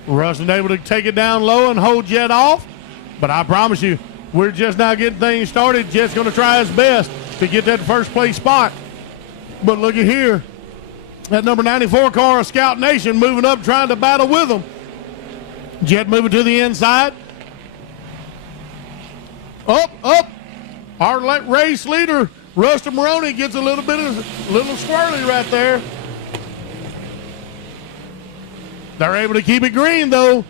Rustin able to take it down low and hold Jet off, but I promise you, we're just now getting things started. Jet's going to try his best to get that first place spot. But look at here. That number 94 car of Scout Nation moving up, trying to battle with them. Jet moving to the inside. Up. Our race leader, Rustin Maroney, gets a little swirly right there. They're able to keep it green, though.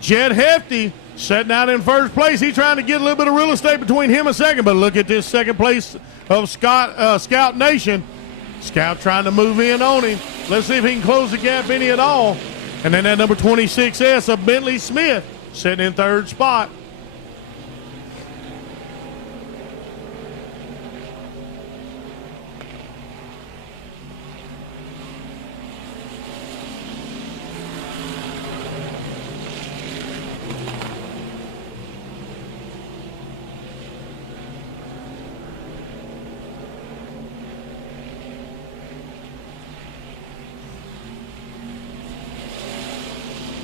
Jet Hefty setting out in first place. He's trying to get a little bit of real estate between him and second, but look at this second place of Scout Nation. Scout trying to move in on him. Let's see if he can close the gap any at all. And then that number 26S of Bentley Smith sitting in third spot.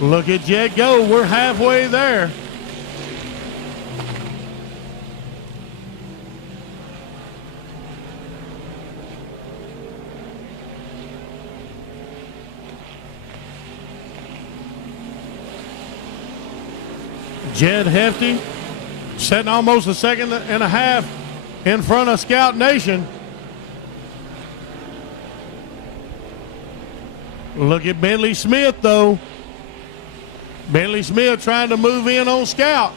Look at Jet go. We're halfway there. Jet Hefty setting almost a second and a half in front of Scout Nation. Look at Bentley Smith, though. Bentley Smith trying to move in on Scout.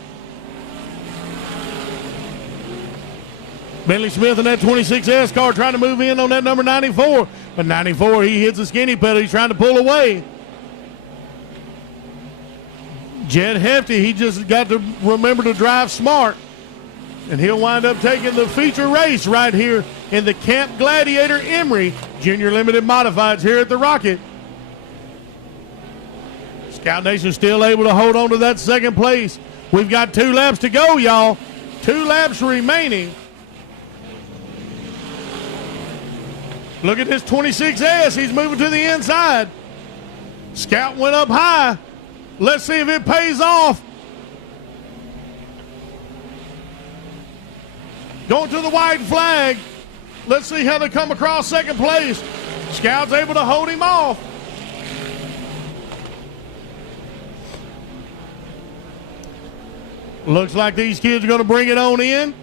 Bentley Smith in that 26S car trying to move in on that number 94. But 94, he hits the skinny pedal. He's trying to pull away. Jet Hefty, he just got to remember to drive smart. And he'll wind up taking the feature race right here in the Camp Gladiator Emery Junior Limited Modifieds here at the Rocket. Scout Nation still able to hold on to that second place. We've got 2 laps to go, y'all. 2 laps remaining. Look at this 26S. He's moving to the inside. Scout went up high. Let's see if it pays off. Going to the white flag. Let's see how they come across second place. Scout's able to hold him off. Looks like these kids are going to bring it on in.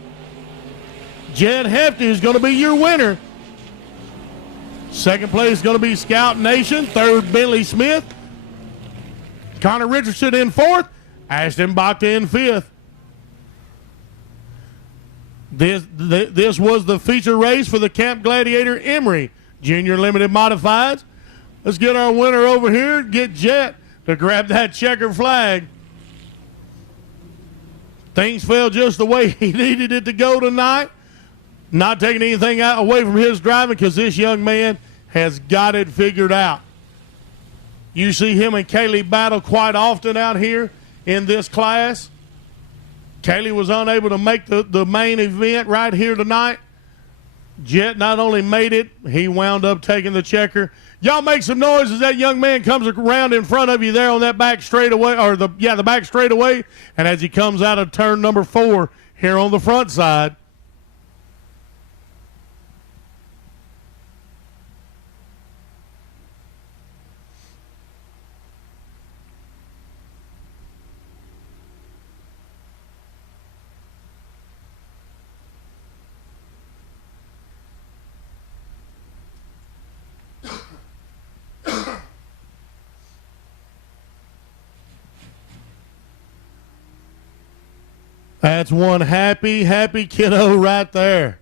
Jet Hefty is going to be your winner. Second place is going to be Scout Nation. Third, Bentley Smith. Connor Richardson in fourth. Ashton Bachta in fifth. This was the feature race for the Camp Gladiator Emery Junior Limited Modifieds. Let's get our winner over here. Get Jet to grab that checker flag. Things fell just the way he needed it to go tonight. Not taking anything away from his driving because this young man has got it figured out. You see him and Kaylee battle quite often out here in this class. Kaylee was unable to make the main event right here tonight. Jet not only made it, he wound up taking the checker. Y'all make some noise as that young man comes around in front of you there on that back straightaway, or the back straightaway, and as he comes out of turn number 4 here on the front side. That's one happy kiddo right there.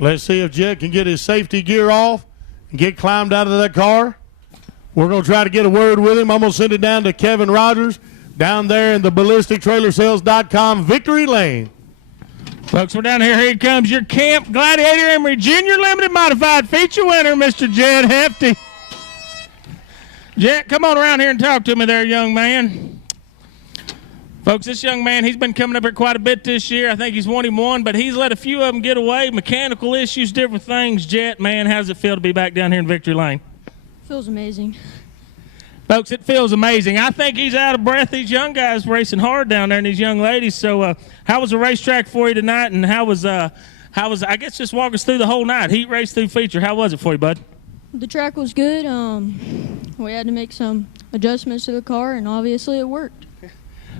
Let's see if Jet can get his safety gear off and get climbed out of that car. We're going to try to get a word with him. I'm going to send it down to Kevin Rogers down there in the BallisticTrailerSales.com Victory Lane. Folks, we're down here. Here he comes, your Camp Gladiator Emery Junior Limited Modified feature winner, Mr. Jed Hefty. Jet, come on around here and talk to me there, young man. Folks, this young man, he's been coming up here quite a bit this year. I think he's won him one, but he's let a few of them get away. Mechanical issues, different things. Jet, man, how does it feel to be back down here in Victory Lane? Feels amazing. Folks, it feels amazing. I think he's out of breath. These young guys racing hard down there and these young ladies. So how was the racetrack for you tonight, and how was I guess just walk us through the whole night, heat race through feature. How was it for you, bud? The track was good. We had to make some adjustments to the car, and obviously it worked.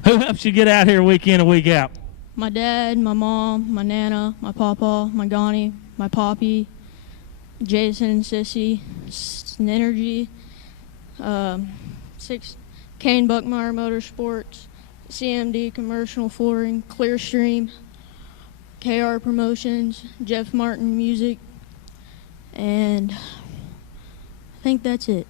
Who helps you get out here week in and week out? My dad, my mom, my nana, my papa, my Gani, my poppy, Jason and Sissy, Synergy, Kane Buckmeyer Motorsports, CMD Commercial Flooring, Clearstream, KR Promotions, Jeff Martin Music, and I think that's it.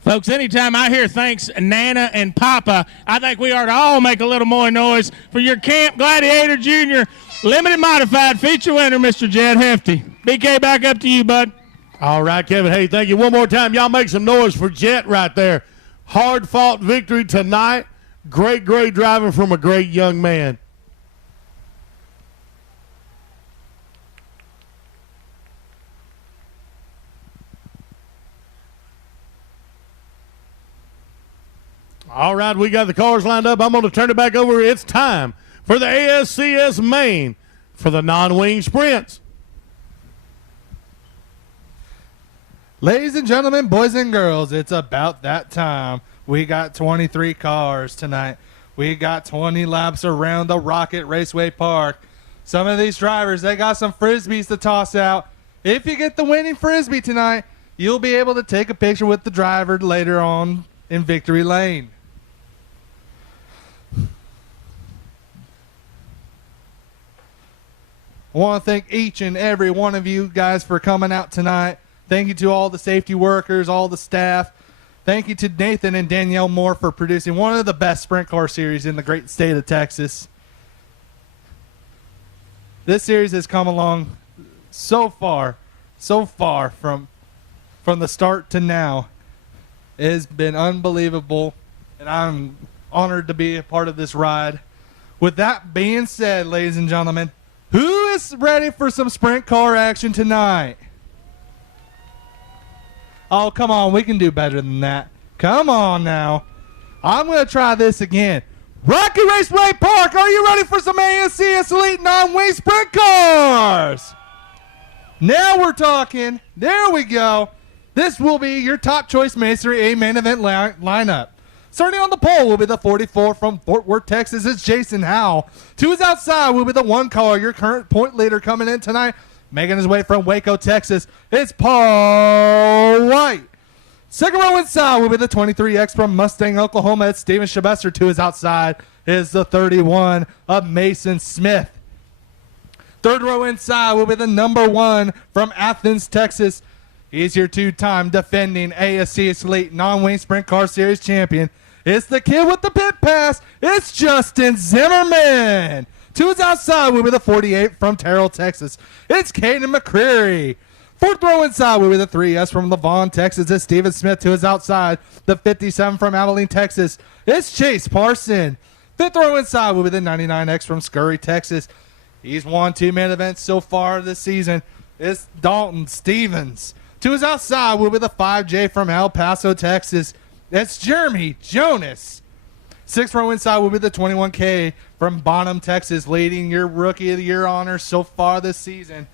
Folks, anytime I hear thanks Nana and Papa, I think we ought to all make a little more noise for your Camp Gladiator Junior Limited Modified feature winner, Mr. Jed Hefty. BK, back up to you, bud. All right, Kevin. Hey, thank you. One more time. Y'all make some noise for Jet right there. Hard-fought victory tonight. Great driving from a great young man. All right, we got the cars lined up. I'm going to turn it back over. It's time for the ASCS main for the non-wing sprints. Ladies and gentlemen, boys and girls, it's about that time. We got 23 cars tonight. We got 20 laps around the Rocket Raceway Park. Some of these drivers, they got some Frisbees to toss out. If you get the winning Frisbee tonight, you'll be able to take a picture with the driver later on in Victory Lane. I want to thank each and every one of you guys for coming out tonight. Thank you to all the safety workers, all the staff. Thank you to Nathan and Danielle Moore for producing one of the best sprint car series in the great state of Texas. This series has come along so far from the start to now. It has been unbelievable, and I'm honored to be a part of this ride. With that being said, ladies and gentlemen, who is ready for some sprint car action tonight? Oh, come on. We can do better than that. Come on now. I'm going to try this again. Rocket Raceway Park, are you ready for some ASCS Elite non-wing sprint cars? Now we're talking. There we go. This will be your top choice Masonry A main event lineup. Starting on the pole will be the 44 from Fort Worth, Texas. It's Jason Howell. To his outside will be the one car, your current point leader coming in tonight. Making his way from Waco, Texas, it's Paul White. Second row inside will be the 23X from Mustang, Oklahoma. It's Steven Shabester. To his outside is the 31 of Mason Smith. Third row inside will be the number 1 from Athens, Texas. He's your 2-time defending ASCS Elite Non-Wing Sprint Car Series champion. It's the kid with the pit pass. It's Justin Zimmerman. To his outside will be the 48 from Terrell, Texas. It's Caden McCreary. Fourth row inside will be the 3S from Lavon, Texas. It's Steven Smith. To his outside, the 57 from Abilene, Texas. It's Chase Parson. Fifth row inside will be the 99X from Scurry, Texas. He's won 2-man events so far this season. It's Dalton Stevens. To his outside will be the 5J from El Paso, Texas. It's Jeremy Jonas. Sixth row inside will be the 21K from Bonham, Texas, leading your Rookie of the Year honors so far this season.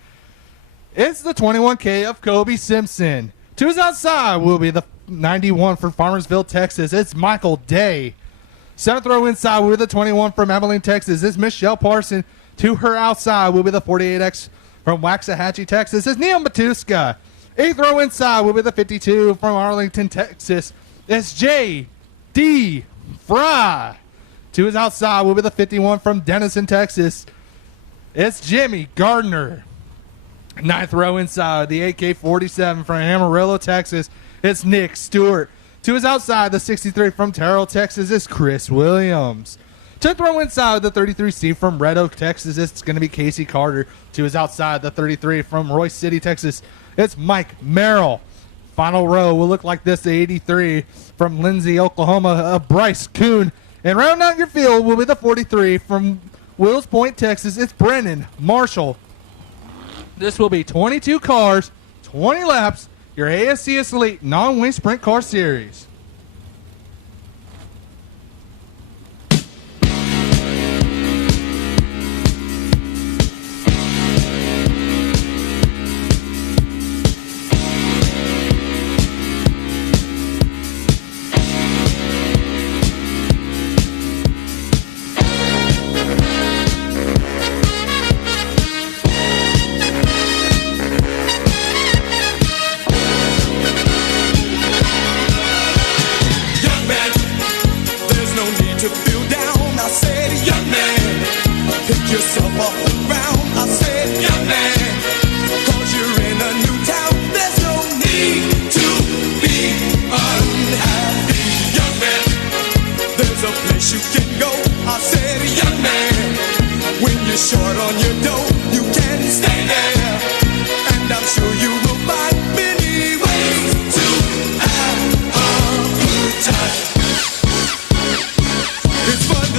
It's the 21K of Kobe Simpson. To his outside will be the 91 from Farmersville, Texas. It's Michael Day. Seventh row inside will be the 21 from Abilene, Texas. It's Michelle Parson. To her outside will be the 48X from Waxahachie, Texas. It's Neil Matuska. Eighth row inside will be the 52 from Arlington, Texas. It's J.D. Fry. To his outside will be the 51 from Denison, Texas. It's Jimmy Gardner. Ninth row inside, the AK-47 from Amarillo, Texas. It's Nick Stewart. To his outside, the 63 from Terrell, Texas. It's Chris Williams. 10th row inside, the 33C from Red Oak, Texas. It's going to be Casey Carter. To his outside, the 33 from Royce City, Texas. It's Mike Merrill. Final row will look like this, the 83 from Lindsay, Oklahoma, Bryce Kuhn. And rounding out your field will be the 43 from Wills Point, Texas. It's Brennan Marshall. This will be 22 cars, 20 laps, your ASCS Elite Non-Wing Sprint Car Series. It's fun to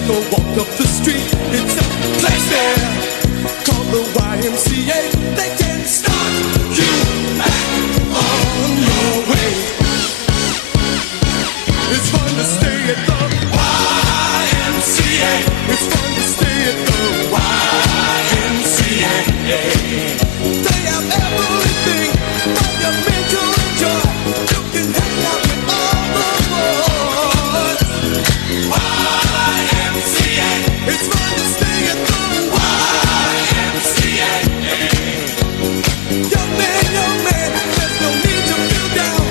take a walk up the street. It's a place there called the YMCA. They can start you back on your way. It's fun to stay at the YMCA. It's fun to stay at the YMCA. They have everything from your mental enjoy. You can hang out with all the boys. YMCA. It's fun to stay at the YMCA. Young man, there's no need to feel down.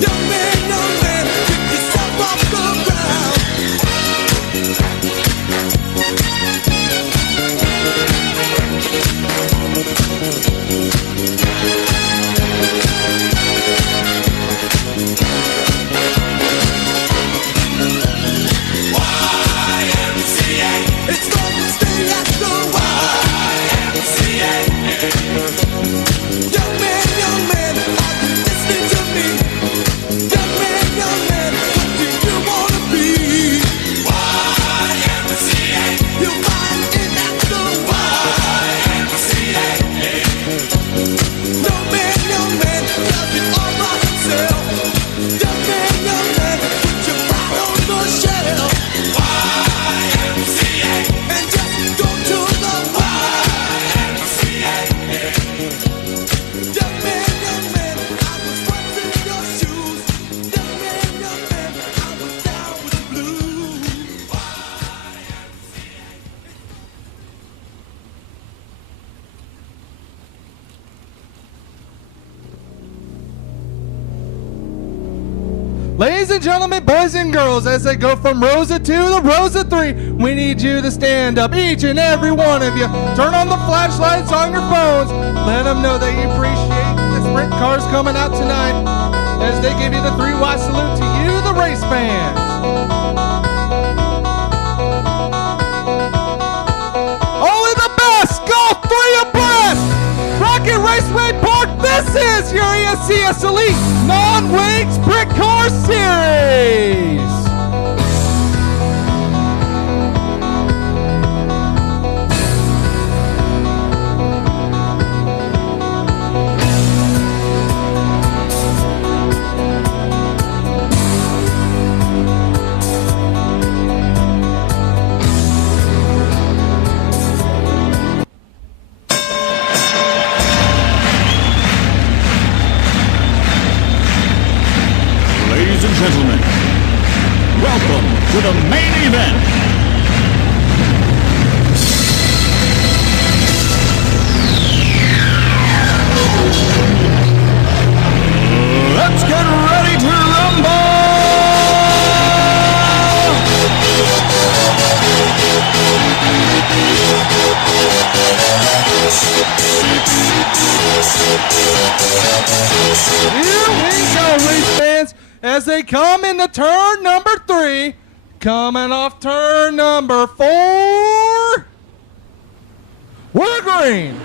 Young man, pick yourself off the ground. YMCA. It's fun to stay at the YMCA. Young man, are you listening to me? Young man, what do you wanna be? YMCA. You'll find it at the YMCA. Young man, does it all by himself. Young man, put your pride on the shelf. YMCA. And just go to the YMCA. Young man, I was once in your shoes. Young man, I was down with the blues. Ladies and gentlemen, boys and girls, as they go from Rosa 2 to Rosa 3, we need you to stand up, each and every one of you. Turn on the flashlights on your phones. Let them know that you appreciate the sprint cars coming out tonight as they give you the 3Y salute to you, the race fans. Only the best go 3 abreast. Rocket Raceway Park, this is your ASCS Elite Non-Wing Sprint Car Series. Ladies and gentlemen, welcome to the main event. Let's get ready to rumble! Here we go, race fans, as they come into turn number 3, coming off turn number 4. We're green.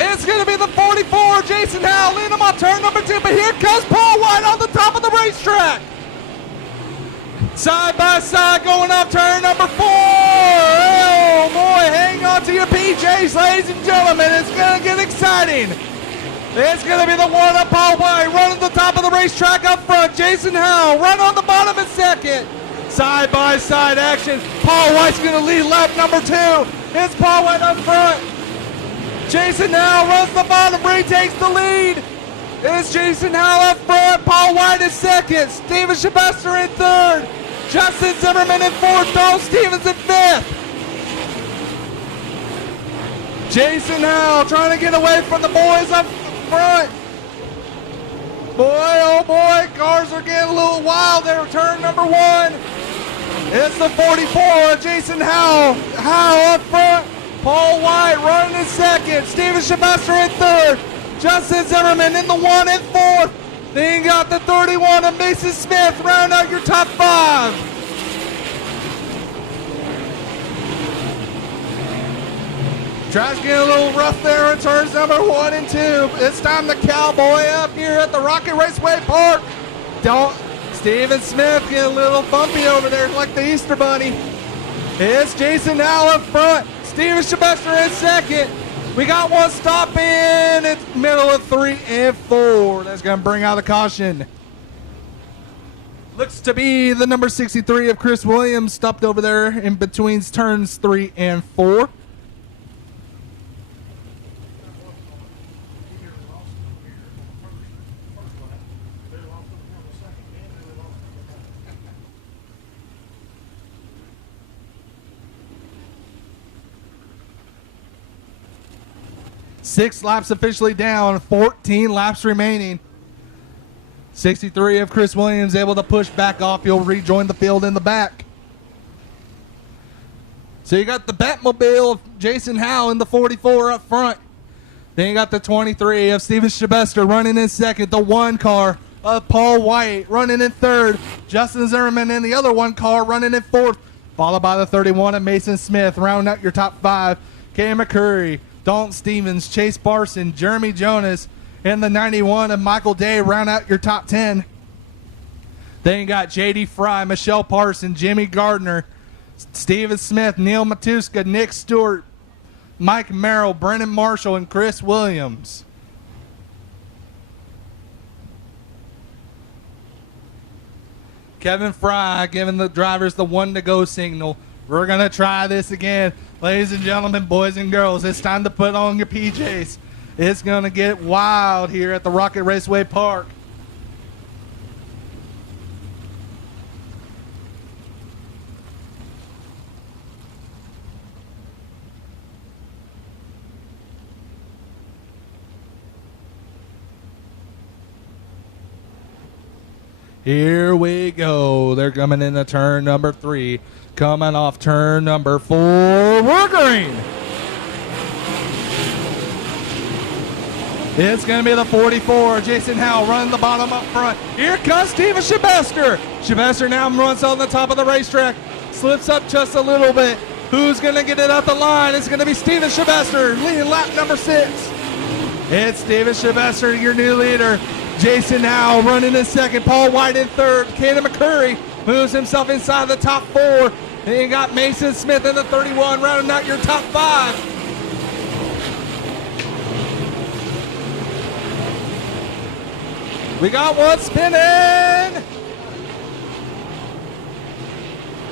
It's going to be the 44, Jason Howell, leading him on turn number 2, but here comes Paul White on the top of the racetrack. Side by side going off turn number 4. Oh boy, hang on to your PJs, ladies and gentlemen. It's going to get exciting. It's going to be the one up Paul White running the top of the racetrack up front. Jason Howell run on the bottom in second. Side by side action. Paul White's going to lead lap number 2. It's Paul White up front. Jason Howell runs the bottom, retakes the lead. It's Jason Howell up front. Paul White is second. Steven Sylvester in third. Justin Zimmerman in fourth. Darrell Stevens in fifth. Jason Howell trying to get away from the boys up front. Boy, oh boy, cars are getting a little wild there. Turn number 1. It's the 44, Jason Howell. Howell up front. Paul White running in second. Steven Sylvester in third. Justin Zimmerman in the 1 and 4th. Then you got the 31 of Mason Smith round out your top 5. Track's getting a little rough there in turns number 1 and 2. It's time to cowboy up here at the Rocket Raceway Park. Steven Smith getting a little bumpy over there like the Easter Bunny. It's Jason Howe up front. Steven Sylvester in second. We got one stop in. It's middle of 3 and 4. That's going to bring out a caution. Looks to be the number 63 of Chris Williams stopped over there in between turns 3 and 4. Six laps officially down, 14 laps remaining. 63 of Chris Williams able to push back off. He'll rejoin the field in the back. So you got the Batmobile of Jason Howe in the 44 up front. Then you got the 23 of Steven Sylvester running in second. The 1 car of Paul White running in third. Justin Zimmerman in the other 1 car running in fourth. Followed by the 31 of Mason Smith. Rounding out your top 5. Kay McCurry, Dalton Stevens, Chase Parson, Jeremy Jonas, and the 91 of Michael Day round out your top 10. Then you got J.D. Fry, Michelle Parson, Jimmy Gardner, Steven Smith, Neil Matuska, Nick Stewart, Mike Merrill, Brennan Marshall, and Chris Williams. Kevin Fry giving the drivers the 1 to go signal. We're going to try this again. Ladies and gentlemen, boys and girls, it's time to put on your PJs. It's going to get wild here at the Rocket Raceway Park. Here we go. They're coming into turn number 3. Coming off turn number 4. We're green. It's going to be the 44. Jason Howe running the bottom up front. Here comes Steven Sylvester. Sylvester now runs on the top of the racetrack. Slips up just a little bit. Who's going to get it up the line? It's going to be Steven Sylvester leading lap number 6. It's Steven Sylvester, your new leader. Jason Howe running in second. Paul White in third. Cannon McCurry moves himself inside the top 4. Then you got Mason Smith in the 31 rounding out your top 5. We got one spinning.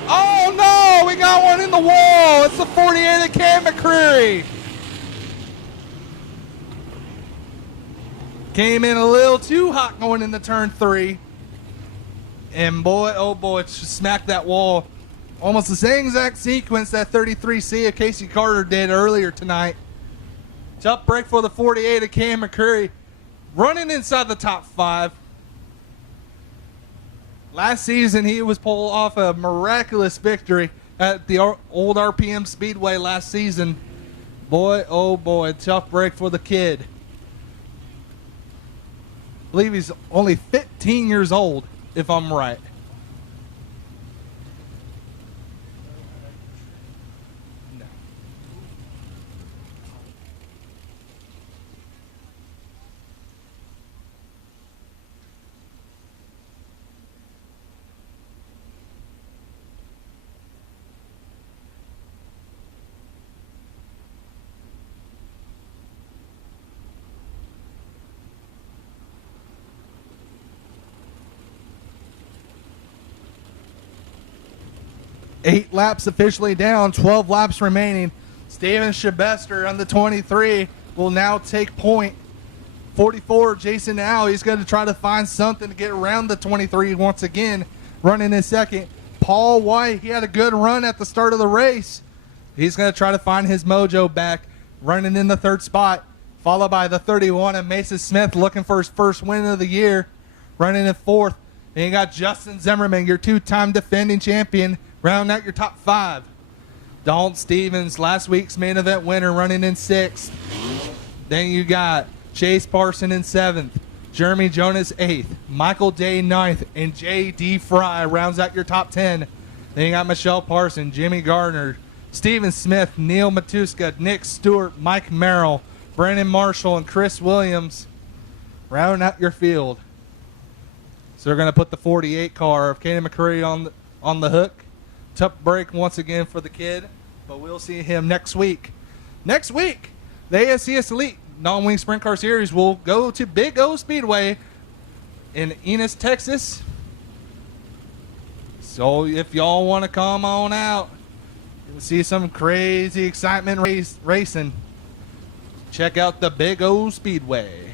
Oh no, we got one in the wall. It's the 48 of Cam McCreary. Came in a little too hot going into turn 3. And boy, oh boy, it just smacked that wall. Almost the same exact sequence that 33C of Casey Carter did earlier tonight. Tough break for the 48 of Cam McCurry. Running inside the top 5. Last season, he was pulled off a miraculous victory at the old RPM Speedway last season. Boy, oh boy, tough break for the kid. I believe he's only 15 years old, if I'm right. Eight laps officially down, 12 laps remaining. Steven Sylvester on the 23 will now take point. 44, Jason Howe, he's going to try to find something to get around the 23 once again. Running in second. Paul White, he had a good run at the start of the race. He's going to try to find his mojo back. Running in the 3rd spot. Followed by the 31 of Mason Smith looking for his first win of the year. Running in 4th. And you got Justin Zimmerman, your 2-time defending champion. Round out your top 5. Dalton Stevens, last week's main event winner, running in 6th. Then you got Chase Parson in 7th. Jeremy Jonas 8th. Michael Day 9th. And J.D. Fry rounds out your top 10. Then you got Michelle Parson, Jimmy Gardner, Steven Smith, Neil Matuska, Nick Stewart, Mike Merrill, Brandon Marshall, and Chris Williams rounding out your field. So they're going to put the 48 car of Kaden McCurry on the hook. Tough break once again for the kid, but we'll see him next week. Next week, the ASCS Elite Non-Wing Sprint Car Series will go to Big O Speedway in Enos, Texas. So if y'all want to come on out and see some crazy excitement racing, check out the Big O Speedway.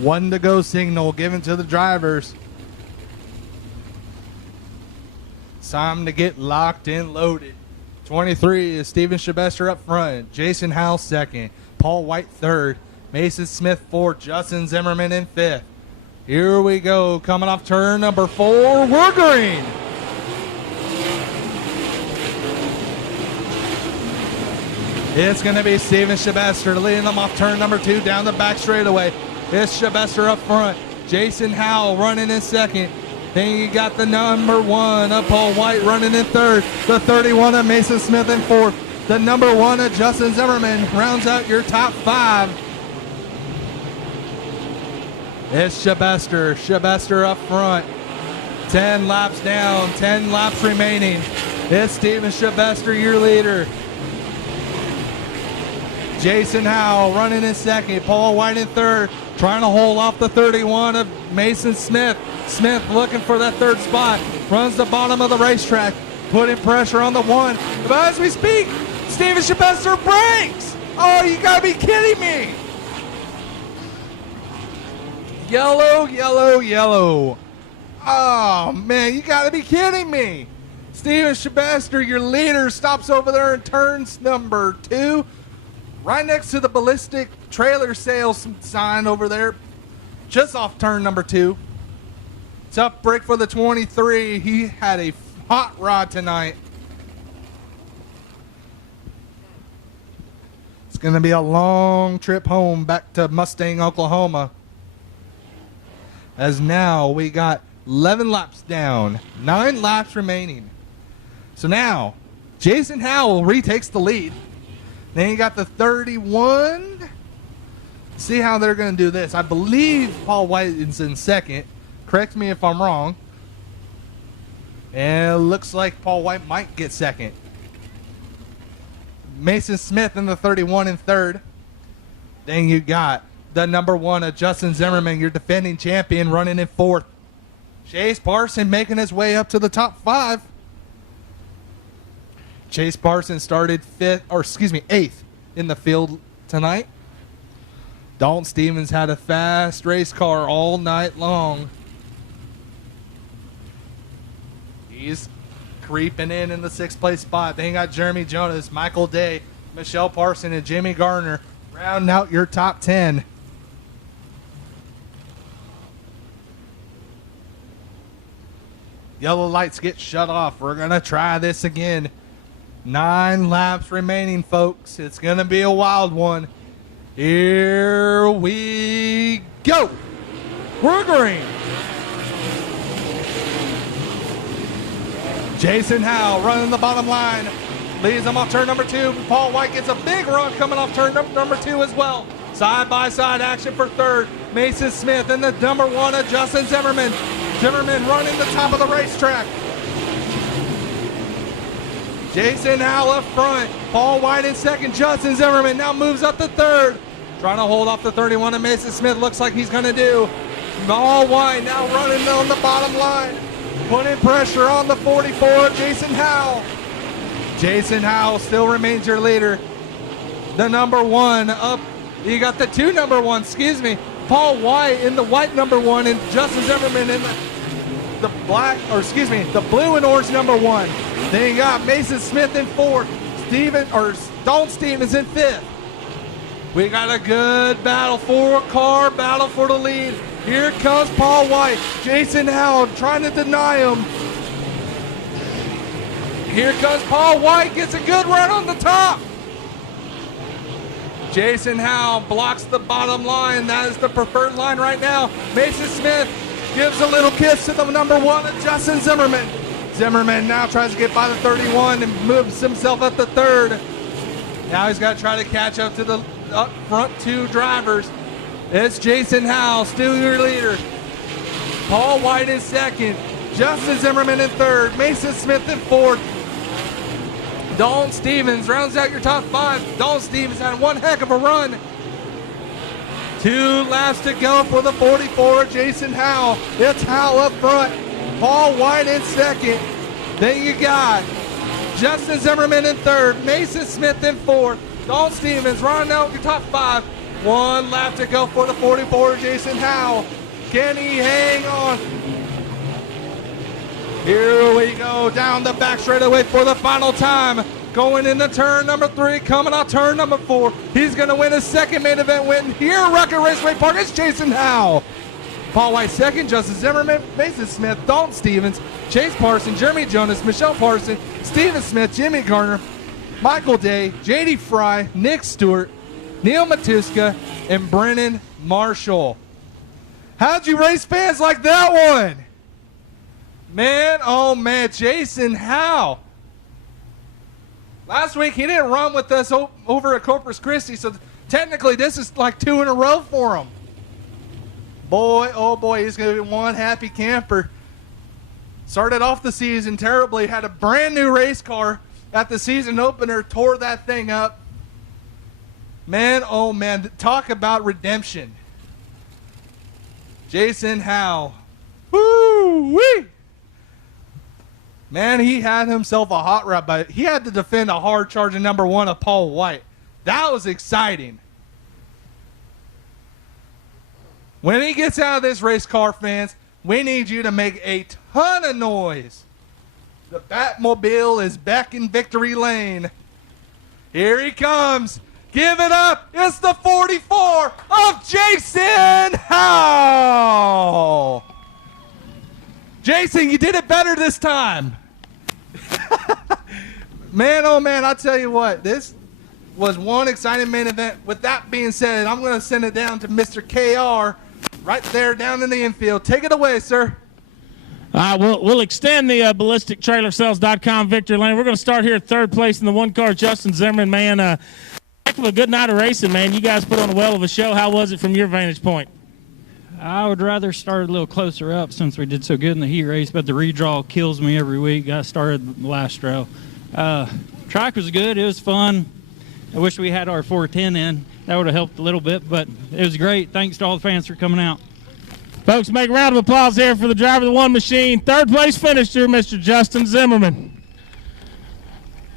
One to go signal given to the drivers. Time to get locked in, loaded. 23 is Steven Shabester up front. Jason Howell second. Paul White third. Mason Smith fourth. Justin Zimmerman in fifth. Here we go. Coming off turn number 4. We're green. It's going to be Steven Shabester leading them off turn number 2 down the back straightaway. It's Shabester up front. Jason Howell running in second. Then you got the number 1 of Paul White running in third. The 31 of Mason Smith in fourth. The number 1 of Justin Zimmerman rounds out your top 5. It's Shabester. Shabester up front. 10 laps down. 10 laps remaining. It's Steven Shabester, your leader. Jason Howell running in second. Paul White in third. Trying to hold off the 31 of Mason Smith. Smith looking for that third spot. Runs the bottom of the racetrack. Putting pressure on the 1. But as we speak, Steven Shabester breaks. Oh, you gotta be kidding me. Yellow, yellow, yellow. Oh, man, you gotta be kidding me. Steven Shabester, your leader, stops over there in turns number 2. Right next to the ballistic trailer sales sign over there. Just off turn number 2. Tough break for the 23. He had a hot rod tonight. It's going to be a long trip home back to Mustang, Oklahoma. As now we got 11 laps down. 9 laps remaining. So now, Jason Howell retakes the lead. Then you got the 31. See how they're going to do this. I believe Paul White is in second. Correct me if I'm wrong. And it looks like Paul White might get second. Mason Smith in the 31 in third. Then you got the number 1 of Justin Zimmerman, your defending champion, running in fourth. Chase Parson making his way up to the top 5. Chase Parson started 8th in the field tonight. Dalton Stevens had a fast race car all night long. He's creeping in the 6th place spot. Then you got Jeremy Jonas, Michael Day, Michelle Parson, and Jimmy Garner rounding out your top 10. Yellow lights get shut off. We're going to try this again. 9 laps remaining, folks. It's going to be a wild one. Here we go. We're green. Jason Howell running the bottom line. Leads them off turn number 2. Paul White gets a big run coming off turn number 2 as well. Side-by-side action for third. Mason Smith and the number 1 of Justin Zimmerman. Zimmerman running the top of the racetrack. Jason Howell up front. Paul White in second. Justin Zimmerman now moves up to third. Trying to hold off the 31 of Mason Smith. Looks like he's going to do. Paul White now running on the bottom line. Putting pressure on the 44 of Jason Howell. Jason Howell still remains your leader. The number 1 up. You got the 2 number 1s, excuse me. Paul White in the white number 1 and Justin Zimmerman in the black, or excuse me, the blue and orange number 1. Then you got Mason Smith in 4th. Dalton Stevens in 5th. We got a good battle for a car, battle for the lead. Here comes Paul White. Jason Howell trying to deny him. Here comes Paul White, gets a good run on the top. Jason Howell blocks the bottom line. That is the preferred line right now. Mason Smith gives a little kiss to the number 1 of Justin Zimmerman. Zimmerman now tries to get by the 31 and moves himself up the 3rd. Now he's got to try to catch up to the up front 2 drivers. It's Jason Howell, still your leader. Paul White in 2nd. Justin Zimmerman in 3rd. Mason Smith in 4th. Dalton Stevens rounds out your top 5. Dalton Stevens had one heck of a run. 2 laps to go for the 44, Jason Howell. It's Howell up front. Paul White in 2nd. Then you got Justin Zimmerman in 3rd. Mason Smith in 4th. Dalton Stevens rounding out your top 5. 1 lap to go for the 44, Jason Howell. Can he hang on? Here we go down the back straightaway for the final time. Going into turn number 3, coming out turn number 4. He's going to win his 2nd main event win here at Rocket Raceway Park. It's Jason Howell. Paul White 2nd, Justin Zimmerman, Mason Smith, Dalton Stevens, Chase Parson, Jeremy Jonas, Michelle Parson, Steven Smith, Jimmy Garner, Michael Day, J.D. Fry, Nick Stewart, Neil Matuska, and Brennan Marshall. How'd you race fans like that one? Man, oh man, Jason Howell. Last week he didn't run with us over at Corpus Christi, so technically this is like 2 in a row for him. Boy, oh boy, he's going to be one happy camper. Started off the season terribly, had a brand new race car at the season opener, tore that thing up. Man, oh man, talk about redemption. Jason Howell. Woo-wee! Man, he had himself a hot rod, but he had to defend a hard charging number 1 of Paul White. That was exciting. When he gets out of this race car, fans, we need you to make a ton of noise. The Batmobile is back in victory lane. Here he comes. Give it up. It's the 44 of Jason Howell. Jason, you did it better this time. Man, oh man, I'll tell you what. This was one exciting main event. With that being said, I'm going to send it down to Mr. KR right there down in the infield. Take it away, sir. We'll extend the ballistictrailersales.com victory lane. We're going to start here at 3rd place in the 1 car, Justin Zimmerman. Man, heck of a good night of racing, man. You guys put on a well of a show. How was it from your vantage point? I would rather start a little closer up since we did so good in the heat race, but the redraw kills me every week. I started the last row. Track was good. It was fun. I wish we had our 410 in. That would have helped a little bit, but it was great. Thanks to all the fans for coming out. Folks, make a round of applause here for the driver of the 1 machine. 3rd place finisher, Mr. Justin Zimmerman.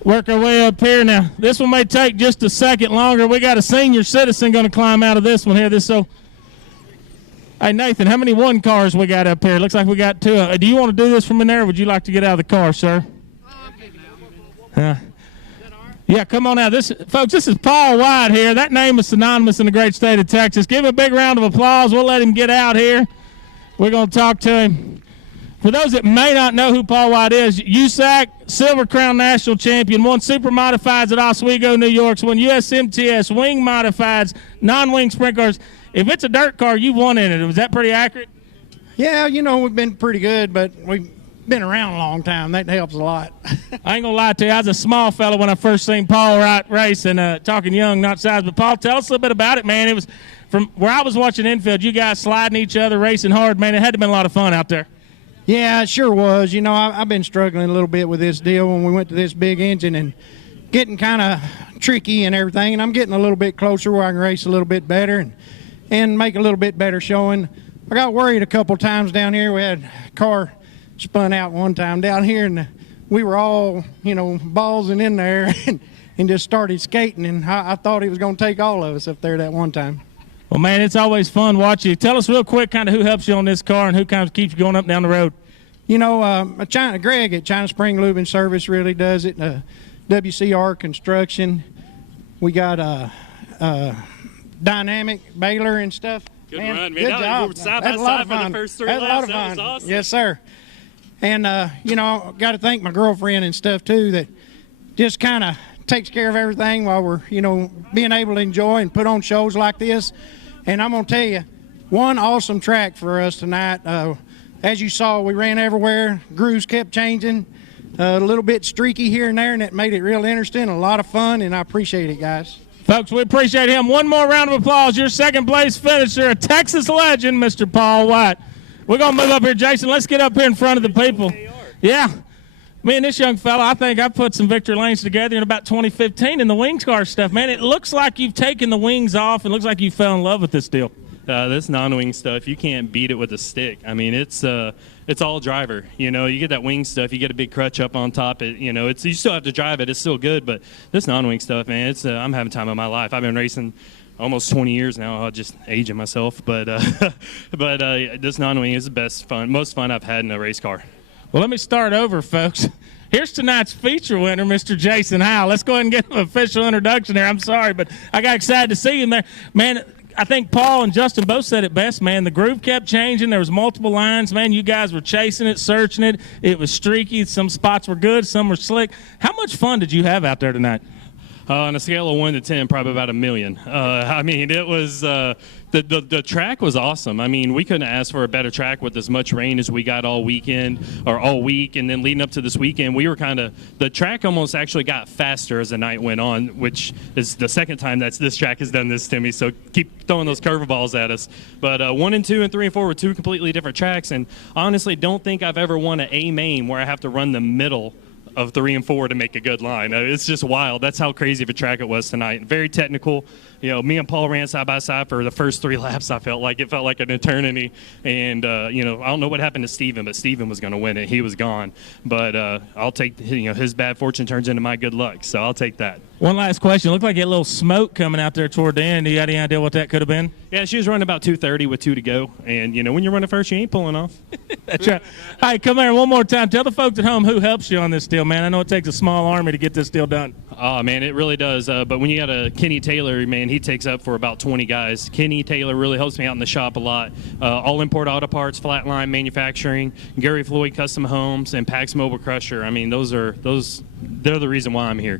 Work our way up here now. This one may take just a second longer. We got a senior citizen going to climb out of this one here. Hey, Nathan, how many 1 cars we got up here? Looks like we got 2. Do you want to do this from in there, or would you like to get out of the car, sir? Yeah, come on out. Folks, this is Paul White here. That name is synonymous in the great state of Texas. Give him a big round of applause. We'll let him get out here. We're going to talk to him. For those that may not know who Paul White is, USAC Silver Crown National Champion, won Super Modifieds at Oswego, New York, won USMTS Wing Modifieds, non-wing sprint cars. If it's a dirt car, you've won in it. Was that pretty accurate? Yeah, we've been pretty good, but we've been around a long time. That helps a lot. I ain't going to lie to you. I was a small fella when I first seen Paul White race, and talking young, not size. But, Paul, tell us a little bit about it, man. It was from where I was watching infield, you guys sliding each other, racing hard. Man, it had to have been a lot of fun out there. Yeah, it sure was. I've been struggling a little bit with this deal when we went to this big engine and getting kind of tricky and everything, and I'm getting a little bit closer where I can race a little bit better and make a little bit better showing. I got worried a couple times down here. We had a car spun out one time down here, and we were all, ballsing in there and just started skating, and I thought it was going to take all of us up there that one time. Well, man, it's always fun watching you. Tell us real quick kind of who helps you on this car and who kind of keeps you going up and down the road. Greg at China Spring Lube and Service really does it. WCR Construction. We got dynamic Baylor and stuff. Good run, man. Good job. We were side That's by a lot side of for fun. the first 3 That's laps. a lot of That fun. was awesome. Yes, sir. And, got to thank my girlfriend and stuff, too, that just kind of takes care of everything while we're, being able to enjoy and put on shows like this. And I'm going to tell you, one awesome track for us tonight. As you saw, we ran everywhere. Grooves kept changing. A little bit streaky here and there, and it made it real interesting. A lot of fun, and I appreciate it, guys. Folks, we appreciate him. One more round of applause. Your second place finisher, a Texas legend, Mr. Paul White. We're going to move up here, Jason. Let's get up here in front of the people. Yeah. Me and this young fella, I think I put some victory lanes together in about 2015 in the wings car stuff. Man, it looks like you've taken the wings off. It looks like you fell in love with this deal. This non-wing stuff, you can't beat it with a stick. I mean, it's all driver. You get that wing stuff, you get a big crutch up on top. You still have to drive it. It's still good, but this non-wing stuff, man, I'm having time of my life. I've been racing almost 20 years now. I'll just aging myself, but this non-wing is the most fun I've had in a race car. Well, let me start over, folks. Here's tonight's feature winner, Mr. Jason Howell. Let's go ahead and get an official introduction there. I'm sorry, but I got excited to see him there. Man, I think Paul and Justin both said it best, man. The groove kept changing. There was multiple lines. Man, you guys were chasing it, searching it. It was streaky. Some spots were good. Some were slick. How much fun did you have out there tonight? On a scale of 1 to 10, probably about 1 million. I mean, it was the track was awesome. I mean, we couldn't ask for a better track with as much rain as we got all weekend or all week, and then leading up to this weekend, we were the track almost actually got faster as the night went on, which is the second time this track has done this to me. So keep throwing those curveballs at us. But 1 and 2 and 3 and 4 were 2 completely different tracks, and honestly, don't think I've ever won an A main where I have to run the middle of 3 and 4 to make a good line. It's just wild. That's how crazy of a track it was tonight. Very technical. Me and Paul ran side by side for the first 3 laps. It felt like an eternity. And I don't know what happened to Steven, but Steven was going to win it. He was gone. But I'll take his bad fortune turns into my good luck. So I'll take that. One last question. It looked like you had a little smoke coming out there toward the end. Do you have any idea what that could have been? Yeah, she was running about 2:30 with 2 to go. And, when you're running first, you ain't pulling off. That's right. All right, come here one more time. Tell the folks at home who helps you on this deal, man. I know it takes a small army to get this deal done. Oh, man, it really does. But when you got a Kenny Taylor, man, he takes up for about 20 guys. Kenny Taylor really helps me out in the shop a lot. All Import Auto Parts, Flatline Manufacturing, Gary Floyd Custom Homes, and Pax Mobile Crusher. I mean, they're the reason why I'm here.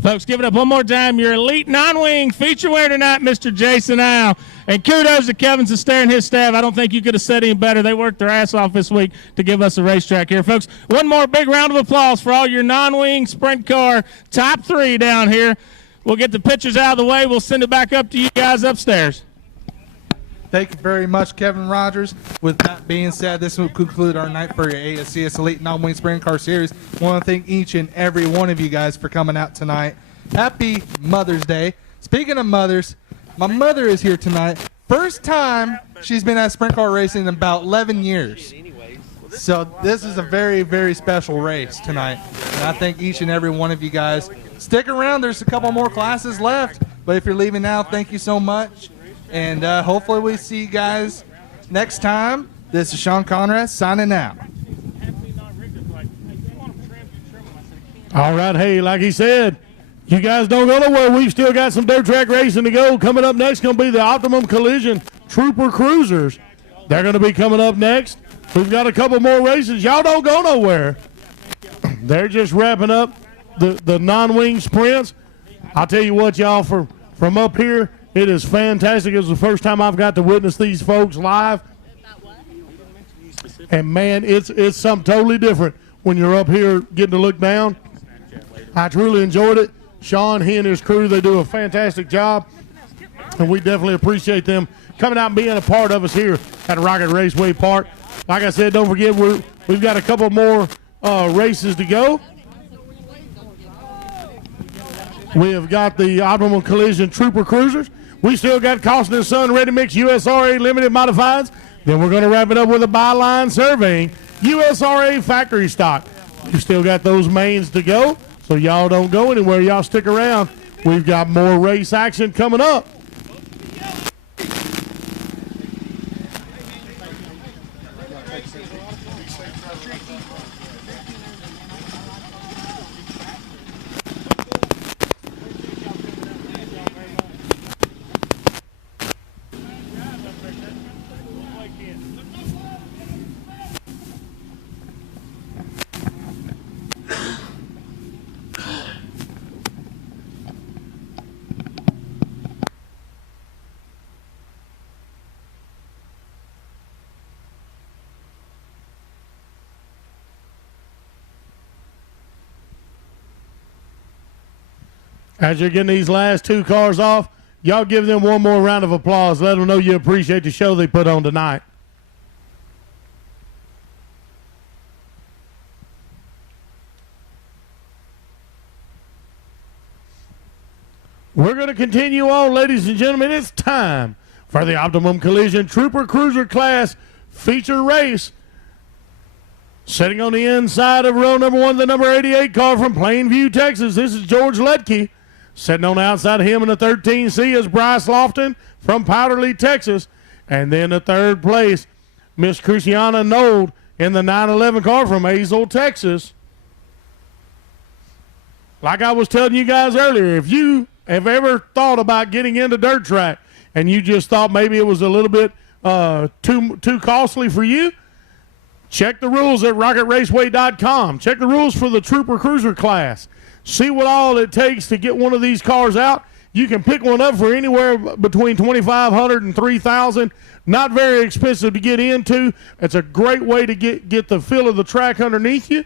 Folks, give it up one more time. Your elite non-wing feature winner tonight, Mr. Jason Howe. And kudos to Kevin Sester and his staff. I don't think you could have said any better. They worked their ass off this week to give us a racetrack here. Folks, one more big round of applause for all your non-wing sprint car top 3 down here. We'll get the pictures out of the way. We'll send it back up to you guys upstairs. Thank you very much, Kevin Rogers. With that being said, this will conclude our night for your ASCS Elite Non-Wing Sprint Car Series. I want to thank each and every one of you guys for coming out tonight. Happy Mother's Day. Speaking of mothers, my mother is here tonight. First time she's been at sprint car racing in about 11 years. So this is a very, very special race tonight. And I thank each and every one of you guys. Stick around. There's a couple more classes left. But if you're leaving now, thank you so much. And hopefully we see you guys next time. This is Sean Conrad signing out. All right, hey, like he said, you guys don't go nowhere. We've still got some dirt track racing to go. Coming up next going to be the Optimum Collision Trooper Cruisers. They're going to be coming up next. We've got a couple more races. Y'all don't go nowhere. They're just wrapping up the non-wing sprints. I'll tell you what, y'all, from up here, it is fantastic. It was the first time I've got to witness these folks live. And, man, it's something totally different when you're up here getting to look down. I truly enjoyed it. Sean, he and his crew, they do a fantastic job. And we definitely appreciate them coming out and being a part of us here at Rocket Raceway Park. Like I said, don't forget, we've got a couple more races to go. We have got the Optimum Collision Trooper Cruisers. We still got Costin & Son Ready Mix USRA Limited Modifieds. Then we're going to wrap it up with a Byline Surveying USRA Factory Stock. We've still got those mains to go, so y'all don't go anywhere. Y'all stick around. We've got more race action coming up. As you're getting these last two cars off, y'all give them one more round of applause. Let them know you appreciate the show they put on tonight. We're going to continue on, ladies and gentlemen. It's time for the Optimum Collision Trooper Cruiser Class feature race. Sitting on the inside of row number one, the number 88 car from Plainview, Texas. This is George Lutke. Sitting on the outside of him in the 13C is Bryce Lofton from Powderly, Texas. And then the third place, Miss Christiana Nold in the 911 car from Azle, Texas. Like I was telling you guys earlier, if you have ever thought about getting into dirt track and you just thought maybe it was a little bit too costly for you, check the rules at rocketraceway.com. Check the rules for the Trooper Cruiser class. See what all it takes to get one of these cars out. You can pick one up for anywhere between $2,500 and $3,000. Not very expensive to get into. It's a great way to get the feel of the track underneath you.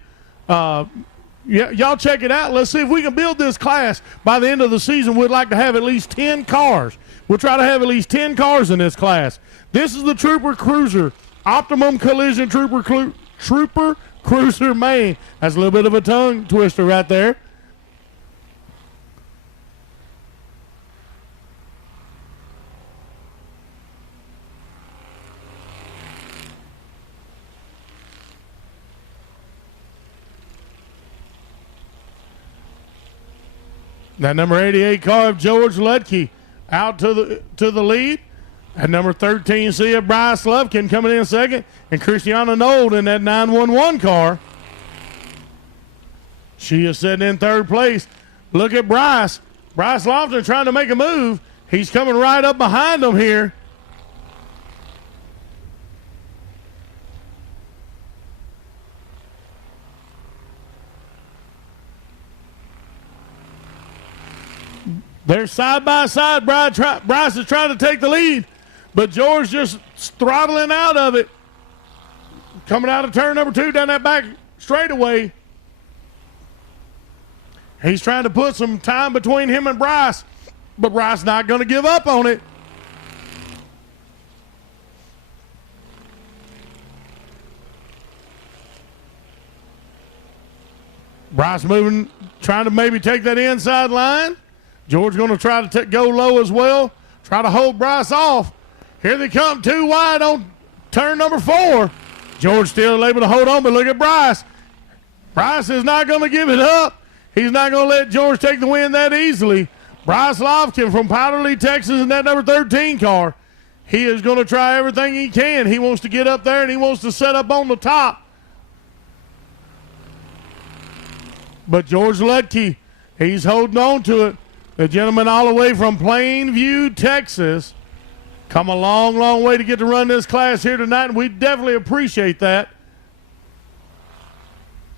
Y'all check it out. Let's see if we can build this class by the end of the season. We'd like to have at least 10 cars. We'll try to have at least 10 cars in this class. This is the Trooper Cruiser, Optimum Collision Trooper Cruiser Main. That's a little bit of a tongue twister right there. That number 88 car of George Lutke out to the lead. At number 13, see a Bryce Lufkin coming in second. And Christiana Nold in that 911 car. She is sitting in third place. Look at Bryce. Bryce Lofton trying to make a move. He's coming right up behind them here. They're side by side. Bryce is trying to take the lead, but George just throttling out of it. Coming out of turn number 2 down that back straightaway. He's trying to put some time between him and Bryce, but Bryce not going to give up on it. Bryce moving, trying to maybe take that inside line. George going to try to go low as well. Try to hold Bryce off. Here they come, 2 wide on turn number 4. George still able to hold on, but look at Bryce. Bryce is not going to give it up. He's not going to let George take the win that easily. Bryce Lofkin from Powderly, Texas in that number 13 car. He is going to try everything he can. He wants to get up there and he wants to set up on the top. But George Lutke, he's holding on to it. The gentleman all the way from Plainview, Texas. Come a long, long way to get to run this class here tonight, and we definitely appreciate that.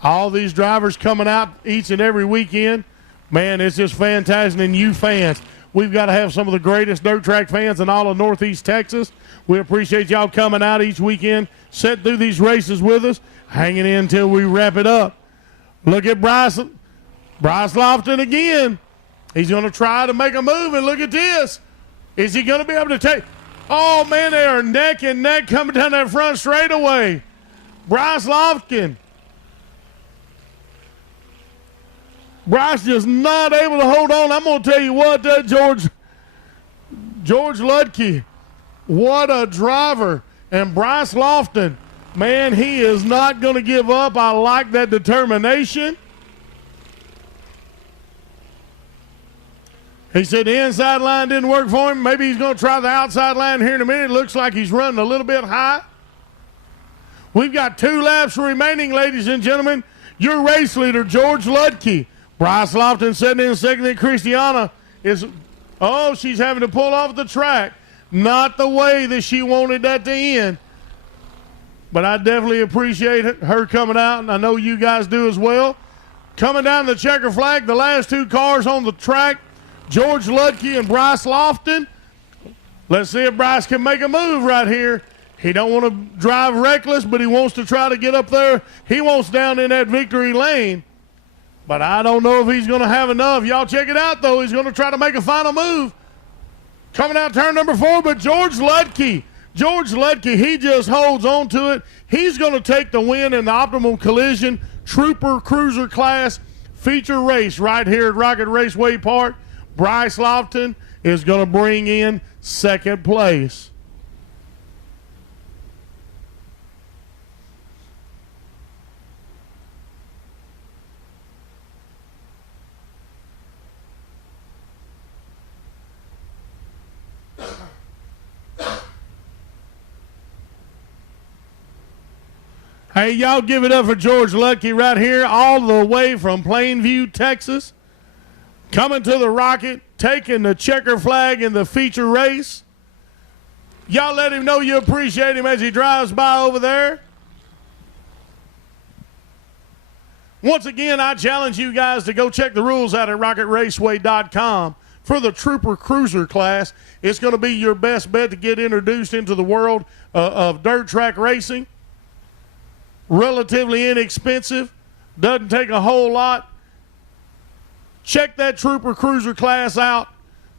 All these drivers coming out each and every weekend. Man, it's just fantastic. And you fans, we've got to have some of the greatest dirt track fans in all of Northeast Texas. We appreciate y'all coming out each weekend, sitting through these races with us, hanging in until we wrap it up. Look at Bryce Lofton again. He's going to try to make a move, and look at this. Is he going to be able to take? Oh, man, they are neck and neck coming down that front straightaway. Bryce Lofkin. Bryce just not able to hold on. I'm going to tell you what, George Lutke, what a driver. And Bryce Lofton, man, he is not going to give up. I like that determination. He said the inside line didn't work for him. Maybe he's going to try the outside line here in a minute. Looks like he's running a little bit high. We've got 2 laps remaining, ladies and gentlemen. Your race leader, George Lutke. Bryce Lofton sitting in second, and Christiana is, she's having to pull off the track. Not the way that she wanted that to end. But I definitely appreciate her coming out, and I know you guys do as well. Coming down the checker flag, the last 2 cars on the track, George Lutke and Bryce Lofton. Let's see if Bryce can make a move right here. He don't want to drive reckless, but he wants to try to get up there. He wants down in that victory lane. but I don't know if he's going to have enough. Y'all check it out, though. He's going to try to make a final move. Coming out turn number 4, but George Ludke, he just holds on to it. He's going to take the win in the Optimum Collision Trooper Cruiser Class feature race right here at Rocket Raceway Park. Bryce Lofton is going to bring in second place. Hey, y'all give it up for George Ludke right here, all the way from Plainview, Texas. Coming to the Rocket, taking the checker flag in the feature race. Y'all let him know you appreciate him as he drives by over there. Once again, I challenge you guys to go check the rules out at rocketraceway.com for the Trooper Cruiser class. It's going to be your best bet to get introduced into the world of dirt track racing. Relatively inexpensive, doesn't take a whole lot. Check that Trooper Cruiser class out.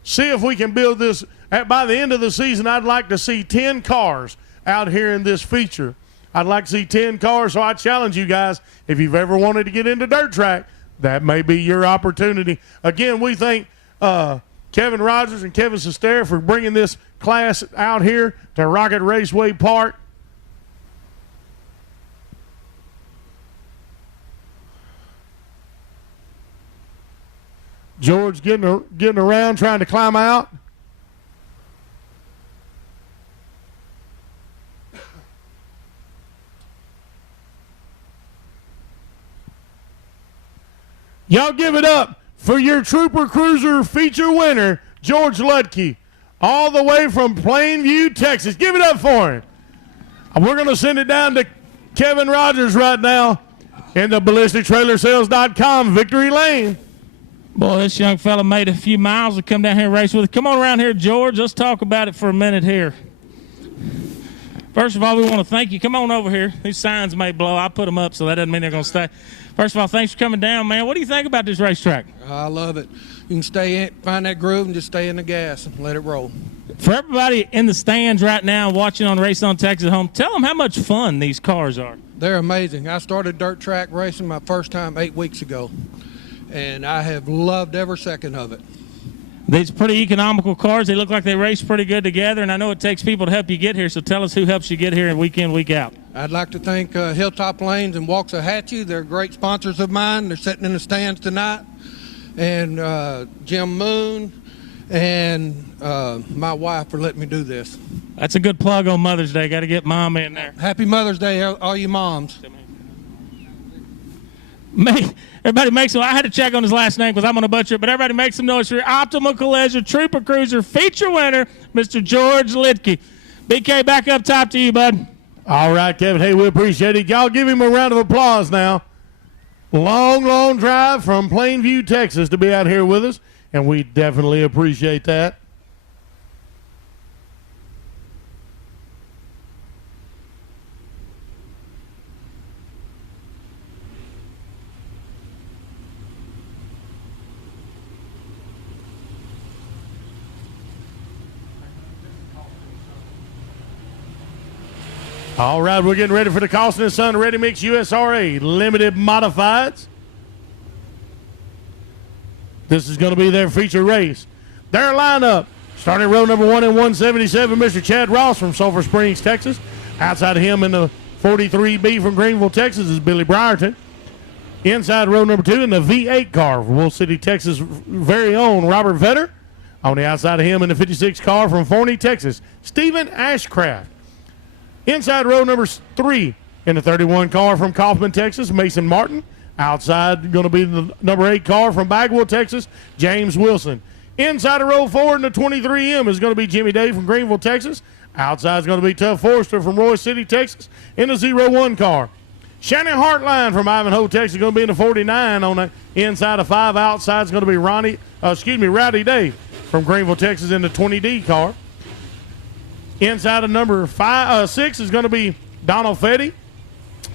See if we can build this. By the end of the season, I'd like to see 10 cars out here in this feature. I'd like to see 10 cars, so I challenge you guys, if you've ever wanted to get into dirt track, that may be your opportunity. Again, we thank Kevin Rogers and Kevin Sester for bringing this class out here to Rocket Raceway Park. George getting around, trying to climb out. Y'all give it up for your Trooper Cruiser feature winner, George Ludke, all the way from Plainview, Texas. Give it up for him. We're going to send it down to Kevin Rogers right now in the BallisticTrailerSales.com victory lane. Boy, this young fella made a few miles to come down here and race with us. Come on around here, George. Let's talk about it for a minute here. First of all, we want to thank you. Come on over here. These signs may blow. I put them up, so that doesn't mean they're going to stay. First of all, thanks for coming down, man. What do you think about this racetrack? I love it. You can stay in, find that groove and just stay in the gas and let it roll. For everybody in the stands right now watching on Race on Texas at home, tell them how much fun these cars are. They're amazing. I started dirt track racing my first time 8 weeks ago, and I have loved every second of it. These pretty economical cars. They look like they race pretty good together, and I know it takes people to help you get here, so tell us who helps you get here week in, week out. I'd like to thank Hilltop Lanes and Waxahachie. They're great sponsors of mine. They're sitting in the stands tonight. And Jim Moon and my wife for letting me do this. That's a good plug on Mother's Day. Got to get Mom in there. Happy Mother's Day, all you moms. Everybody make some. I had to check on his last name because I'm going to butcher it, but everybody make some noise for your Optimal Collision Trooper Cruiser feature winner, Mr. George Lidke. BK, back up top to you, bud. All right, Kevin. Hey, we appreciate it. Y'all give him a round of applause now. Long, long drive from Plainview, Texas to be out here with us, and we definitely appreciate that. All right, we're getting ready for the Carlson & Son Ready Mix USRA Limited Modifieds. This is going to be their feature race. Their lineup, starting row number 1 in 177, Mr. Chad Ross from Sulphur Springs, Texas. Outside of him in the 43B from Greenville, Texas is Billy Brierton. Inside row number 2 in the V8 car from Wool City, Texas, very own Robert Vetter. On the outside of him in the 56 car from Forney, Texas, Stephen Ashcraft. Inside row number 3 in the 31 car from Kaufman, Texas, Mason Martin. Outside going to be the number 8 car from Bagwell, Texas, James Wilson. Inside of row 4 in the 23M is going to be Jimmy Day from Greenville, Texas. Outside is going to be Tuff Forrester from Roy City, Texas, in the 01 car. Shannon Hartline from Ivanhoe, Texas, going to be in the 49 on the inside of 5. Outside is going to be Rowdy Day from Greenville, Texas, in the 20D car. Inside of number 6 is going to be Donald Fetty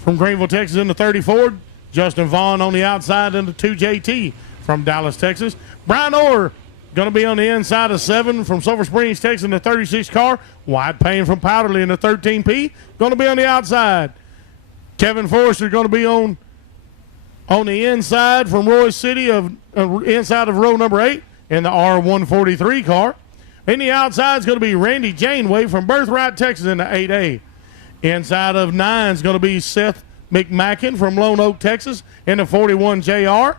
from Greenville, Texas, in the 34. Justin Vaughn on the outside in the 2JT from Dallas, Texas. Brian Orr going to be on the inside of 7 from Silver Springs, Texas in the 36 car. White Payne from Powderly in the 13P. Going to be on the outside. Kevin Forrester going to be on the inside from Roy City of inside of row number 8 in the R143 car. In the outside is going to be Randy Janeway from Birthright, Texas in the 8A. Inside of 9 is going to be Seth McMacken from Lone Oak, Texas in the 41 JR.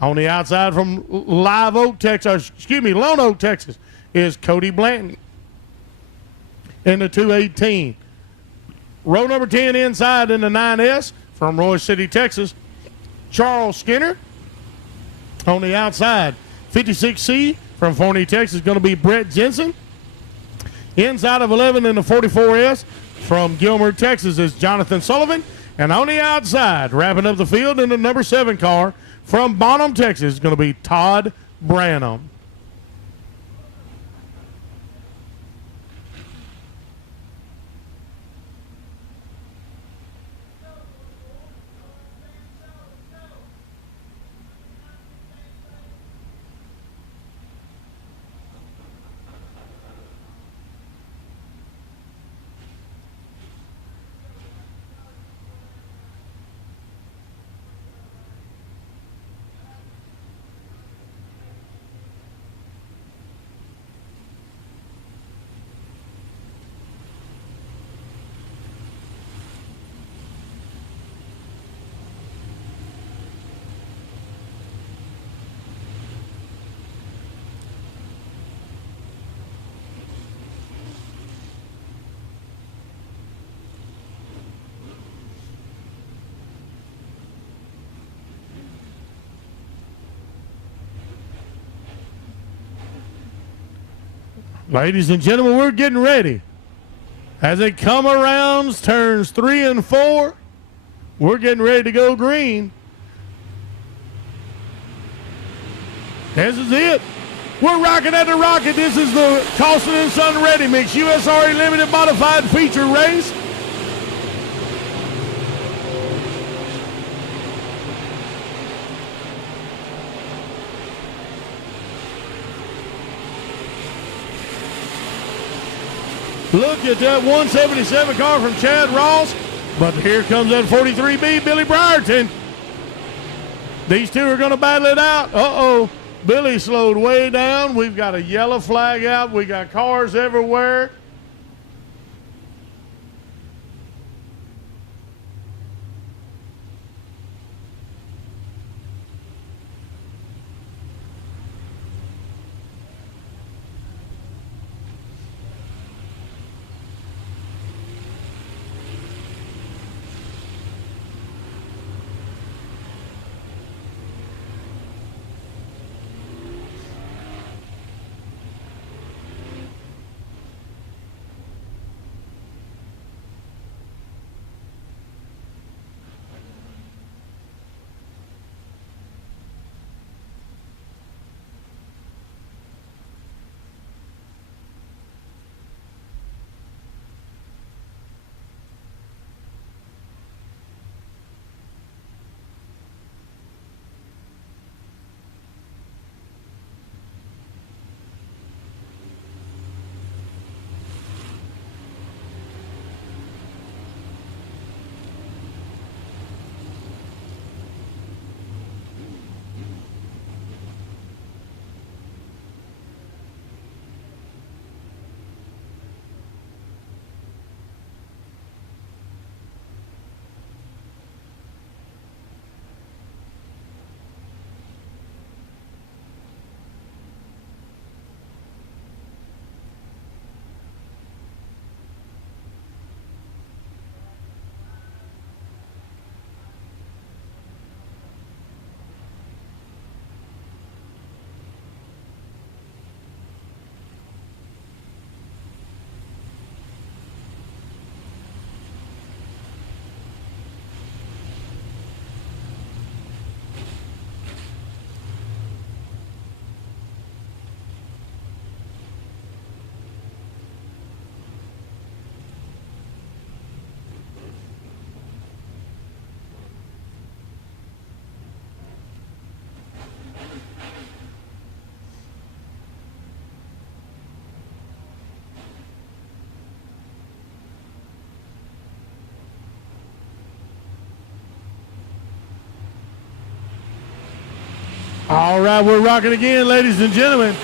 On the outside from Lone Oak, Texas is Cody Blanton in the 218. Row number 10 inside in the 9S from Roy City, Texas, Charles Skinner. On the outside, 56C from Forney, Texas, going to be Brett Jensen. Inside of 11 in the 44S from Gilmer, Texas is Jonathan Sullivan. And on the outside, wrapping up the field in the number 7 car from Bonham, Texas, is going to be Todd Branham. Ladies and gentlemen, we're getting ready. As it come around, turns 3 and 4, we're getting ready to go green. This is it. We're rocking at the rocket. This is the Costin & Son Ready Mix USRA Limited Modified Feature Race. Look at that 177 car from Chad Ross. But here comes that 43B, Billy Brierton. These two are going to battle it out. Uh-oh. Billy slowed way down. We've got a yellow flag out. We got cars everywhere. All right, we're rocking again, ladies and gentlemen.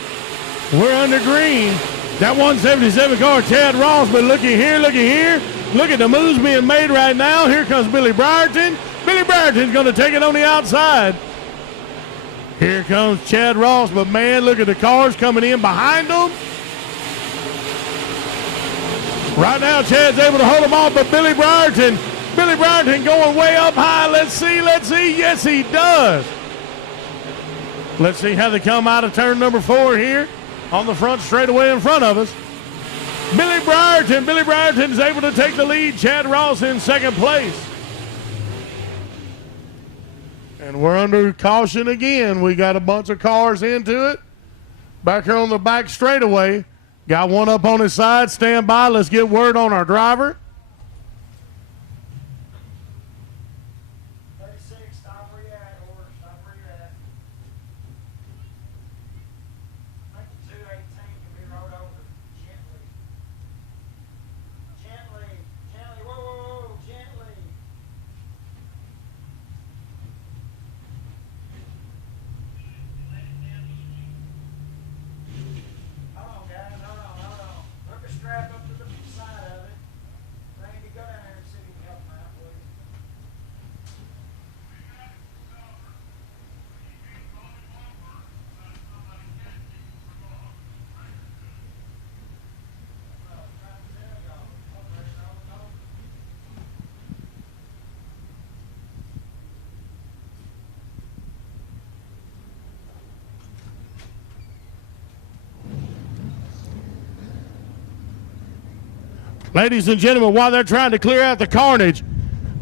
We're under green. That 177 car, Chad Ross, but looky here, look at the moves being made right now. Here comes Billy Brierton. Billy Brierton's going to take it on the outside. Here comes Chad Ross, but man, look at the cars coming in behind them. Right now, Chad's able to hold them off, but Billy Brierton going way up high. Let's see. Yes, he does. Let's see how they come out of turn number 4 here on the front straightaway in front of us. Billy Brierton is able to take the lead. Chad Ross in second place. And we're under caution again. We got a bunch of cars into it. Back here on the back straightaway. Got one up on his side. Stand by. Let's get word on our driver. 36, stop where you're at, or stop where you're at. I think the 218 can be rolled over gently. Gently, whoa, gently. Hold on, guys, hold on. Hook a strap up to the side of it. Randy, go down there and see if you can help him out, please. Ladies and gentlemen, while they're trying to clear out the carnage,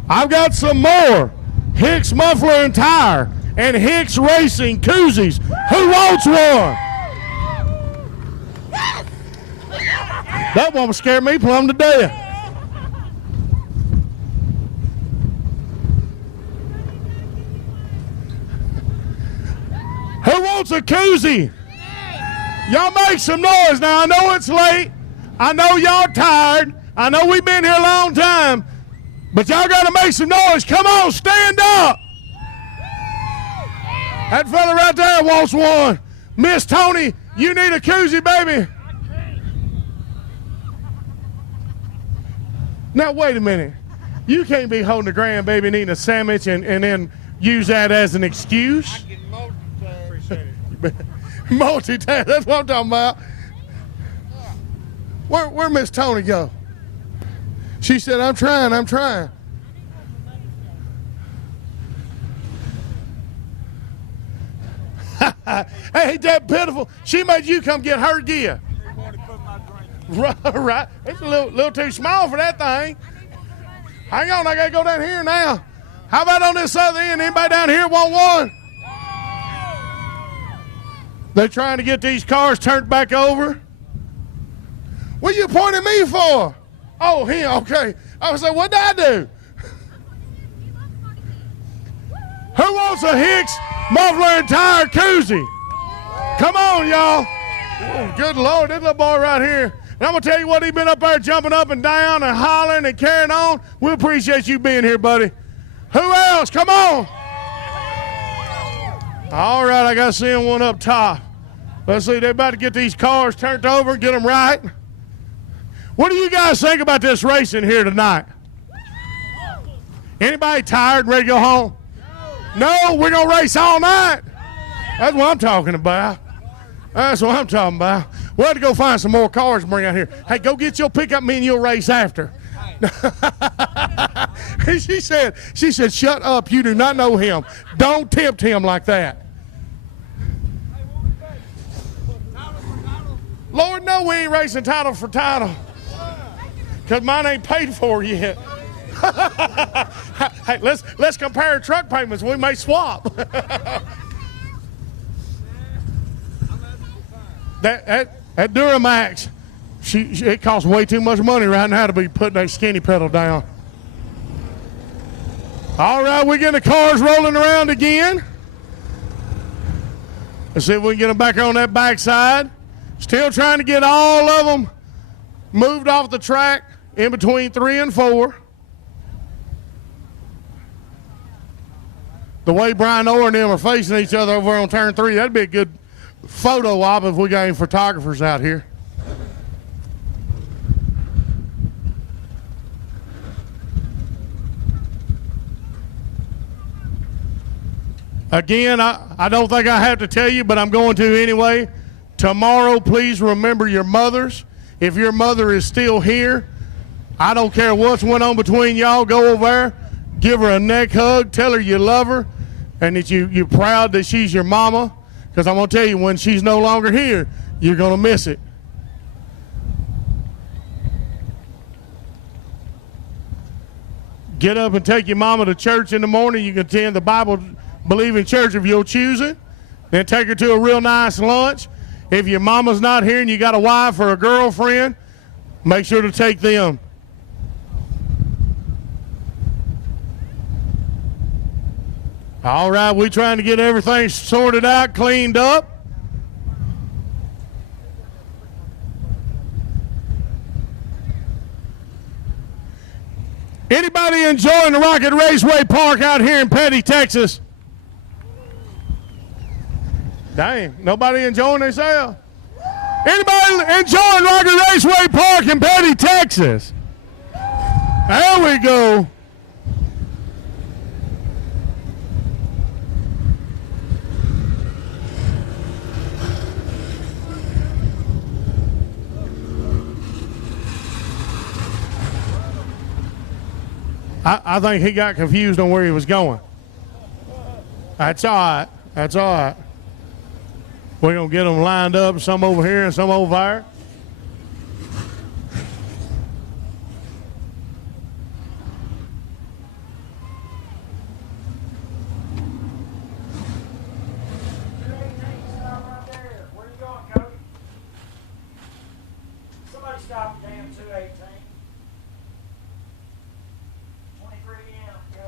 I've got some more Hicks Muffler and Tire and Hicks Racing koozies. Who wants one? That one scared me plumb to death. Who wants a koozie? Y'all make some noise now. I know it's late. I know y'all tired. I know we've been here a long time, but y'all got to make some noise. Come on, stand up. That fella right there wants one. Miss Tony, you need a koozie, baby. Now, wait a minute. You can't be holding a grandbaby and eating a sandwich and then use that as an excuse. I can multitask, that's what I'm talking about. Where Miss Tony go? She said, I'm trying. Hey, that pitiful. She made you come get her gear. Right. It's a little too small for that thing. Hang on, I got to go down here now. How about on this other end? Anybody down here want one? They're trying to get these cars turned back over. What you pointing me for? Oh, him, okay. I was like, what did I do? Who wants a Hicks Muffler and Tire koozie? Come on, y'all. Oh, good Lord, this little boy right here. And I'm going to tell you what, he's been up there jumping up and down and hollering and carrying on. We appreciate you being here, buddy. Who else? Come on. All right, I got to send one up top. Let's see, they're about to get these cars turned over, get them right. What do you guys think about this racing here tonight? Anybody tired and ready to go home? No, we're going to race all night. That's what I'm talking about. That's what I'm talking about. We'll have to go find some more cars and bring out here. Hey, go get your pickup, me and you'll race after. She said, shut up. You do not know him. Don't tempt him like that. Lord, no, we ain't racing title for title. Because mine ain't paid for yet. Hey, let's compare truck payments. We may swap. that Duramax, it costs way too much money right now to be putting that skinny pedal down. All right, we're getting the cars rolling around again. Let's see if we can get them back on that backside. Still trying to get all of them moved off the track in between 3 and 4. The way Brian Orr and them are facing each other over on turn 3, that'd be a good photo op if we got any photographers out here. Again, I don't think I have to tell you, but I'm going to anyway. Tomorrow, please remember your mothers. If your mother is still here, I don't care what's went on between y'all, go over there, give her a neck hug, tell her you love her, and that you're proud that she's your mama. Because I'm going to tell you, when she's no longer here, you're going to miss it. Get up and take your mama to church in the morning. You can attend the Bible-believing church if you'll choose it. Then take her to a real nice lunch. If your mama's not here and you got a wife or a girlfriend, make sure to take them. All right, we're trying to get everything sorted out, cleaned up. Anybody enjoying the Rocket Raceway Park out here in Petty, Texas? Dang, nobody enjoying themselves? Anybody enjoying Rocket Raceway Park in Petty, Texas? There we go. I think he got confused on where he was going. That's all right. That's all right. We're going to get them lined up, some over here and some over there. Where you going, Cody? Somebody stop the damn 218. 23 M, go.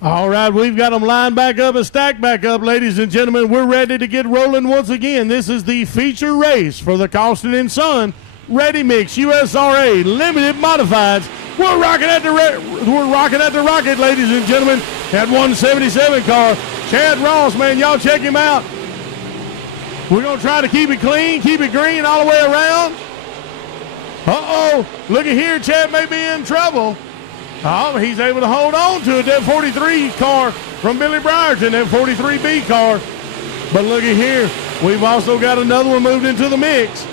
All right, we've got them lined back up and stacked back up, ladies and gentlemen. We're ready to get rolling once again. This is the feature race for the Carlson & Son Ready Mix USRA Limited Modifieds. We're rocking at the rocket, ladies and gentlemen. That 177 car, Chad Ross, man, y'all check him out. We're gonna try to keep it clean, keep it green all the way around. Uh-oh, look at here, Chad may be in trouble. Oh, he's able to hold on to it. That 43 car from Billy Brierton, that 43B car. But look at here, we've also got another one moved into the mix.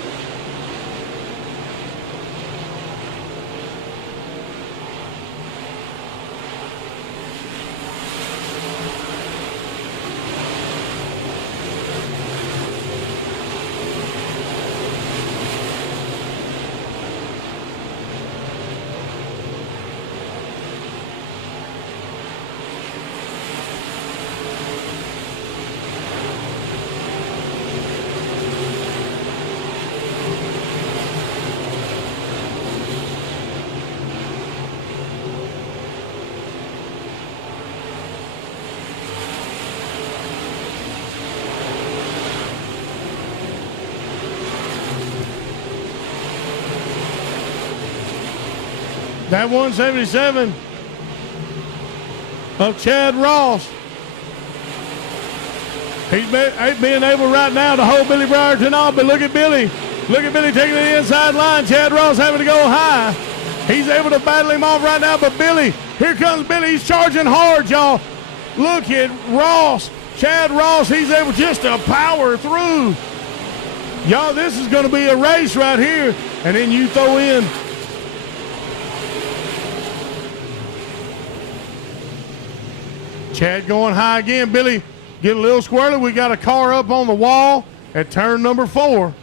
That 177 of Chad Ross. He's being able right now to hold Billy Brierton off, but look at Billy. Look at Billy taking the inside line. Chad Ross having to go high. He's able to battle him off right now, but Billy, here comes Billy. He's charging hard, y'all. Look at Ross. Chad Ross, he's able just to power through. Y'all, this is going to be a race right here. And then you throw in Chad going high again. Billy get a little squirrely. We got a car up on the wall at turn number 4.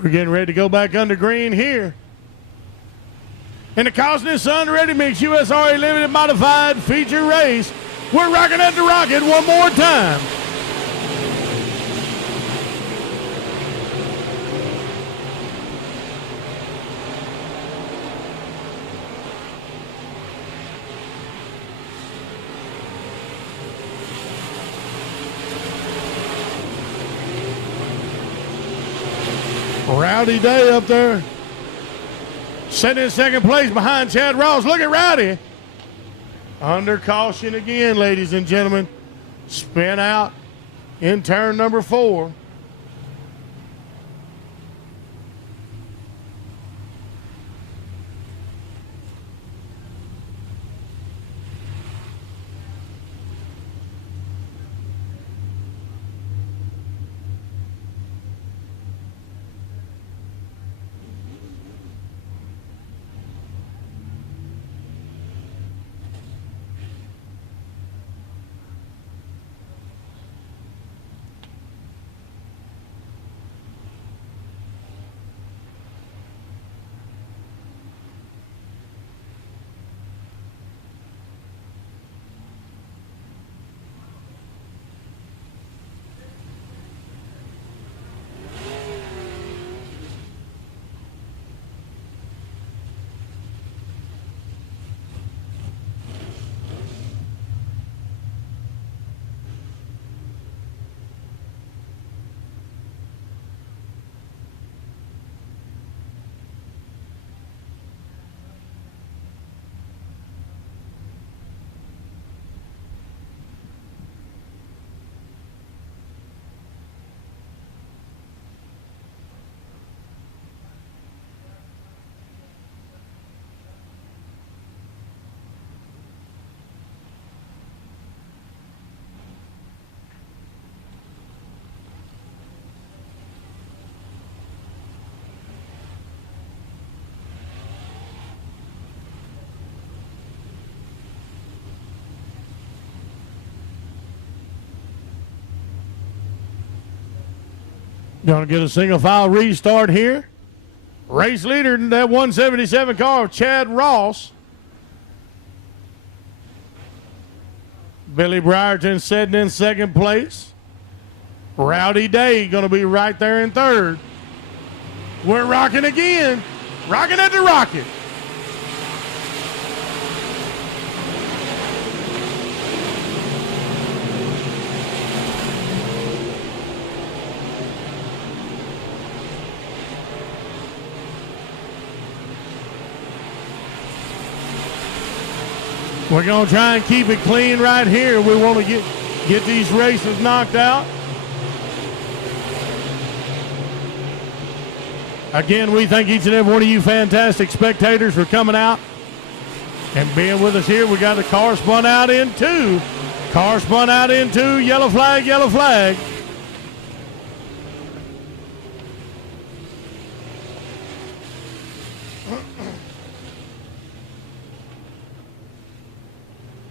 We're getting ready to go back under green here. In the Carlson & Son Ready Mix USRA Limited Modified Feature Race We're rocking at the rocket one more time. Rowdy Day up there. Sitting in second place behind Chad Ross. Look at Rowdy. Under caution again, ladies and gentlemen. Spin out in turn number 4. Going to get a single file restart here. Race leader in that 177 car, Chad Ross. Billy Brierton sitting in second place. Rowdy Day going to be right there in third. We're rocking again. Rocking at the rocket. We're going to try and keep it clean right here. We want to get these races knocked out. Again, we thank each and every one of you fantastic spectators for coming out and being with us here. We got the car spun out in 2. Car spun out in 2. Yellow flag, yellow flag.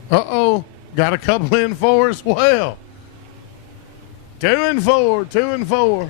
Uh-oh, got a couple in 4 as well. 2 and 4, 2 and 4.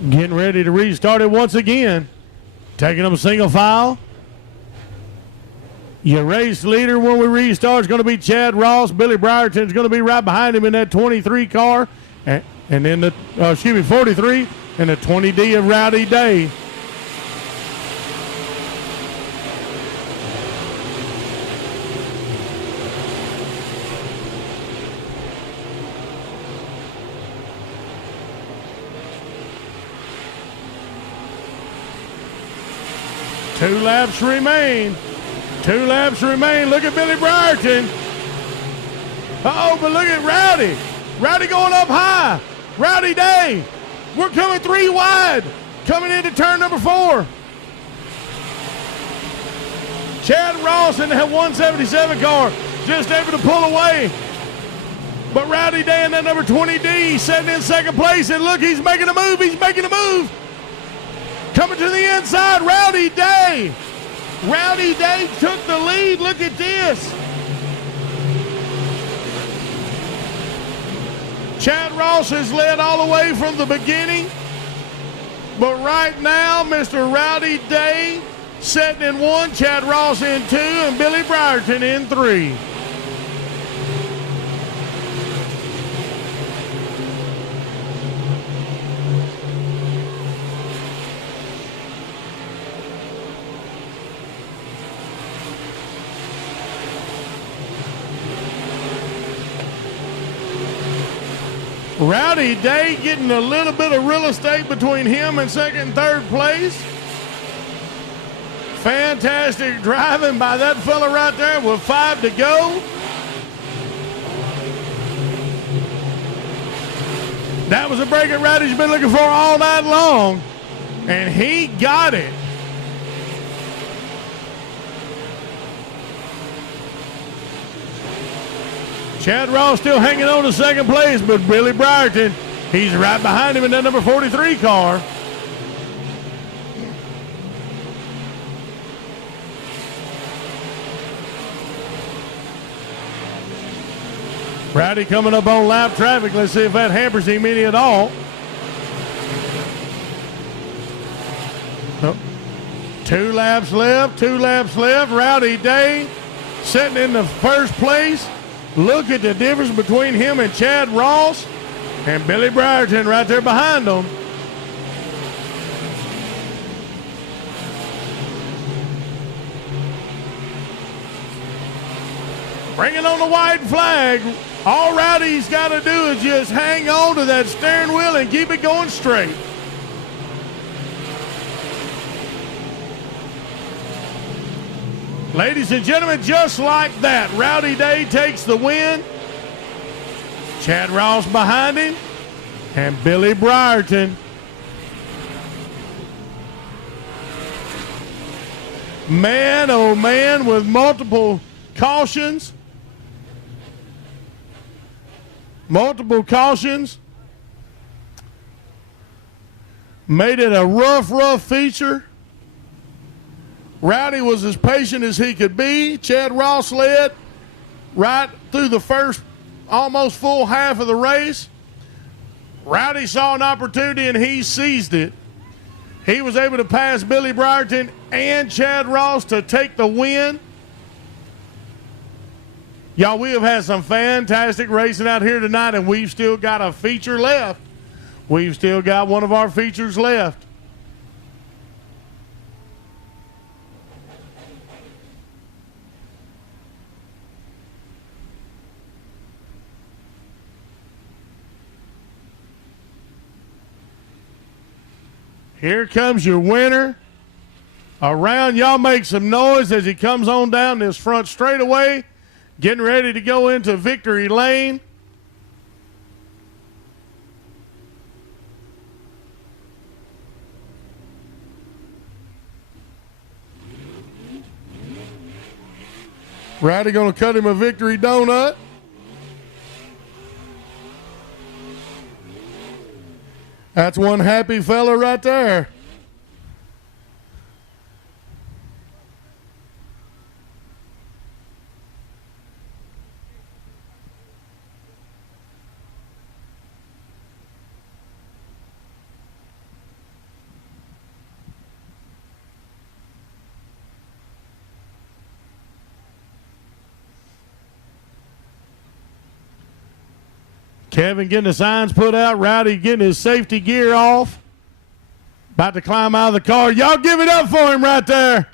Getting ready to restart it once again. Taking them single file. Your race leader when we restart is going to be Chad Ross. Billy Brierton is going to be right behind him in that 23 car. And then the, 43 and the 20D of Rowdy Day. Two laps remain. Look at Billy Brierton. But look at Rowdy. Rowdy going up high. Rowdy Day. We're coming 3 wide. Coming into turn number 4. Chad Ross in that 177 car just able to pull away. But Rowdy Day in that number 20D sitting in second place. And look, he's making a move. Coming to the inside, Rowdy Day. Rowdy Day took the lead. Look at this. Chad Ross has led all the way from the beginning. But right now, Mr. Rowdy Day sitting in 1, Chad Ross in 2, and Billy Brierton in 3. Rowdy Day getting a little bit of real estate between him and second and third place. Fantastic driving by that fella right there with 5 to go. That was a break that Rowdy's been looking for all night long, and he got it. Chad Ross still hanging on to second place, but Billy Brierton, he's right behind him in that number 43 car. Rowdy coming up on lap traffic. Let's see if that hampers him any at all. Oh. 2 laps left. Rowdy Day sitting in the first place. Look at the difference between him and Chad Ross, and Billy Brierton right there behind them. Bringing on the white flag. All Rowdy's got to do is just hang on to that steering wheel and keep it going straight. Ladies and gentlemen, just like that, Rowdy Day takes the win. Chad Ross behind him, and Billy Brierton. Man, oh man, with multiple cautions. Made it a rough feature. Rowdy was as patient as he could be. Chad Ross led right through the first almost full half of the race. Rowdy saw an opportunity and he seized it. He was able to pass Billy Brierton and Chad Ross to take the win. Y'all, we have had some fantastic racing out here tonight, and we've still got a feature left. We've still got one of our features left. Here comes your winner. Around, y'all make some noise as he comes on down this front straightaway, getting ready to go into victory lane. Rowdy gonna cut him a victory donut. That's one happy fella right there. Kevin getting the signs put out. Rowdy getting his safety gear off. About to climb out of the car. Y'all give it up for him right there.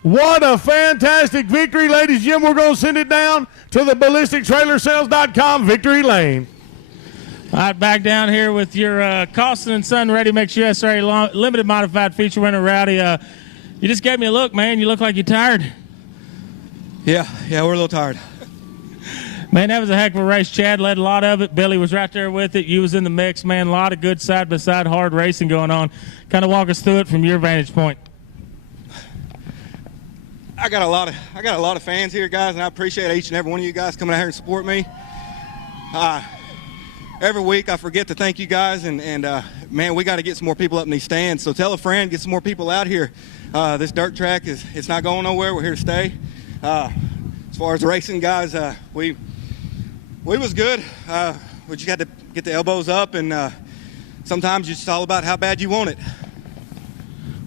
What a fantastic victory, ladies and gentlemen. We're going to send it down to the ballistictrailersales.com victory lane. All right, back down here with your Costin & Son Ready Mix USRA Limited Modified Feature winner, Rowdy. You just gave me a look, man. You look like you're tired. Yeah, we're a little tired. Man, that was a heck of a race. Chad led a lot of it. Billy was right there with it. You was in the mix, man. A lot of good side-by-side hard racing going on. Kind of walk us through it from your vantage point. I got a lot of fans here, guys, and I appreciate each and every one of you guys coming out here and support me. Every week I forget to thank you guys, and man, we got to get some more people up in these stands. So tell a friend, get some more people out here. This dirt track it's not going nowhere. We're here to stay. As far as racing, guys, we was good. We just got to get the elbows up, and sometimes it's all about how bad you want it.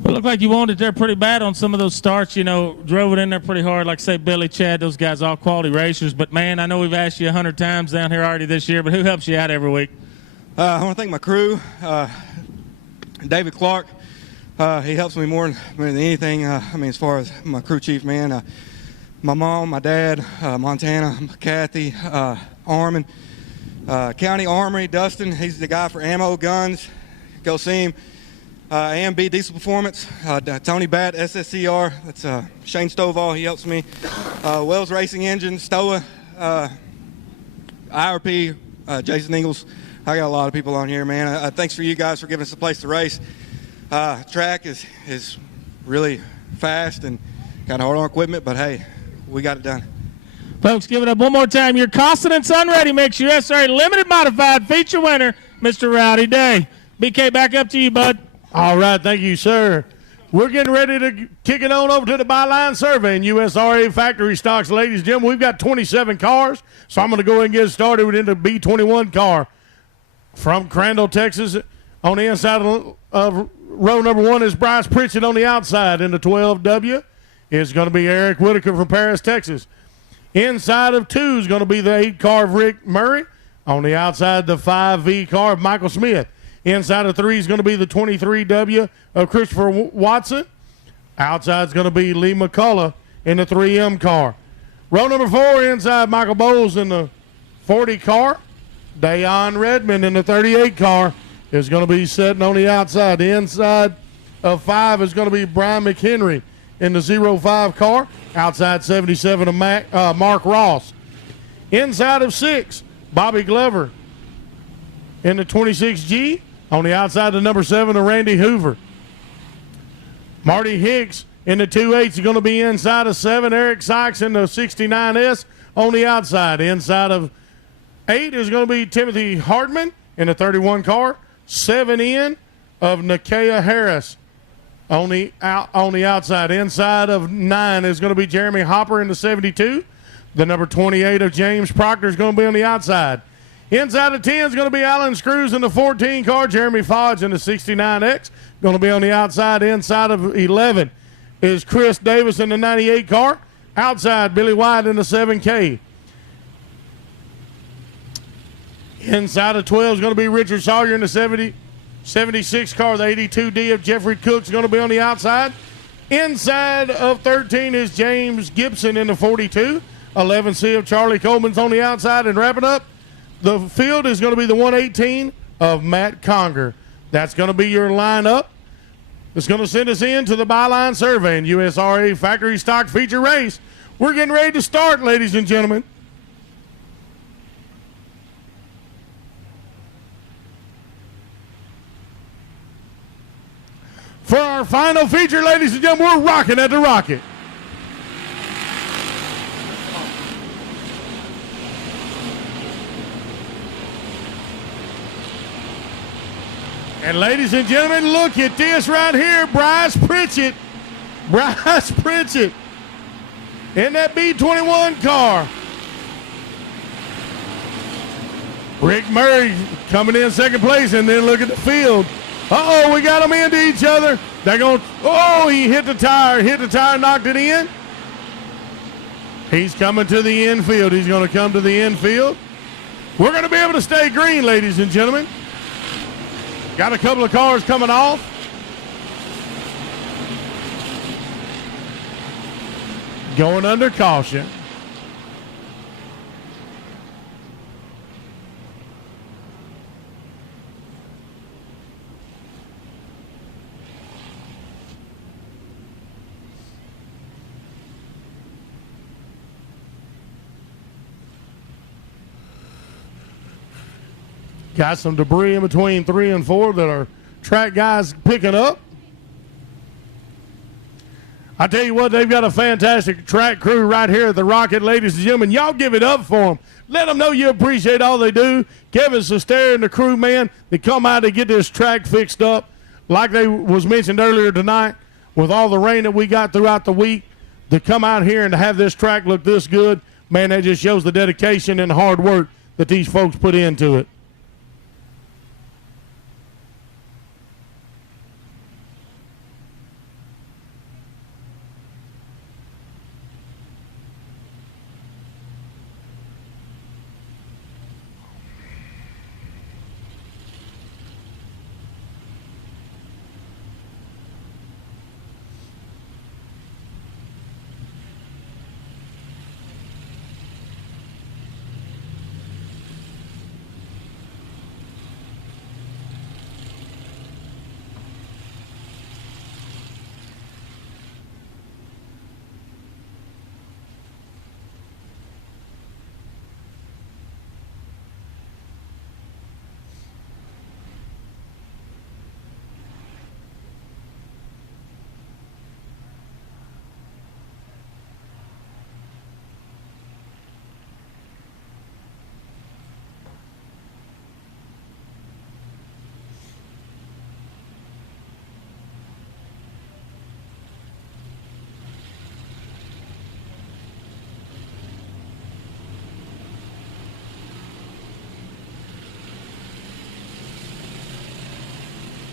Well, it looked like you wanted it there pretty bad on some of those starts. You know, drove it in there pretty hard. Like, say, Billy, Chad, those guys, all quality racers. But, man, I know we've asked you 100 times down here already this year, but who helps you out every week? I want to thank my crew. David Clark, he helps me more than anything. As far as my crew chief, man. My mom, my dad, Montana, Kathy, Armin, County Armory, Dustin, he's the guy for ammo, guns. Go see him. AMB Diesel Performance, Tony Batt, SSCR, that's Shane Stovall, he helps me. Wells Racing Engine, Stoa, IRP, Jason Ingles. I got a lot of people on here, man. Thanks for you guys for giving us a place to race. Track is really fast and kind of hard on equipment, but hey, we got it done. Folks, give it up one more time. Your Costin & Son Ready Mix USRA Limited Modified Feature winner, Mr. Rowdy Day. BK, back up to you, bud. All right, thank you, sir. We're getting ready to kick it on over to the byline survey in USRA factory stocks, ladies and gentlemen. We've got 27 cars, so I'm going to go ahead and get started with the B21 car from Crandall, Texas. On the inside of row number 1 is Bryce Pritchett. On the outside in the 12W is going to be Eric Whitaker from Paris, Texas. Inside of 2 is going to be the 8 car of Rick Murray. On the outside, the 5V car of Michael Smith. Inside of 3 is going to be the 23W of Christopher Watson. Outside is going to be Lee McCullough in the 3M car. Row number 4, inside Michael Bowles in the 40 car. Dayon Redmond in the 38 car is going to be sitting on the outside. The inside of 5 is going to be Brian McHenry in the 05 car. Outside 77 of Mark Ross. Inside of 6, Bobby Glover in the 26G. On the outside, the number 7 of Randy Hoover. Marty Hicks in the 2.8 is going to be inside of 7. Eric Sykes in the 69S on the outside. Inside of 8 is going to be Timothy Hardman in the 31 car. 7 in of Nakia Harris on the outside. Inside of 9 is going to be Jeremy Hopper in the 72. The number 28 of James Proctor is going to be on the outside. Inside of 10 is going to be Alan Screws in the 14 car. Jeremy Fodge in the 69X going to be on the outside. Inside of 11 is Chris Davis in the 98 car. Outside, Billy White in the 7K. Inside of 12 is going to be Richard Sawyer in the 76 car. The 82D of Jeffrey Cook is going to be on the outside. Inside of 13 is James Gibson in the 42. 11C of Charlie Coleman's on the outside. And wrapping up the field is going to be the 118 of Matt Conger. That's going to be your lineup. It's going to send us into the byline survey in USRA factory stock feature race. We're getting ready to start, ladies and gentlemen. For our final feature, ladies and gentlemen, we're rocking at the Rocket. And ladies and gentlemen, look at this right here, Bryce Pritchett. Bryce Pritchett in that B21 car. Rick Murray coming in second place, and then look at the field. Uh-oh, we got them into each other. They're going, oh, he hit the tire, knocked it in. He's coming to the infield. He's going to come to the infield. We're going to be able to stay green, ladies and gentlemen. Got a couple of cars coming off. Going under caution. Got some debris in between 3 and 4 that our track guys picking up. I tell you what, they've got a fantastic track crew right here at the Rocket, ladies and gentlemen. Y'all give it up for them. Let them know you appreciate all they do. Kevin Sester and the crew, man, they come out to get this track fixed up. Like they was mentioned earlier tonight, with all the rain that we got throughout the week, to come out here and to have this track look this good, man, that just shows the dedication and hard work that these folks put into it.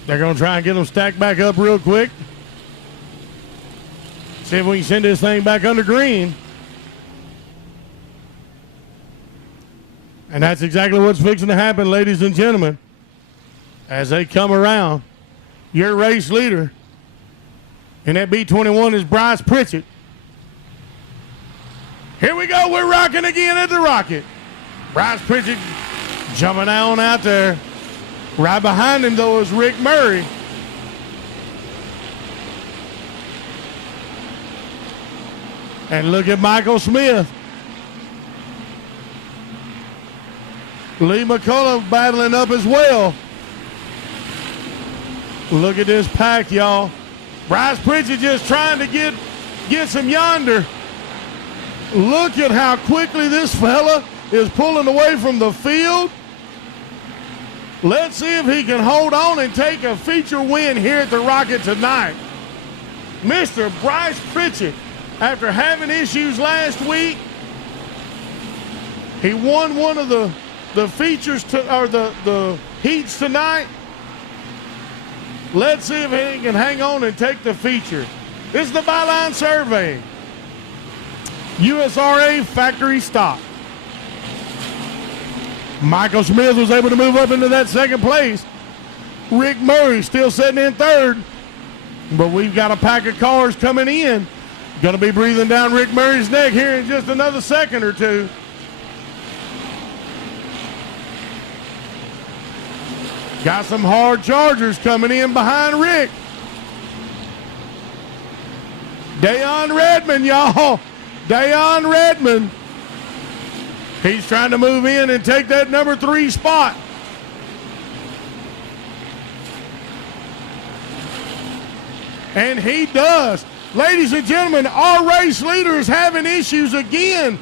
They're going to try and get them stacked back up real quick. See if we can send this thing back under green. And that's exactly what's fixing to happen, ladies and gentlemen. As they come around, your race leader in that B21 is Bryce Pritchett. Here we go. We're rocking again at the Rocket. Bryce Pritchett jumping on out there. Right behind him, though, is Rick Murray. And look at Michael Smith. Lee McCullough battling up as well. Look at this pack, y'all. Bryce Pritchett just trying to get some yonder. Look at how quickly this fella is pulling away from the field. Let's see if he can hold on and take a feature win here at the Rocket tonight. Mr. Bryce Pritchett, after having issues last week, he won one of the features or the heats tonight. Let's see if he can hang on and take the feature. This is the Byline Survey. USRA factory stock. Michael Smith was able to move up into that second place. Rick Murray still sitting in third. But we've got a pack of cars coming in. Going to be breathing down Rick Murray's neck here in just another second or two. Got some hard chargers coming in behind Rick. Dayon Redmond, y'all. Dayon Redmond. He's trying to move in and take that number 3 spot. And he does. Ladies and gentlemen, our race leader is having issues again.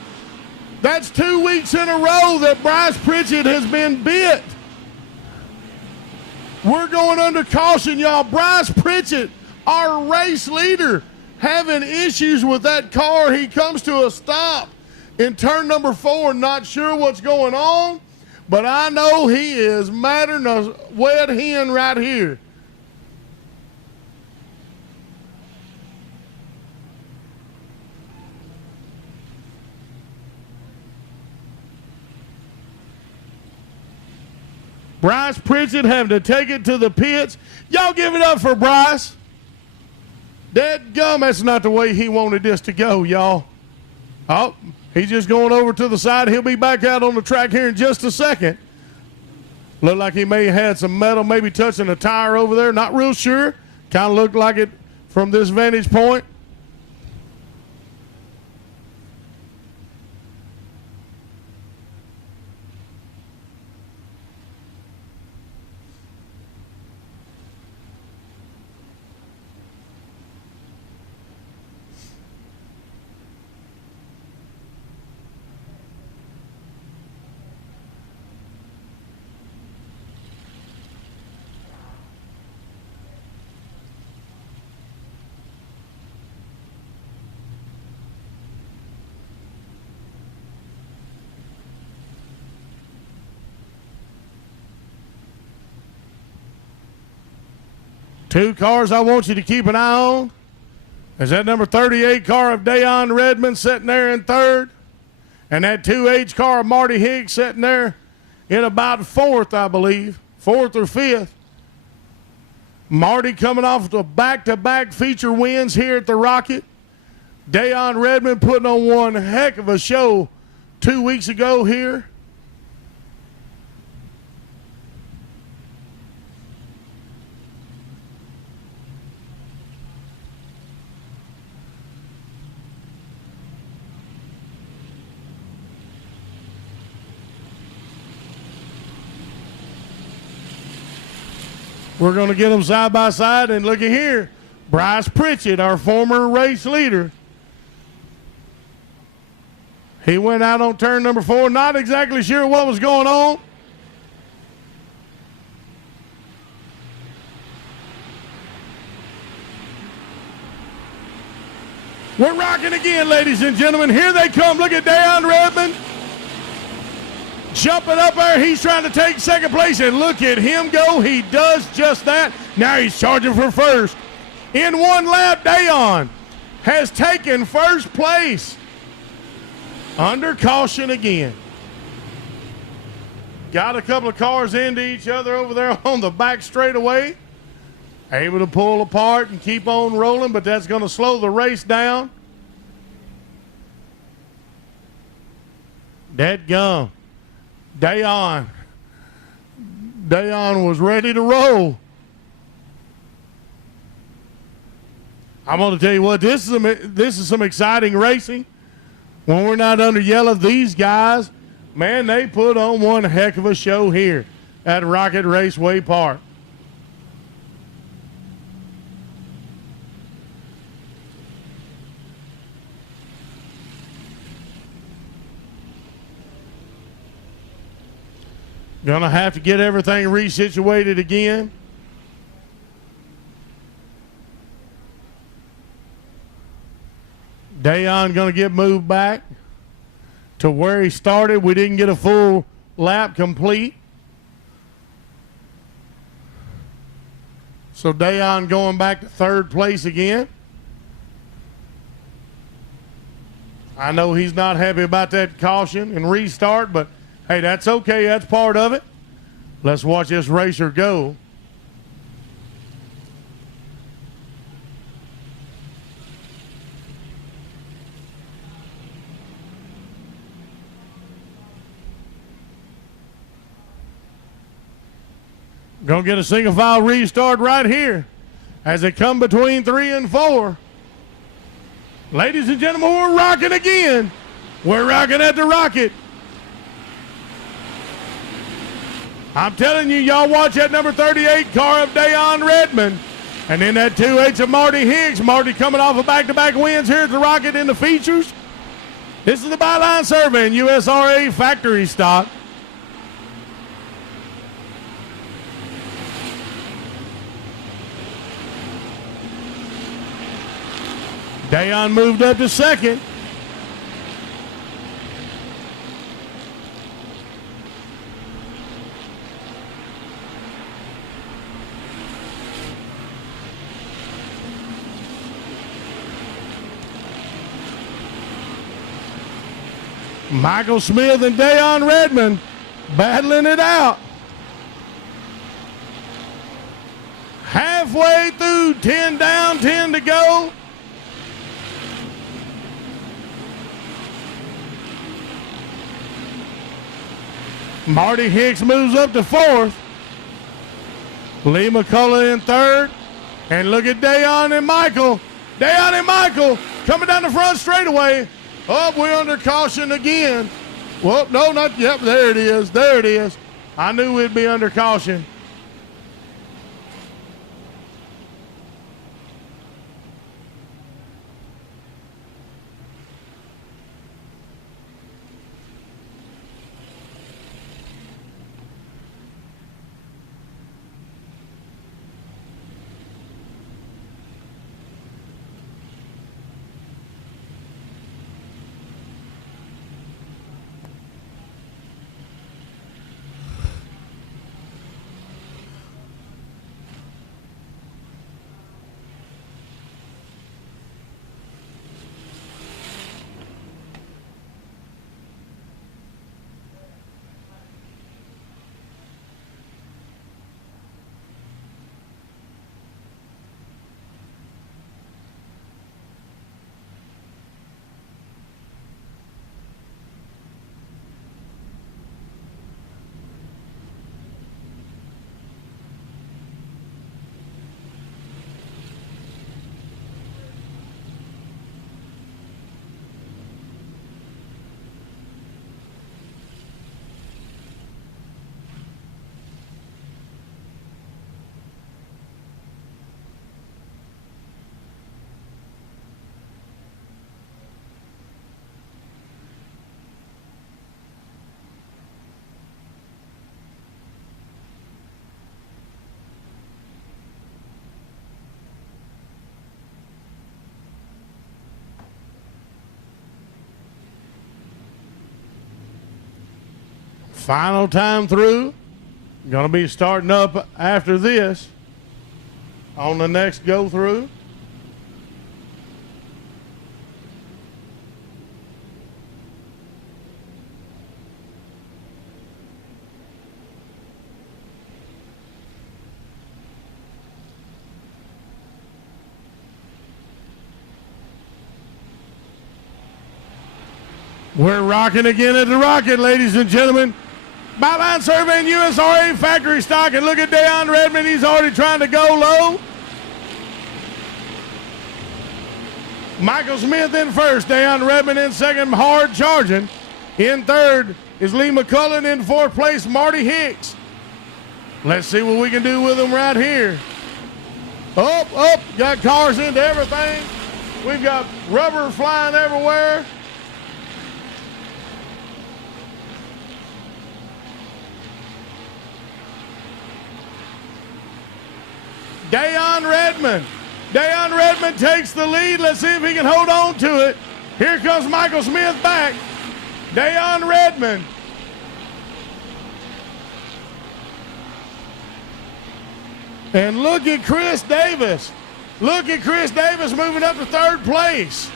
That's 2 weeks in a row that Bryce Pritchett has been bit. We're going under caution, y'all. Bryce Pritchett, our race leader, having issues with that car. He comes to a stop in turn number 4, not sure what's going on, but I know he is madder than a wet hen right here. Bryce Pritchett having to take it to the pits. Y'all give it up for Bryce. Dadgum, that's not the way he wanted this to go, y'all. Oh, he's just going over to the side. He'll be back out on the track here in just a second. Looked like he may have had some metal maybe touching a tire over there. Not real sure. Kind of looked like it from this vantage point. Two cars I want you to keep an eye on. Is that number 38 car of Dayon Redmond sitting there in third? And that 2H car of Marty Higgs sitting there in about fourth, I believe. Fourth or fifth. Marty coming off the back-to-back feature wins here at the Rocket. Dayon Redmond putting on one heck of a show 2 weeks ago here. We're going to get them side by side, and look at here. Bryce Pritchett, our former race leader. He went out on turn number 4, not exactly sure what was going on. We're rocking again, ladies and gentlemen. Here they come. Look at Dayon Redmond. Jumping up there, he's trying to take second place, and look at him go. He does just that. Now he's charging for first. In one lap, Dayon has taken first place. Under caution again. Got a couple of cars into each other over there on the back straightaway. Able to pull apart and keep on rolling, but that's going to slow the race down. Dadgum. Dayon was ready to roll. I'm going to tell you what, this is some exciting racing. When we're not under yellow, these guys, man, they put on one heck of a show here at Rocket Raceway Park. Gonna have to get everything resituated again. Dayon gonna get moved back to where he started. We didn't get a full lap complete. So Dayon going back to third place again. I know he's not happy about that caution and restart, but hey, that's okay. That's part of it. Let's watch this racer go. Gonna get a single file restart right here as they come between 3 and 4. Ladies and gentlemen, we're rocking again. We're rocking at the Rocket. I'm telling you, y'all watch that number 38 car of Dayon Redmond. And then that 2H of Marty Higgs. Marty coming off of back-to-back wins here at the Rocket in the features. This is the Byline Survey in USRA factory stock. Dayon moved up to second. Michael Smith and Dayon Redmond battling it out. halfway through, 10 down, 10 to go. Marty Hicks moves up to fourth. Lee McCullough in third. And look at Dayon and Michael. Dayon and Michael coming down the front straightaway. Oh, we're under caution again. Well, no, not yet. There it is. There it is. I knew we'd be under caution. Final time through. Going to be starting up after this on the next go through. We're rocking again at the Rocket, ladies and gentlemen. Byline surveying USRA factory stock, and look at Dayon Redmond. He's already trying to go low. Michael Smith in first, Dayon Redmond in second, hard charging. In third is Lee McCullough. In fourth place, Marty Hicks. Let's see what we can do with them right here. Up, got cars into everything. We've got rubber flying everywhere. Dayon Redmond takes the lead. Let's see if he can hold on to it. Here comes Michael Smith back. Dayon Redmond. And look at Chris Davis. Look at Chris Davis moving up to third place.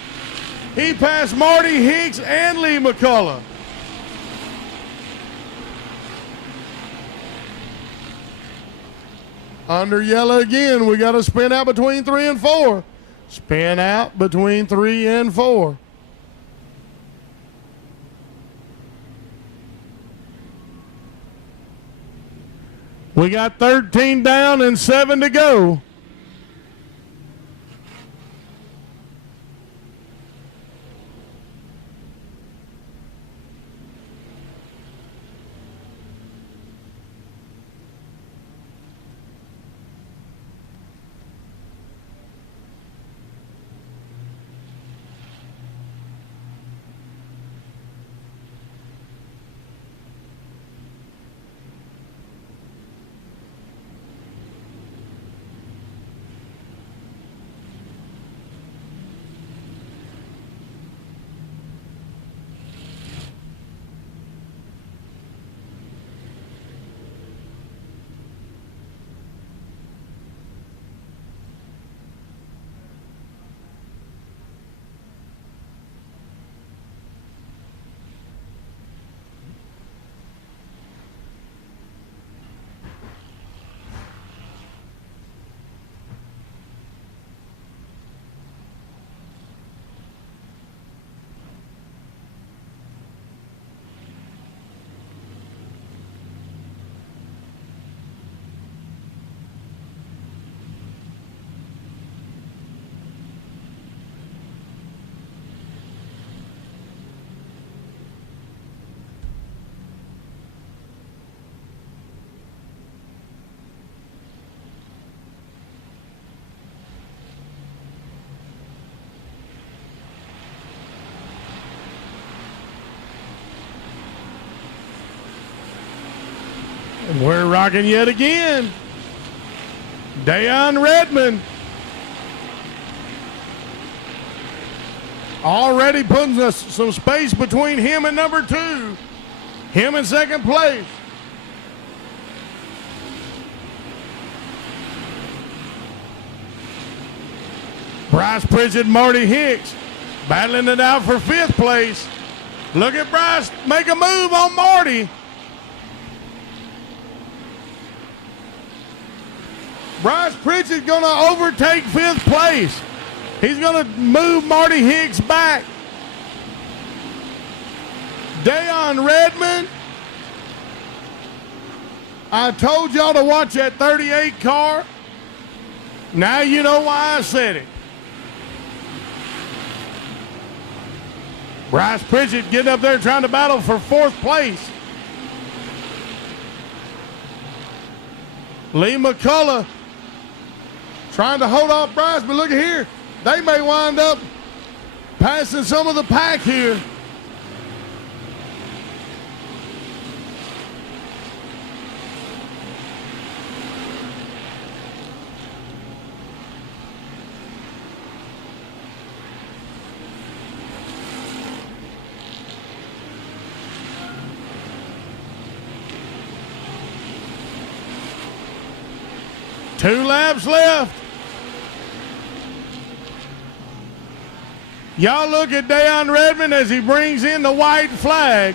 He passed Marty Hicks and Lee McCullough. Under yellow again, we got to spin out between 3 and 4. Spin out between 3 and 4. We got 13 down and 7 to go. And we're rocking yet again. Dayon Redmond already putting us some space between him and number 2. Him in second place. Bryce Pritchett, Marty Hicks battling it out for 5th place. Look at Bryce make a move on Marty. Bryce Pritchett going to overtake 5th place. He's going to move Marty Hicks back. Dayon Redmond, I told y'all to watch that 38 car. Now you know why I said it. Bryce Pritchett getting up there trying to battle for 4th place. Lee McCullough trying to hold off Bryce, but look at here. They may wind up passing some of the pack here. Two laps left. Y'all look at Dayon Redmond as he brings in the white flag.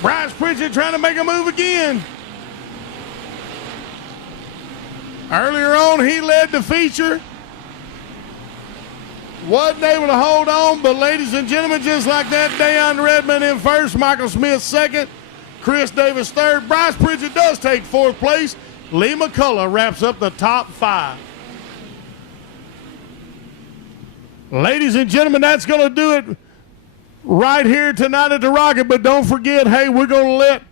Bryce Pritchett trying to make a move again. Earlier on, he led the feature. Wasn't able to hold on, but ladies and gentlemen, just like that, Dayon Redmond in first, Michael Smith second, Chris Davis third. Bryce Pritchett does take 4th place. Lee McCullough wraps up the top 5. Ladies and gentlemen, that's going to do it right here tonight at the Rocket. But don't forget, hey, we're going to let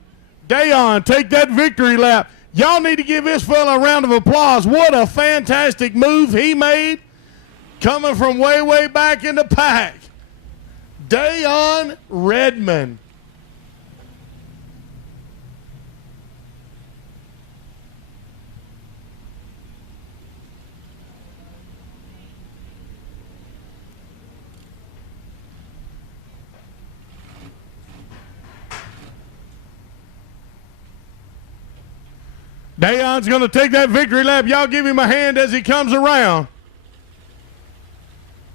Dayon take that victory lap. Y'all need to give this fella a round of applause. What a fantastic move he made coming from way, way back in the pack. Dayon Redmond. Dayon's going to take that victory lap. Y'all give him a hand as he comes around.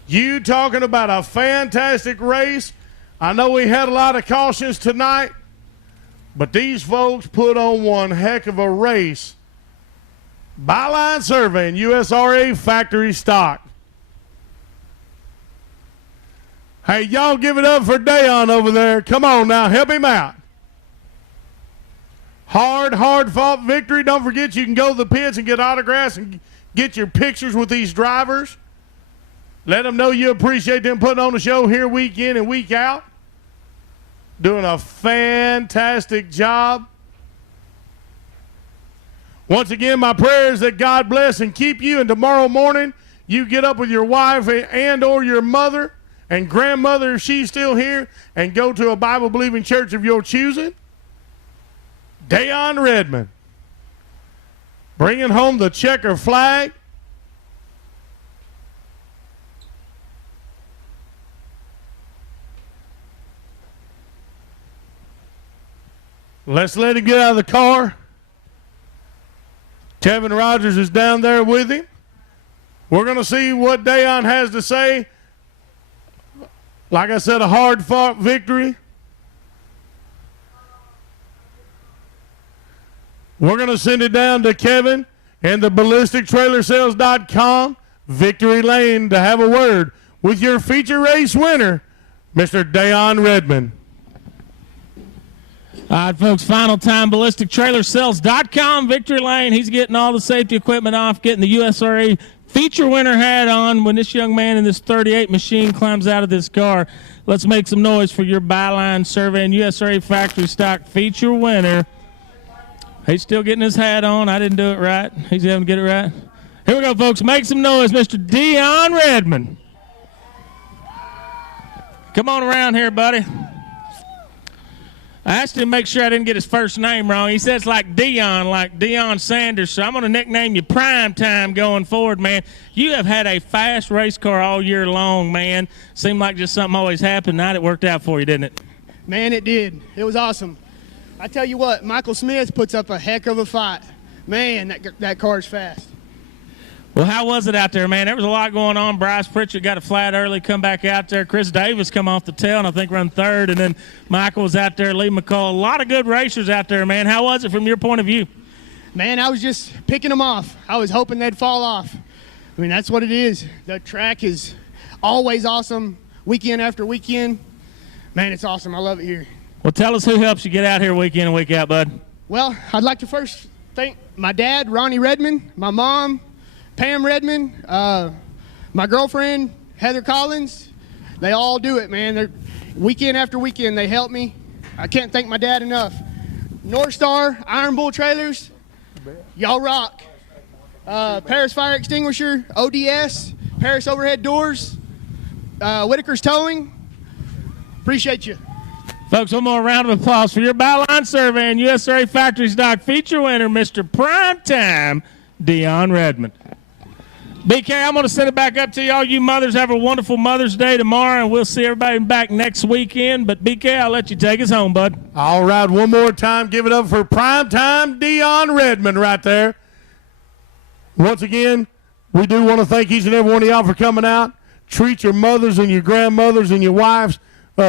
You talking about a fantastic race. I know we had a lot of cautions tonight, but these folks put on one heck of a race. Byline Surveying, USRA factory stock. Hey, y'all give it up for Dayon over there. Come on now, help him out. Hard fought victory. Don't forget you can go to the pits and get autographs and get your pictures with these drivers. Let them know you appreciate them putting on the show here week in and week out. Doing a fantastic job. Once again, my prayer is that God bless and keep you, and tomorrow morning you get up with your wife and or your mother and grandmother if she's still here and go to a Bible-believing church of your choosing. Dayon Redmond bringing home the checker flag. Let's let him get out of the car. Kevin Rogers is down there with him. We're going to see what Dayon has to say. Like I said, a hard-fought victory. We're going to send it down to Kevin and the BallisticTrailerSales.com Victory Lane to have a word with your feature race winner, Mr. Dayon Redmond. All right, folks, final time, BallisticTrailerSales.com, Victory Lane. He's getting all the safety equipment off, getting the USRA feature winner hat on when this young man in this 38 machine climbs out of this car. Let's make some noise for your Byline Survey and USRA factory stock feature winner. He's still getting his hat on. I didn't do it right. He's having to get it right. Here we go, folks. Make some noise, Mr. Dayon Redmond. Come on around here, buddy. I asked him to make sure I didn't get his first name wrong. He says like Deion Sanders, so I'm going to nickname you Prime Time going forward, man. You have had a fast race car all year long, man. Seemed like just something always happened. Tonight it worked out for you, didn't it? Man, it did. It was awesome. I tell you what, Michael Smith puts up a heck of a fight. Man, that car's fast. Well, how was it out there, man? There was a lot going on. Bryce Pritchard got a flat early, come back out there. Chris Davis come off the tail and I think run third. And then Michael was out there, Lee McCall. A lot of good racers out there, man. How was it from your point of view? Man, I was just picking them off. I was hoping they'd fall off. I mean, that's what it is. The track is always awesome, weekend after weekend. Man, it's awesome. I love it here. Well, tell us who helps you get out here week in and week out, bud. Well, I'd like to first thank my dad, Ronnie Redmond, my mom, Pam Redmond, my girlfriend, Heather Collins. They all do it, man. They're, weekend after weekend, they help me. I can't thank my dad enough. North Star, Iron Bull Trailers, y'all rock. Paris Fire Extinguisher, ODS, Paris Overhead Doors, Whitaker's Towing. Appreciate you. Folks, one more round of applause for your Byline Survey and USRA Factory Stock feature winner, Mr. Primetime, Deion Redmond. BK, I'm going to send it back up to you. All you mothers have a wonderful Mother's Day tomorrow, and we'll see everybody back next weekend. But, BK, I'll let you take us home, bud. All right, one more time. Give it up for Primetime Deion Redmond right there. Once again, we do want to thank each and every one of y'all for coming out. Treat your mothers and your grandmothers and your wives